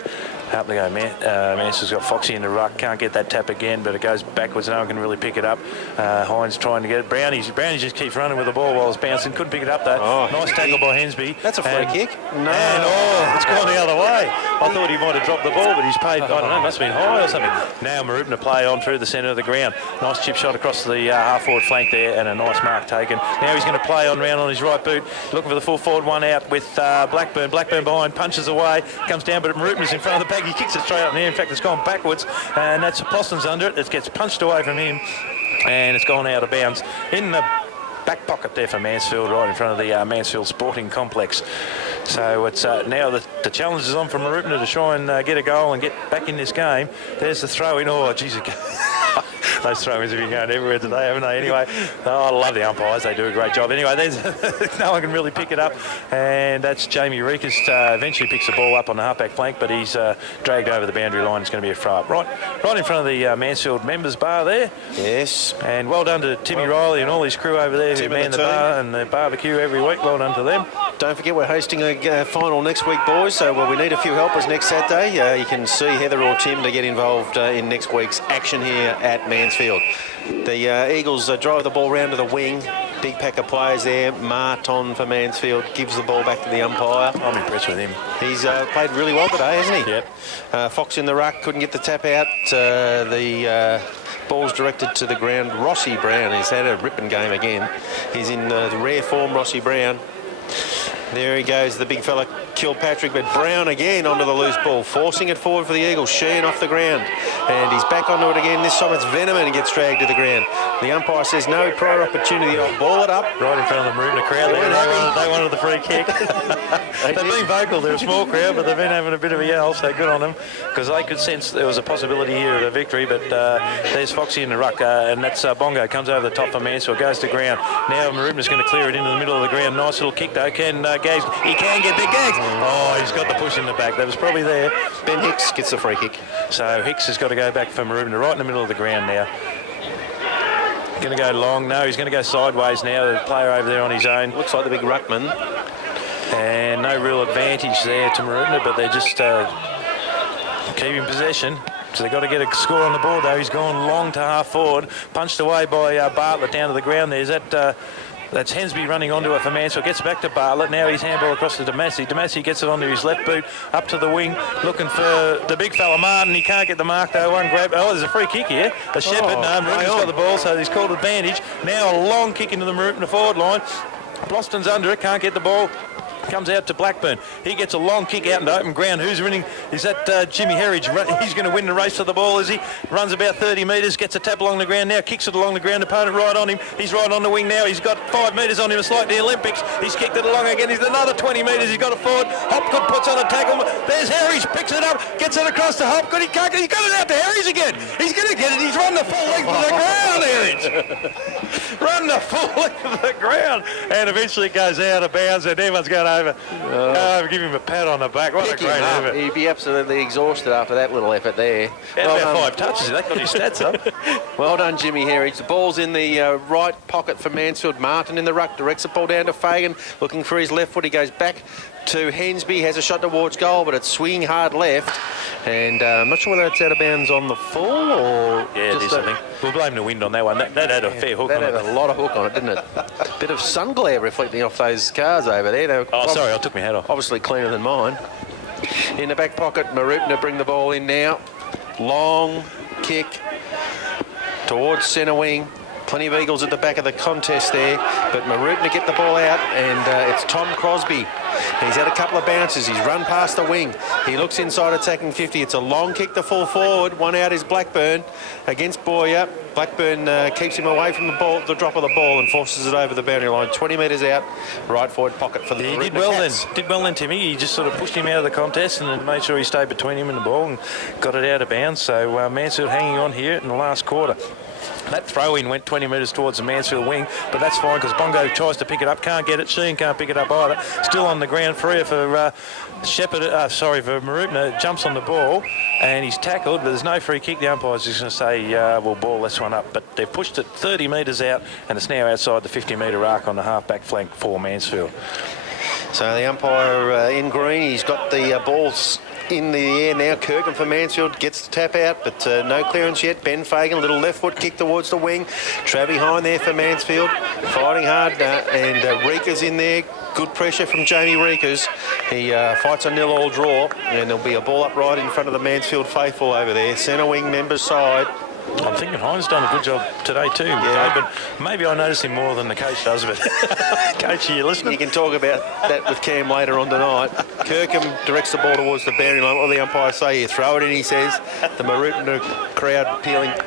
Up they go, Mansfield's got Foxy in the ruck. Can't get that tap again, but it goes backwards. No one can really pick it up. Hines trying to get it. Brownie just keeps running with the ball while it's bouncing. Couldn't pick it up though. Nice tackle by Hensby. That's a free kick. No. And, it's gone the other way. I thought he might have dropped the ball, but he's paid, I don't know, must have been high or something. Now Mooroopna play on through the centre of the ground. Nice chip shot across the half-forward flank there, and a nice mark taken. Now he's going to play on round on his right boot, looking for the full forward one out with Blackburn. Blackburn behind, punches away, comes down, but Mooroopna's in front of the bag. He kicks it straight up in the air. In fact, it's gone backwards, and that's Poston's under it. It gets punched away from him, and it's gone out of bounds in the back pocket there for Mansfield, right in front of the Mansfield Sporting Complex. So it's now the challenge is on for Mooroopna to try and get a goal and get back in this game. There's the throw in. Oh, geez, those throw-ins have been going everywhere today, haven't they? Anyway, I love the umpires. They do a great job. Anyway, there's no one can really pick it up, and that's Jamie Reekus. Eventually picks the ball up on the halfback flank, but he's dragged over the boundary line. It's going to be a throw up right in front of the Mansfield members bar there. Yes. And well done to Timmy Riley and all his crew over there who man the bar and the barbecue every week. Well done to them. Don't forget we're hosting a final next week, boys, so we need a few helpers next Saturday. You can see Heather or Tim to get involved in next week's action here at Mansfield. The Eagles drive the ball round to the wing. Big pack of players there. Martin for Mansfield gives the ball back to the umpire. I'm impressed with him. He's played really well today, hasn't he? Yep. Fox in the ruck, couldn't get the tap out. The ball's directed to the ground. Rossi Brown has had a ripping game again. He's in rare form, Rossi Brown. There he goes, the big fella Kilpatrick, but Brown again onto the loose ball, forcing it forward for the Eagles. Sheehan off the ground, and he's back onto it again. This time it's Veneman gets dragged to the ground. The umpire says no prior opportunity. I'll ball it up. Right in front of the Mooroopna crowd. They wanted the free kick. They've been vocal. They're a small crowd, but they've been having a bit of a yell, so good on them, because they could sense there was a possibility here of a victory. But there's Foxy in the ruck, and that's Bongo. Comes over the top for Mansfield, goes to ground. Now Mooroopna's going to clear it into the middle of the ground. Nice little kick though. Can Gags? He can get there. Gags. Oh, he's got the push in the back. That was probably there. Ben Hicks gets the free kick. So Hicks has got to go back for Mooroopna, right in the middle of the ground now. Going to go long. No, he's going to go sideways now. The player over there on his own. Looks like the big ruckman. And no real advantage there to Mooroopna, but they're just keeping possession. So they've got to get a score on the board, though. He's gone long to half forward. Punched away by Bartlett down to the ground. There's that's Hensby running onto it for Mansfield. Gets back to Bartlett. Now he's handball across to Damasi. Damasi gets it onto his left boot, up to the wing, looking for the big fella Martin. He can't get the mark, though. One grab. Oh, there's a free kick here. A Shepherd. No, Mooroopna's got the ball, so he's called advantage. Now a long kick into the Mooroopna forward line. Bloston's under it. Can't get the ball. Comes out to Blackburn. He gets a long kick out into open ground. Who's winning? Is that Jimmy Herridge? He's going to win the race for the ball, is he? Runs about 30 metres, gets a tap along the ground now, kicks it along the ground, opponent right on him. He's right on the wing now. He's got 5 metres on him, it's like the Olympics. He's kicked it along again. He's another 20 metres. He's got it forward. Hopgood puts on a tackle. There's Herridge, picks it up, gets it across to Hopgood. He can't get it. He's got it out to Herridge again. He's going to get it. He's run the full length of the ground, Herridge. Run the full length of the ground. And eventually it goes out of bounds and everyone's going over. Give him a pat on the back. What a great effort. He'd be absolutely exhausted after that little effort there. Well about 5 touches. That got his stats up. Well done, Jimmy Herridge. The ball's in the right pocket for Mansfield. Martin in the ruck, directs the ball down to Fagan, looking for his left foot. He goes back to Hensby, has a shot towards goal, but it's swinging hard left. And I'm not sure whether it's out of bounds on the full or... Yeah, it is, I think. We'll blame the wind on that one. That had a fair hook on it. That had a lot of hook on it, didn't it? Bit of sun glare reflecting off those cars over there. They were sorry, I took my hat off. Obviously cleaner than mine. In the back pocket, Mooroopna bring the ball in now. Long kick towards centre wing. Plenty of Eagles at the back of the contest there, but Mooroopna get the ball out, and it's Tom Crosby. He's had a couple of bounces. He's run past the wing. He looks inside attacking 50. It's a long kick to full forward. One out is Blackburn against Boyer. Blackburn keeps him away from the ball, the drop of the ball, and forces it over the boundary line. 20 metres out, right forward pocket for the Mooroopna He did well Cats. then. Did well then, Timmy. He just sort of pushed him out of the contest and then made sure he stayed between him and the ball and got it out of bounds. So Mansfield hanging on here in the last quarter. That throw-in went 20 metres towards the Mansfield wing, but that's fine because Bongo tries to pick it up, can't get it. Sheehan can't pick it up either. Still on the ground, freer for for Mooroopna. Jumps on the ball and he's tackled, but there's no free kick. The umpire's just going to say, we'll ball this one up. But they've pushed it 30 metres out and it's now outside the 50-metre arc on the half-back flank for Mansfield. So the umpire in green, he's got the balls in the air now. Kirkham for Mansfield gets the tap out, but no clearance yet. Ben Fagan, little left foot kick towards the wing. Trav behind there for Mansfield, fighting hard, and Reekers in there. Good pressure from Jamie Reekers. He fights a 0-0 draw, and there'll be a ball up right in front of the Mansfield faithful over there. Centre wing members side. I'm thinking Hines done a good job today too, Dave, but maybe I notice him more than the coach does. But Coach, are you listening? You can talk about that with Cam later on tonight. Kirkham directs the ball towards the boundary line. What do the umpire say here? Throw it in, he says. The Mooroopna crowd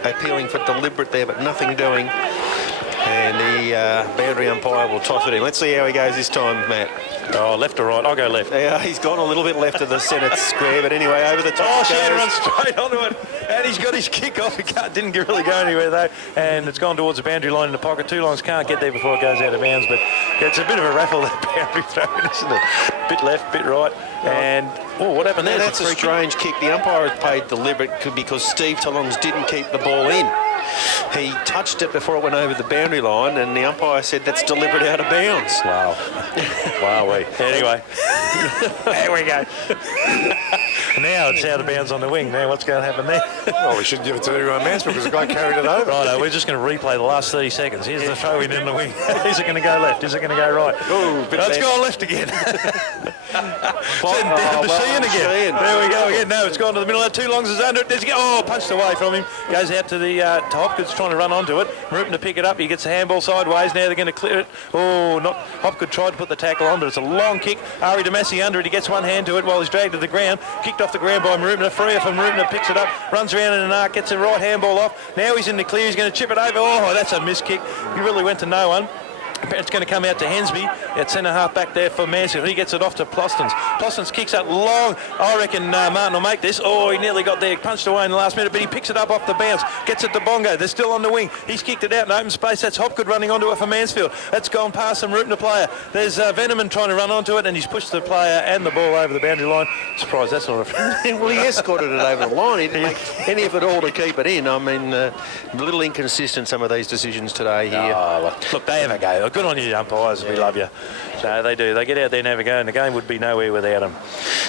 appealing for deliberate there, but nothing doing. And the boundary umpire will toss it in. Let's see how he goes this time, Matt. Oh, left or right? I'll go left. Yeah, he's gone a little bit left of the centre square, but anyway, over the top. Oh, Sheehan runs straight onto it, and he's got his kick off. He didn't really go anywhere though, and it's gone towards the boundary line in the pocket. Two lines can't get there before it goes out of bounds, but it's a bit of a raffle, that boundary throw, isn't it? Bit left, bit right, and what happened there? That's a strange kick. The umpire has played deliberate because Steve Talongs didn't keep the ball in. He touched it before it went over the boundary line, and the umpire said that's deliberate out of bounds. Wow. Wow. Anyway, there we go. Now it's out of bounds on the wing. Now what's going to happen there? Well, we should give it to Mansfield because the guy carried it over. Righto, we're just going to replay the last 30 seconds. Here's the throw in the wing. Is it going to go left? Is it going to go right? Ooh, It's gone left again. Sitting down to Sheehan again. Sheehan. There we go again. No, it's gone to the middle. Two longs is under it. There's punched away from him. Goes out to the to Hopkins trying to run onto it. Mooroopna to pick it up. He gets the handball sideways. Now they're going to clear it. Oh, not Hopkins tried to put the tackle on, but it's a long kick. Ari Damasi under it. He gets one hand to it while he's dragged to the ground. Kicked off the ground by Mooroopna. Freer from Mooroopna picks it up. Runs around in an arc. Gets the right handball off. Now he's in the clear. He's going to chip it over. Oh, that's a miss kick. He really went to no one. It's going to come out to Hensby at centre half back there for Mansfield. He gets it off to Plostons. Plostons kicks it long. I reckon Martin will make this. Oh, he nearly got there. Punched away in the last minute, but he picks it up off the bounce. Gets it to Bongo. They're still on the wing. He's kicked it out in open space. That's Hopgood running onto it for Mansfield. That's gone past some Mooroopna player. There's Veneman trying to run onto it, and he's pushed the player and the ball over the boundary line. Surprised that's not a... Well, he escorted it over the line. He didn't make any effort at all to keep it in. I mean, a little inconsistent, some of these decisions today here. Oh, look, they have a go. Good on you, umpires. We love you. So they do. They get out there and have a go, and the game would be nowhere without them.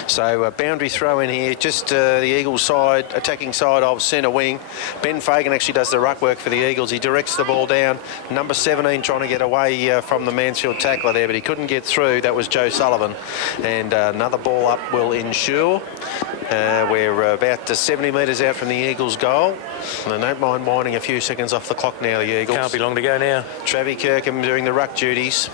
So boundary throw in here, just the Eagles side, attacking side of centre wing. Ben Fagan actually does the ruck work for the Eagles. He directs the ball down. Number 17 trying to get away from the Mansfield tackler there, but he couldn't get through. That was Joe Sullivan. And another ball up will ensure. We're about 70 metres out from the Eagles' goal. And they don't mind winding a few seconds off the clock now, the Eagles. Can't be long to go now. Travis Kirkham doing the ruck duties.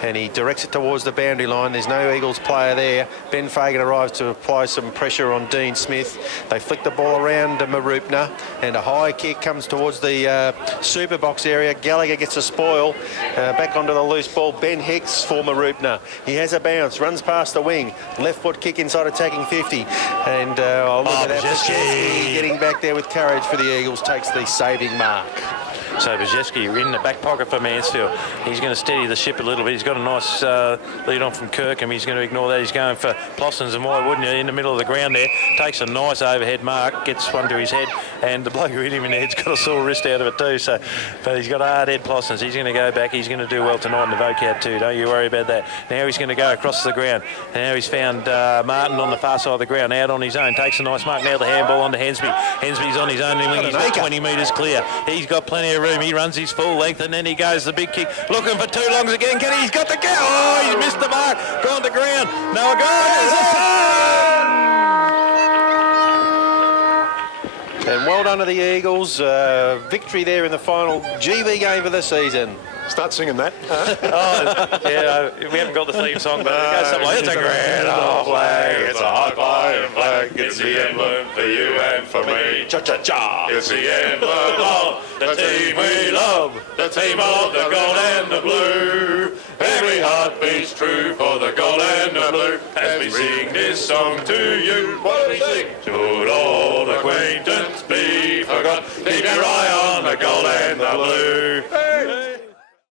And he directs it towards the boundary line. There's no Eagles player there. Ben Fagan arrives to apply some pressure on Dean Smith. They flick the ball around to Mooroopna, and a high kick comes towards the super box area. Gallagher gets a spoil. Back onto the loose ball. Ben Hicks for Mooroopna. He has a bounce, runs past the wing. Left foot kick inside attacking 50. And look at that. Bajewski getting back there with courage for the Eagles takes the saving mark. So Bajewski in the back pocket for Mansfield. He's going to steady the ship a little bit. He's got a nice lead on from Kirkham. He's going to ignore that. He's going for Plostons, and why wouldn't you? In the middle of the ground there. Takes a nice overhead mark. Gets one to his head. And the bloke who hit him in the head's got a sore wrist out of it too. So, but he's got a hard head, Plostons. He's going to go back. He's going to do well tonight in the vote too. Don't you worry about that. Now he's going to go across the ground. And now he's found Martin on the far side of the ground. Out on his own. Takes a nice mark. Now the handball onto Hensby. Hensby's on his own wing. He's got 20 metres clear. He's got plenty of room. He runs his full length, and then he goes the big kick, looking for two longs again. He's got the go. Oh, he's missed the mark. Gone to ground. No goal. And well done to the Eagles. Victory there in the final GV game of the season. Start singing that. Oh, yeah, we haven't got the theme song, but it goes something like, it's a grand old flag, it's a high-flying flag, it's the emblem for you and for me. Cha-cha-cha! It's the emblem of the team we love, the team of the gold and the blue. Every heart beats true for the gold and the blue, as we sing this song to you. What do we sing? Should old acquaintance be forgot, keep your eye on the gold and the blue. Hey!